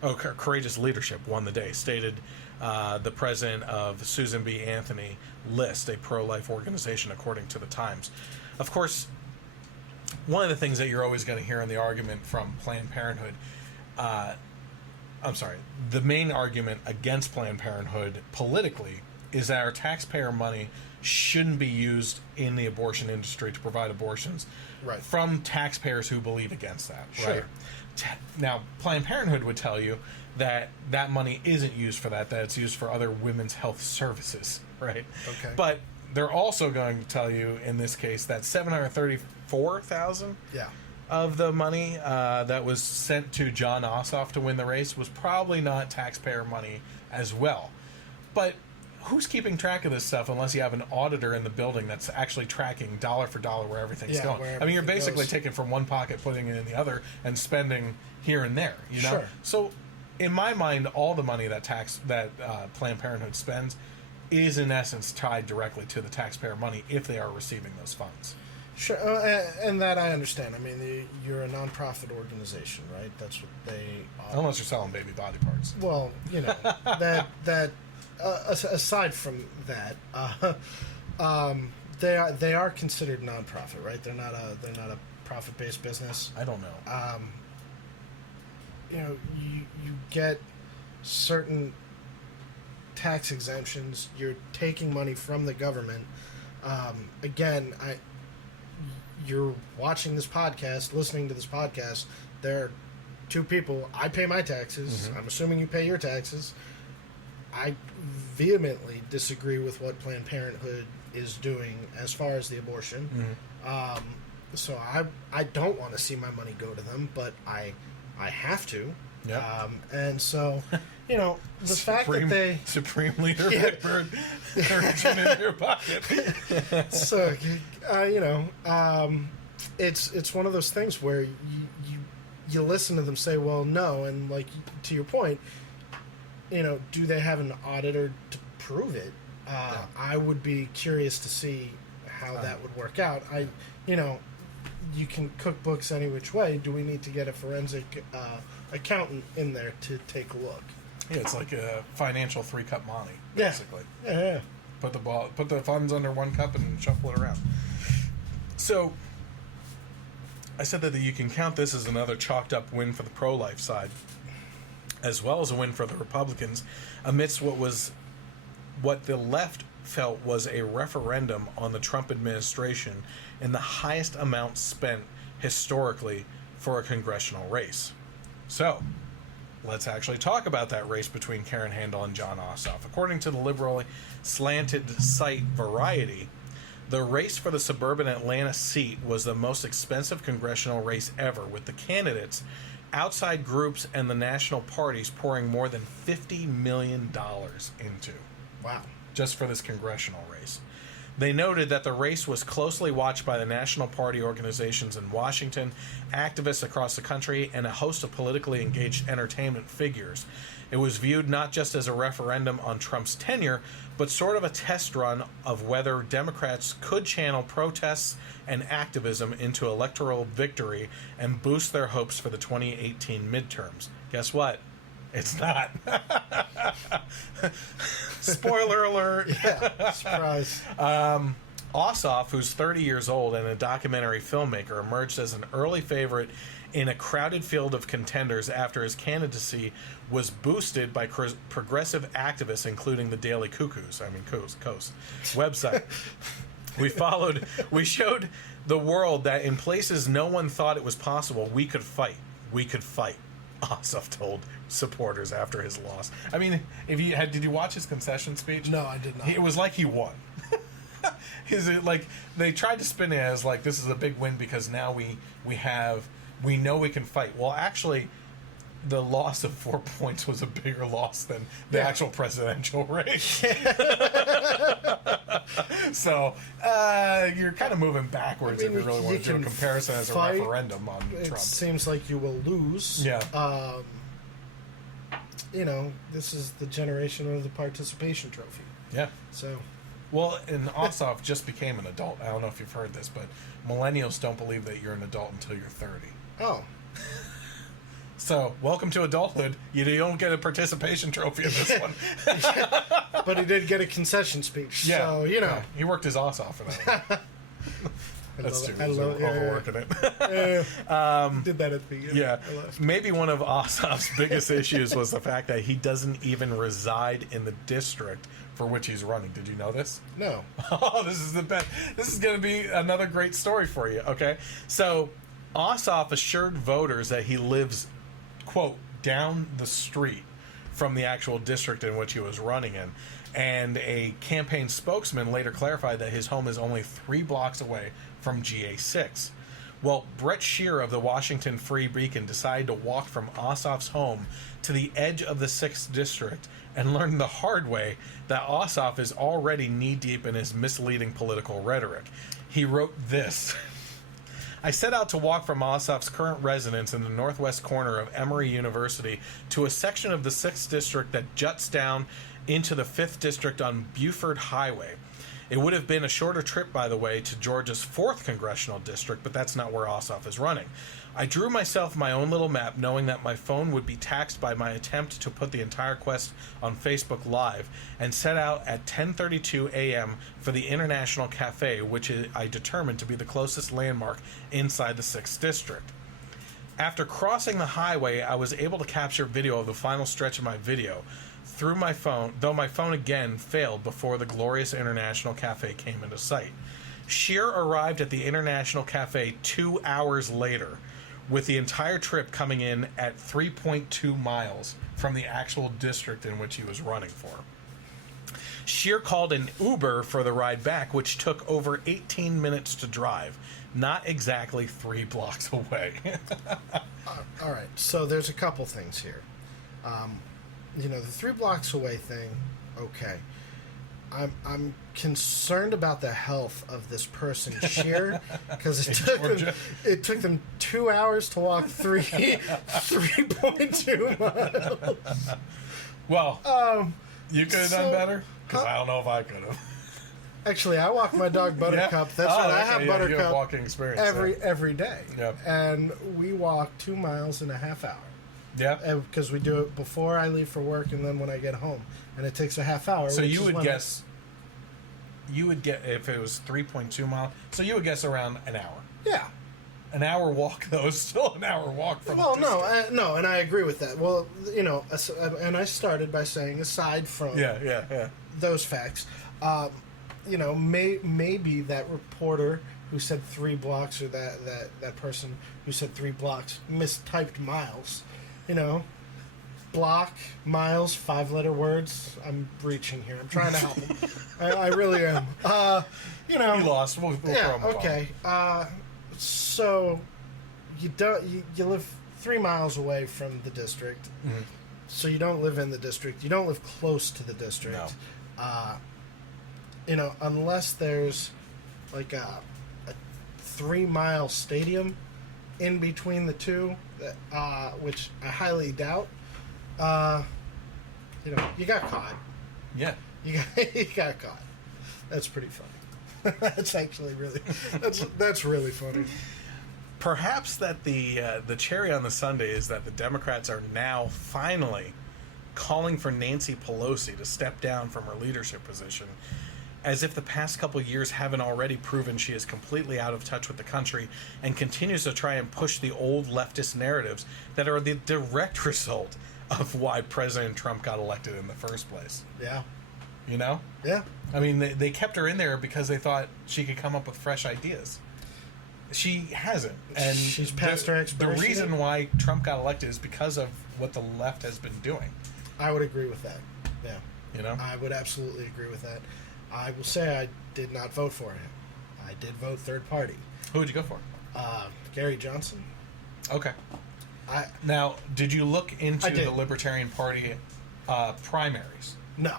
Courageous leadership won the day, stated the president of Susan B. Anthony List, a pro-life organization, according to the Times. Of course, one of the things that you're always going to hear in the argument from Planned Parenthood, the main argument against Planned Parenthood politically is that our taxpayer money shouldn't be used in the abortion industry to provide abortions from taxpayers who believe against that. Right? Now, Planned Parenthood would tell you that that money isn't used for that it's used for other women's health services, right? Okay. But they're also going to tell you, in this case, that $734,000 of the money that was sent to Jon Ossoff to win the race was probably not taxpayer money as well. But who's keeping track of this stuff unless you have an auditor in the building that's actually tracking dollar for dollar where everything's going? I mean, you're basically taking from one pocket, putting it in the other, and spending here and there. You know? Sure. So, in my mind, all the money that Planned Parenthood spends is in essence tied directly to the taxpayer money if they are receiving those funds. Sure, and that I understand. I mean, you're a nonprofit organization, right? That's what they are. Unless you're selling baby body parts. Well, that. Aside from that, they are considered nonprofit, right? They're not a profit-based business. I don't know. You get certain tax exemptions. You're taking money from the government. Again, you're watching this podcast, listening to this podcast. There are two people. I pay my taxes. Mm-hmm. I'm assuming you pay your taxes. I vehemently disagree with what Planned Parenthood is doing as far as the abortion. Mm-hmm. So I don't want to see my money go to them, but I have to. Yep. And so, the fact that they... Supreme Leader Whitbird urging in your pocket. So, it's one of those things where you listen to them say, well, no, and like, to your point, do they have an auditor to prove it? I would be curious to see how that would work out. You can cook books any which way. Do we need to get a forensic accountant in there to take a look? Yeah, it's like a financial 3-cup Monty, basically. Yeah. Put the funds under one cup and shuffle it around. So, I said that you can count this as another chalked up win for the pro-life side, as well as a win for the Republicans, amidst what the left felt was a referendum on the Trump administration and the highest amount spent historically for a congressional race. So, let's actually talk about that race between Karen Handel and Jon Ossoff. According to the liberally slanted site Variety, the race for the suburban Atlanta seat was the most expensive congressional race ever, with the candidates, outside groups, and the national parties pouring more than $50 million into. Wow. Just for this congressional race. They noted that the race was closely watched by the national party organizations in Washington, activists across the country, and a host of politically engaged entertainment figures. It was viewed not just as a referendum on Trump's tenure, but sort of a test run of whether Democrats could channel protests and activism into electoral victory and boost their hopes for the 2018 midterms. Guess what? It's not. Spoiler alert. Yeah, surprise. Ossoff, who's 30 years old and a documentary filmmaker, emerged as an early favorite in a crowded field of contenders after his candidacy was boosted by progressive activists, including the Daily Coast website. We showed the world that in places no one thought it was possible, we could fight. We could fight. Ossoff told supporters after his loss. I mean, did you watch his concession speech? No, I did not. It was like he won. They tried to spin it as like this is a big win because now we know we can fight. Well, actually, the loss of 4 points was a bigger loss than the actual presidential race. So you're kind of moving backwards if you really want to do a comparison as a referendum on Trump. It seems like you will lose. Yeah. This is the generation of the participation trophy. Yeah. So. Well, and Ossoff just became an adult. I don't know if you've heard this, but millennials don't believe that you're an adult until you're 30. Oh. So, welcome to adulthood. You don't get a participation trophy in this one. But he did get a concession speech. Yeah. So, Yeah. He worked his ass off for that one. That's too overworking it. Did that at the beginning. Yeah. Maybe one of Ossoff's biggest issues was the fact that he doesn't even reside in the district for which he's running. Did you know this? No. Oh, this is the best. This is going to be another great story for you, okay? So, Ossoff assured voters that he lives, quote, down the street from the actual district in which he was running in. And a campaign spokesman later clarified that his home is only 3 blocks away from GA6. Well, Brett Shear of the Washington Free Beacon decided to walk from Ossoff's home to the edge of the 6th district and learned the hard way that Ossoff is already knee-deep in his misleading political rhetoric. He wrote this: I set out to walk from Ossoff's current residence in the northwest corner of Emory University to a section of the 6th district that juts down into the 5th district on Buford Highway. It would have been a shorter trip, by the way, to Georgia's 4th congressional district, but that's not where Ossoff is running. I drew myself my own little map, knowing that my phone would be taxed by my attempt to put the entire quest on Facebook Live, and set out at 10:32 a.m. for the International Cafe, which I determined to be the closest landmark inside the 6th district. After crossing the highway, I was able to capture video of the final stretch of my video through my phone, though my phone again failed before the glorious International Cafe came into sight. Shear arrived at the International Cafe 2 hours later, with the entire trip coming in at 3.2 miles from the actual district in which he was running for. Shear called an Uber for the ride back, which took over 18 minutes to drive, not exactly 3 blocks away. All right, so there's a couple things here. The 3 blocks away thing, okay. I'm concerned about the health of this person, Shear, because it took them 2 hours to walk 3.2 miles. Well, you could have done better, because I don't know if I could have. Actually, I walk my dog Buttercup. Yeah? That's right. I have Buttercup you have walking experience, every day. Yep. And we walk 2 miles in a half hour. Yeah. Because we do it before I leave for work and then when I get home. And it takes a half hour. So you would guess, if it was 3.2 miles, so you would guess around an hour. Yeah. An hour walk, though, is still an hour walk from the district. No, and I agree with that. Well, and I started by saying, aside from those facts, maybe that reporter who said 3 blocks or that person who said 3 blocks mistyped miles. block, miles, 5-letter words. I'm reaching here. I'm trying to help him. I really am. You know, You lost. We'll yeah. throw him a Okay. So you live 3 miles away from the district. Mhm. So you don't live in the district. You don't live close to the district. No. You know, unless there's like a 3-mile stadium in between the two, which I highly doubt. You know, you got caught. Yeah. You got caught. That's pretty funny. That's actually really that's really funny. Perhaps that the cherry on the sundae is that the Democrats are now finally calling for Nancy Pelosi to step down from her leadership position, as if the past couple years haven't already proven she is completely out of touch with the country and continues to try and push the old leftist narratives that are the direct result of why President Trump got elected in the first place. Yeah. You know? Yeah. I mean, they kept her in there because they thought she could come up with fresh ideas. She hasn't. And she's past her expiration. The reason why Trump got elected is because of what the left has been doing. I would agree with that. Yeah. You know? I would absolutely agree with that. I will say I did not vote for him. I did vote third party. Who would you go for? Gary Johnson. Okay. Now, did you look into the Libertarian Party primaries? No.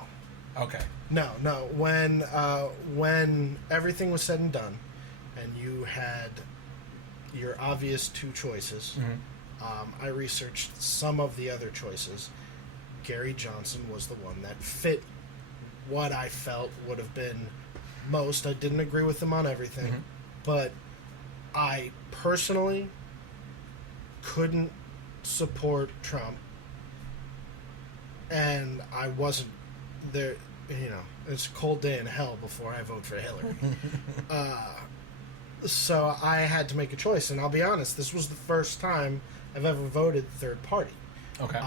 Okay. No. When everything was said and done, and you had your obvious 2 choices, I researched some of the other choices. Gary Johnson was the one that fit what I felt would have been most. I didn't agree with him on everything, but I personally couldn't support Trump, and I wasn't there. You know, it's a cold day in hell before I vote for Hillary. So I had to make a choice, and I'll be honest, this was the first time I've ever voted third party. Okay.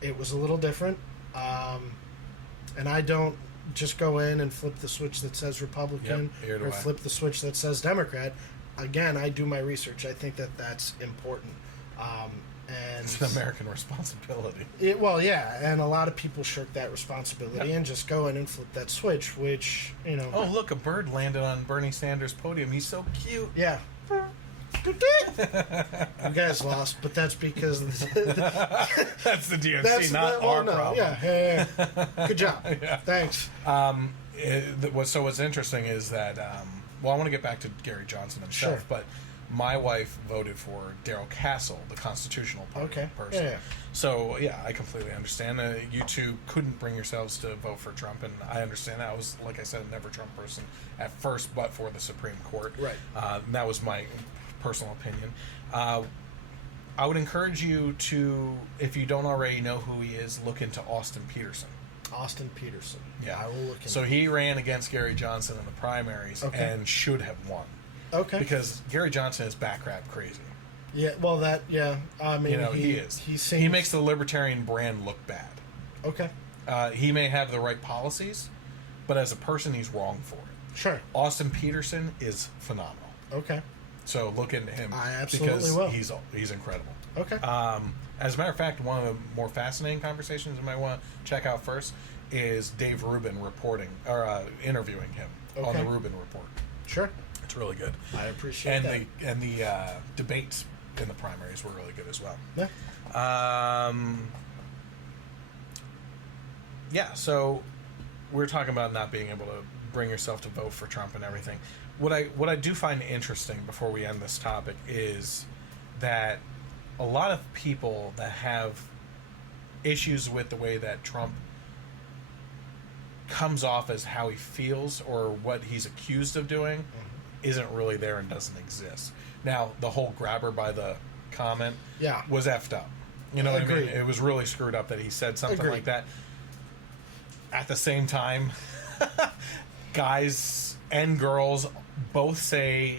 It was a little different. And I don't just go in and flip the switch that says Republican or flip the switch that says Democrat. Again, I do my research. I think that that's important. And it's an American responsibility. Well, yeah, and a lot of people shirk that responsibility and just go in and flip that switch, which, you know... Oh, look, a bird landed on Bernie Sanders' podium. He's so cute. Yeah. You guys lost, but that's because that's the DNC, not our problem. Yeah. Good job. Thanks. So what's interesting is that I want to get back to Gary Johnson himself, but my wife voted for Darrell Castle, the Constitutional Party person. Yeah. So yeah, I completely understand. You two couldn't bring yourselves to vote for Trump, and I understand that. I was, like I said, a never Trump person at first, but for the Supreme Court. Right. And that was my personal opinion. I would encourage you to, if you don't already know who he is, look into Austin Peterson. Austin Peterson. Yeah. I will look into So he ran against Gary Johnson in the primaries and should have won. Okay. Because Gary Johnson is backrap crazy. Yeah, well, I mean, he is. He makes the libertarian brand look bad. Okay. He may have the right policies, but as a person, he's wrong for it. Sure. Austin Peterson is phenomenal. Okay. So look into him. I absolutely will. He's incredible. Okay. As a matter of fact, one of the more fascinating conversations you might want to check out first is Dave Rubin interviewing him on the Rubin Report. Sure. It's really good. I appreciate that. And the debates in the primaries were really good as well. Yeah. So we're talking about not being able to bring yourself to vote for Trump and everything. What I do find interesting before we end this topic is that a lot of people that have issues with the way that Trump comes off as how he feels or what he's accused of doing isn't really there and doesn't exist. Now, the whole grabber by the comment was effed up. You know what I mean? It was really screwed up that he said something like that. At the same time, guys and girls both say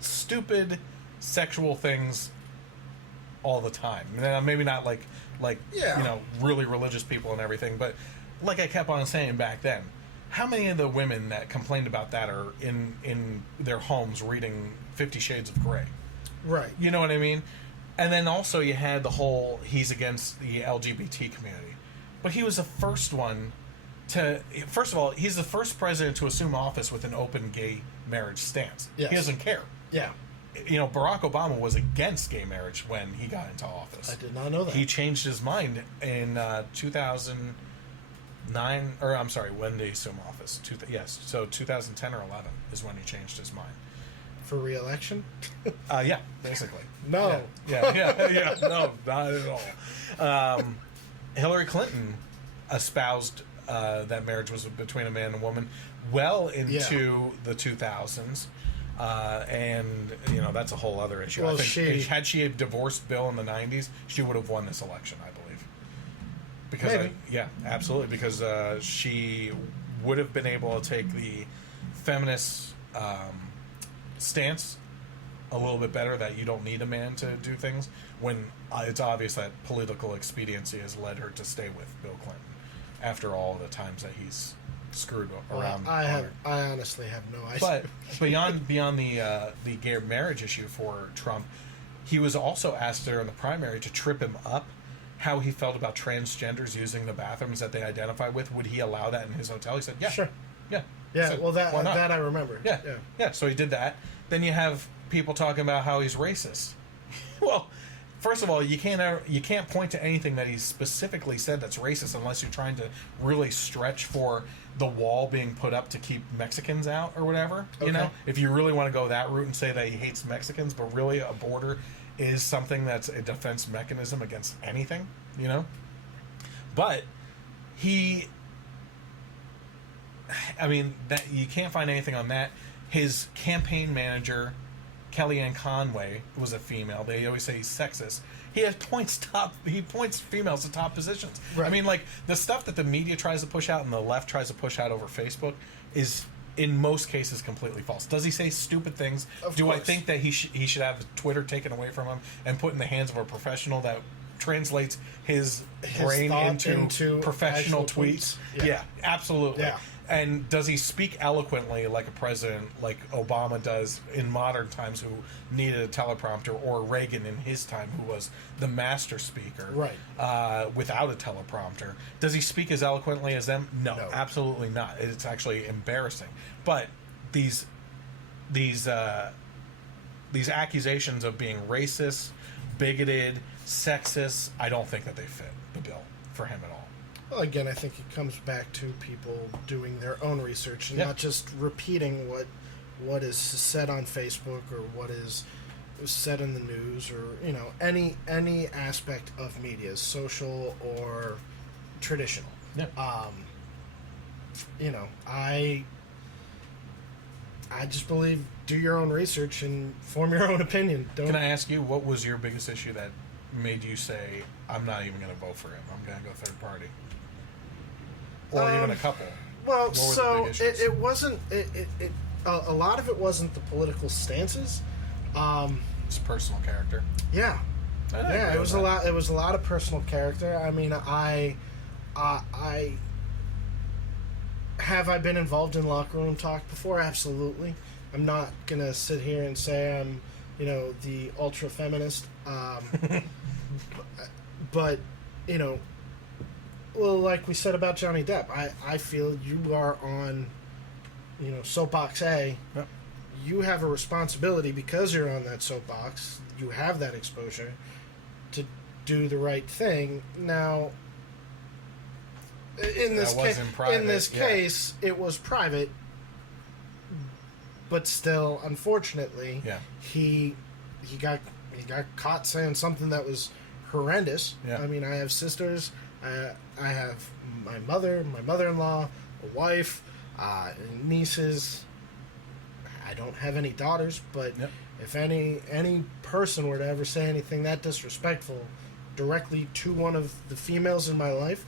stupid sexual things all the time. Now, maybe not like you know, really religious people and everything, but like I kept on saying back then, how many of the women that complained about that are in their homes reading 50 Shades of Grey? Right. You know what I mean? And then also you had the whole, he's against the LGBT community. But he was the first one to, first of all, he's the first president to assume office with an open gay marriage stance. Yes. He doesn't care. Yeah. You know, Barack Obama was against gay marriage when he got into office. I did not know that. He changed his mind in 2009, or I'm sorry, when they assumed office. Yes, so 2010 or 11 is when he changed his mind. For re-election? Yeah, basically. No. Yeah, no, not at all. Hillary Clinton espoused that marriage was between a man and a woman well into the 2000s. And, you know, that's a whole other issue. Well, I think had she a divorced Bill in the 90s, she would have won this election, I believe. Because yeah, absolutely. Because she would have been able to take the feminist stance a little bit better, that you don't need a man to do things, when it's obvious that political expediency has led her to stay with Bill Clinton after all the times that he's screwed around. I honestly have no idea. But beyond the gay marriage issue for Trump, he was also asked during the primary to trip him up how he felt about transgenders using the bathrooms that they identify with. Would he allow that in his hotel? He said, yeah. Sure. Yeah. Yeah, So, well, that why not? I remember. Yeah, so he did that. Then you have people talking about how he's racist. Well, first of all, you can't point to anything that he specifically said that's racist unless you're trying to really stretch for the wall being put up to keep Mexicans out or whatever. You know, if you really want to go that route and say that he hates Mexicans, but really a border is something that's a defense mechanism against anything, you know. But that you can't find anything on that. His campaign manager, Kellyanne Conway, was a female. They always say he's sexist. He points females to top positions. Right. I mean, like, the stuff that the media tries to push out and the left tries to push out over Facebook is, in most cases, completely false. Does he say stupid things? Do I think that he should have Twitter taken away from him and put in the hands of a professional that translates his brain into professional tweets? Yeah, absolutely. Yeah. And does he speak eloquently like a president like Obama does in modern times, who needed a teleprompter, or Reagan in his time, who was the master speaker without a teleprompter? Does he speak as eloquently as them? No, absolutely not. It's actually embarrassing. But these accusations of being racist, bigoted, sexist, I don't think that they fit the bill for him at all. Well, again, I think it comes back to people doing their own research and not just repeating what is said on Facebook or what is said in the news, or, you know, any aspect of media, social or traditional. Yeah. You know, I just believe, do your own research and form your own opinion. Can I ask you, what was your biggest issue that made you say, I'm not even going to vote for him, I'm going to go third party? Or even a couple? Well, so it wasn't. A lot of it wasn't the political stances. It's personal character. Yeah, it was a lot. It was a lot of personal character. I mean, I have I been involved in locker room talk before? Absolutely. I'm not gonna sit here and say I'm, you know, the ultra feminist. But you know. Well, like we said about Johnny Depp, I feel you are on, you know, soapbox A. Yep. You have a responsibility, because you're on that soapbox. You have that exposure to do the right thing. Now, in this case, it was private, but still, unfortunately, he got caught saying something that was horrendous. Yeah. I mean, I have sisters. I have my mother-in-law, a wife, nieces. I don't have any daughters, but if any person were to ever say anything that disrespectful directly to one of the females in my life,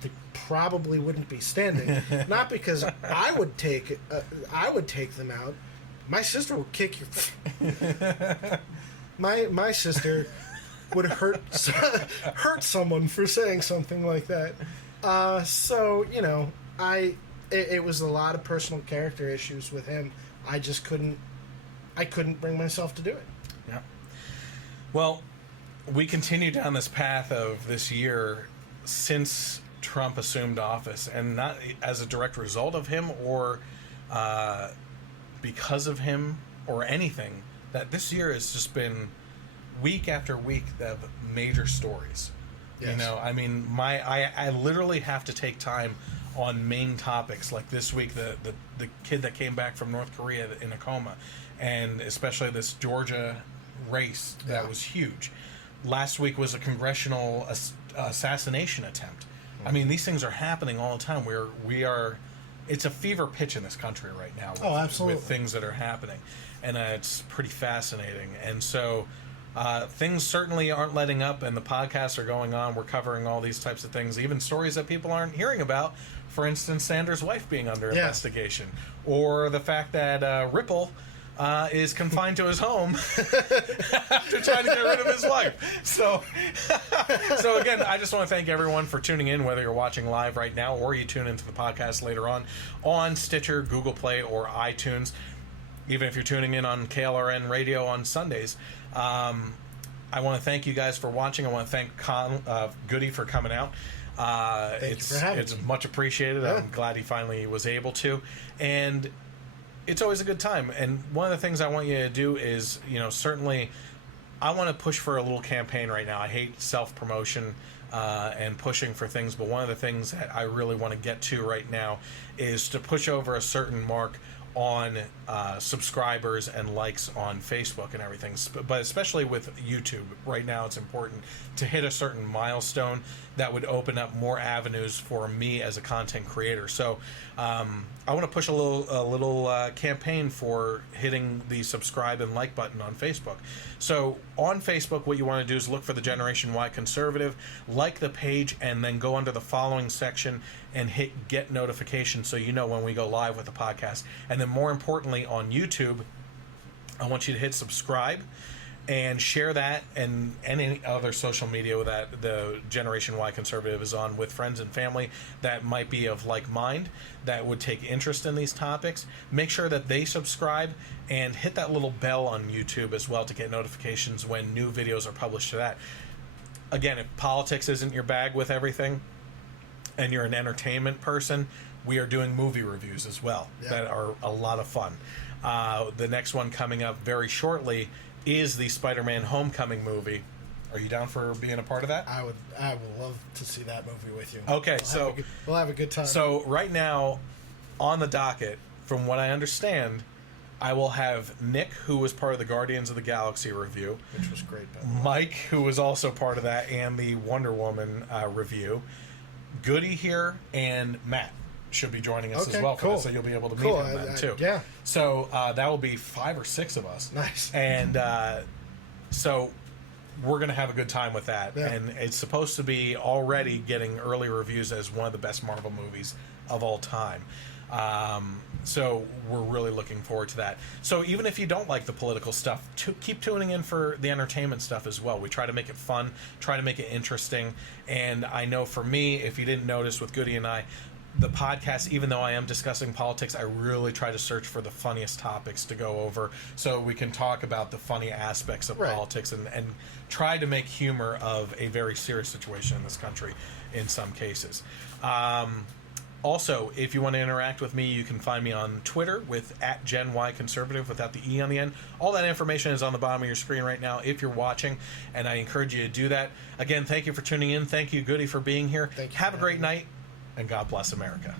they probably wouldn't be standing. Not because I would take them out. My sister would kick your. My sister would hurt someone for saying something like that. So, you know, it was a lot of personal character issues with him. I just couldn't bring myself to do it. Yeah. Well, we continue down this path of this year since Trump assumed office, and not as a direct result of him or because of him or anything, that this year has just been week after week of major stories. Yes. You know, I mean, I literally have to take time on main topics, like this week, the kid that came back from North Korea in a coma, and especially this Georgia race that was huge. Last week was a congressional assassination attempt. I mean, these things are happening all the time. We are it's a fever pitch in this country right now with things that are happening, and it's pretty fascinating. And so things certainly aren't letting up, and the podcasts are going on. We're covering all these types of things, even stories that people aren't hearing about. For instance, Sanders' wife being under investigation, or the fact that Ripple is confined to his home after trying to get rid of his wife. So again, I just want to thank everyone for tuning in, whether you're watching live right now or you tune into the podcast later on Stitcher, Google Play, or iTunes. Even if you're tuning in on KLRN Radio on Sundays. I want to thank you guys for watching. I want to thank Goody for coming out. It's much appreciated. Yeah. I'm glad he finally was able to. And it's always a good time. And one of the things I want you to do is, certainly I want to push for a little campaign right now. I hate self-promotion and pushing for things, but one of the things that I really want to get to right now is to push over a certain mark on subscribers and likes on Facebook and everything, but especially with YouTube right now, it's important to hit a certain milestone that would open up more avenues for me as a content creator. So I want to push a little campaign for hitting the subscribe and like button on Facebook. So on Facebook, what you want to do is look for the Generation Y Conservative, like the page, and then go under the following section and hit get notifications so you know when we go live with the podcast. And then more importantly, on YouTube, I want you to hit subscribe and share that and any other social media that the Generation Y Conservative is on with friends and family that might be of like mind, that would take interest in these topics. Make sure that they subscribe and hit that little bell on YouTube as well to get notifications when new videos are published to that. Again, if politics isn't your bag with everything and you're an entertainment person, we are doing movie reviews as well that are a lot of fun. The next one coming up very shortly is the Spider-Man Homecoming movie. Are you down for being a part of that? I would love to see that movie with you. Okay, we'll have a good time. So right now, on the docket, from what I understand, I will have Nick, who was part of the Guardians of the Galaxy review, which was great. Mike, who was also part of that, and the Wonder Woman review. Goody here, and Matt should be joining us as well for this, so you'll be able to meet him then too. Yeah. So that will be 5 or 6 of us. Nice. And so we're going to have a good time with that. Yeah. And it's supposed to be already getting early reviews as one of the best Marvel movies of all time. So we're really looking forward to that. So even if you don't like the political stuff, keep tuning in for the entertainment stuff as well. We try to make it fun, try to make it interesting. And I know for me, if you didn't notice with Goody and I, the podcast, even though I am discussing politics, I really try to search for the funniest topics to go over so we can talk about the funny aspects of politics and try to make humor of a very serious situation in this country in some cases. Also, if you want to interact with me, you can find me on Twitter with @GenYConservative without the E on the end. All that information is on the bottom of your screen right now if you're watching, and I encourage you to do that. Again, thank you for tuning in. Thank you, Goody, for being here. Have a great night, and God bless America.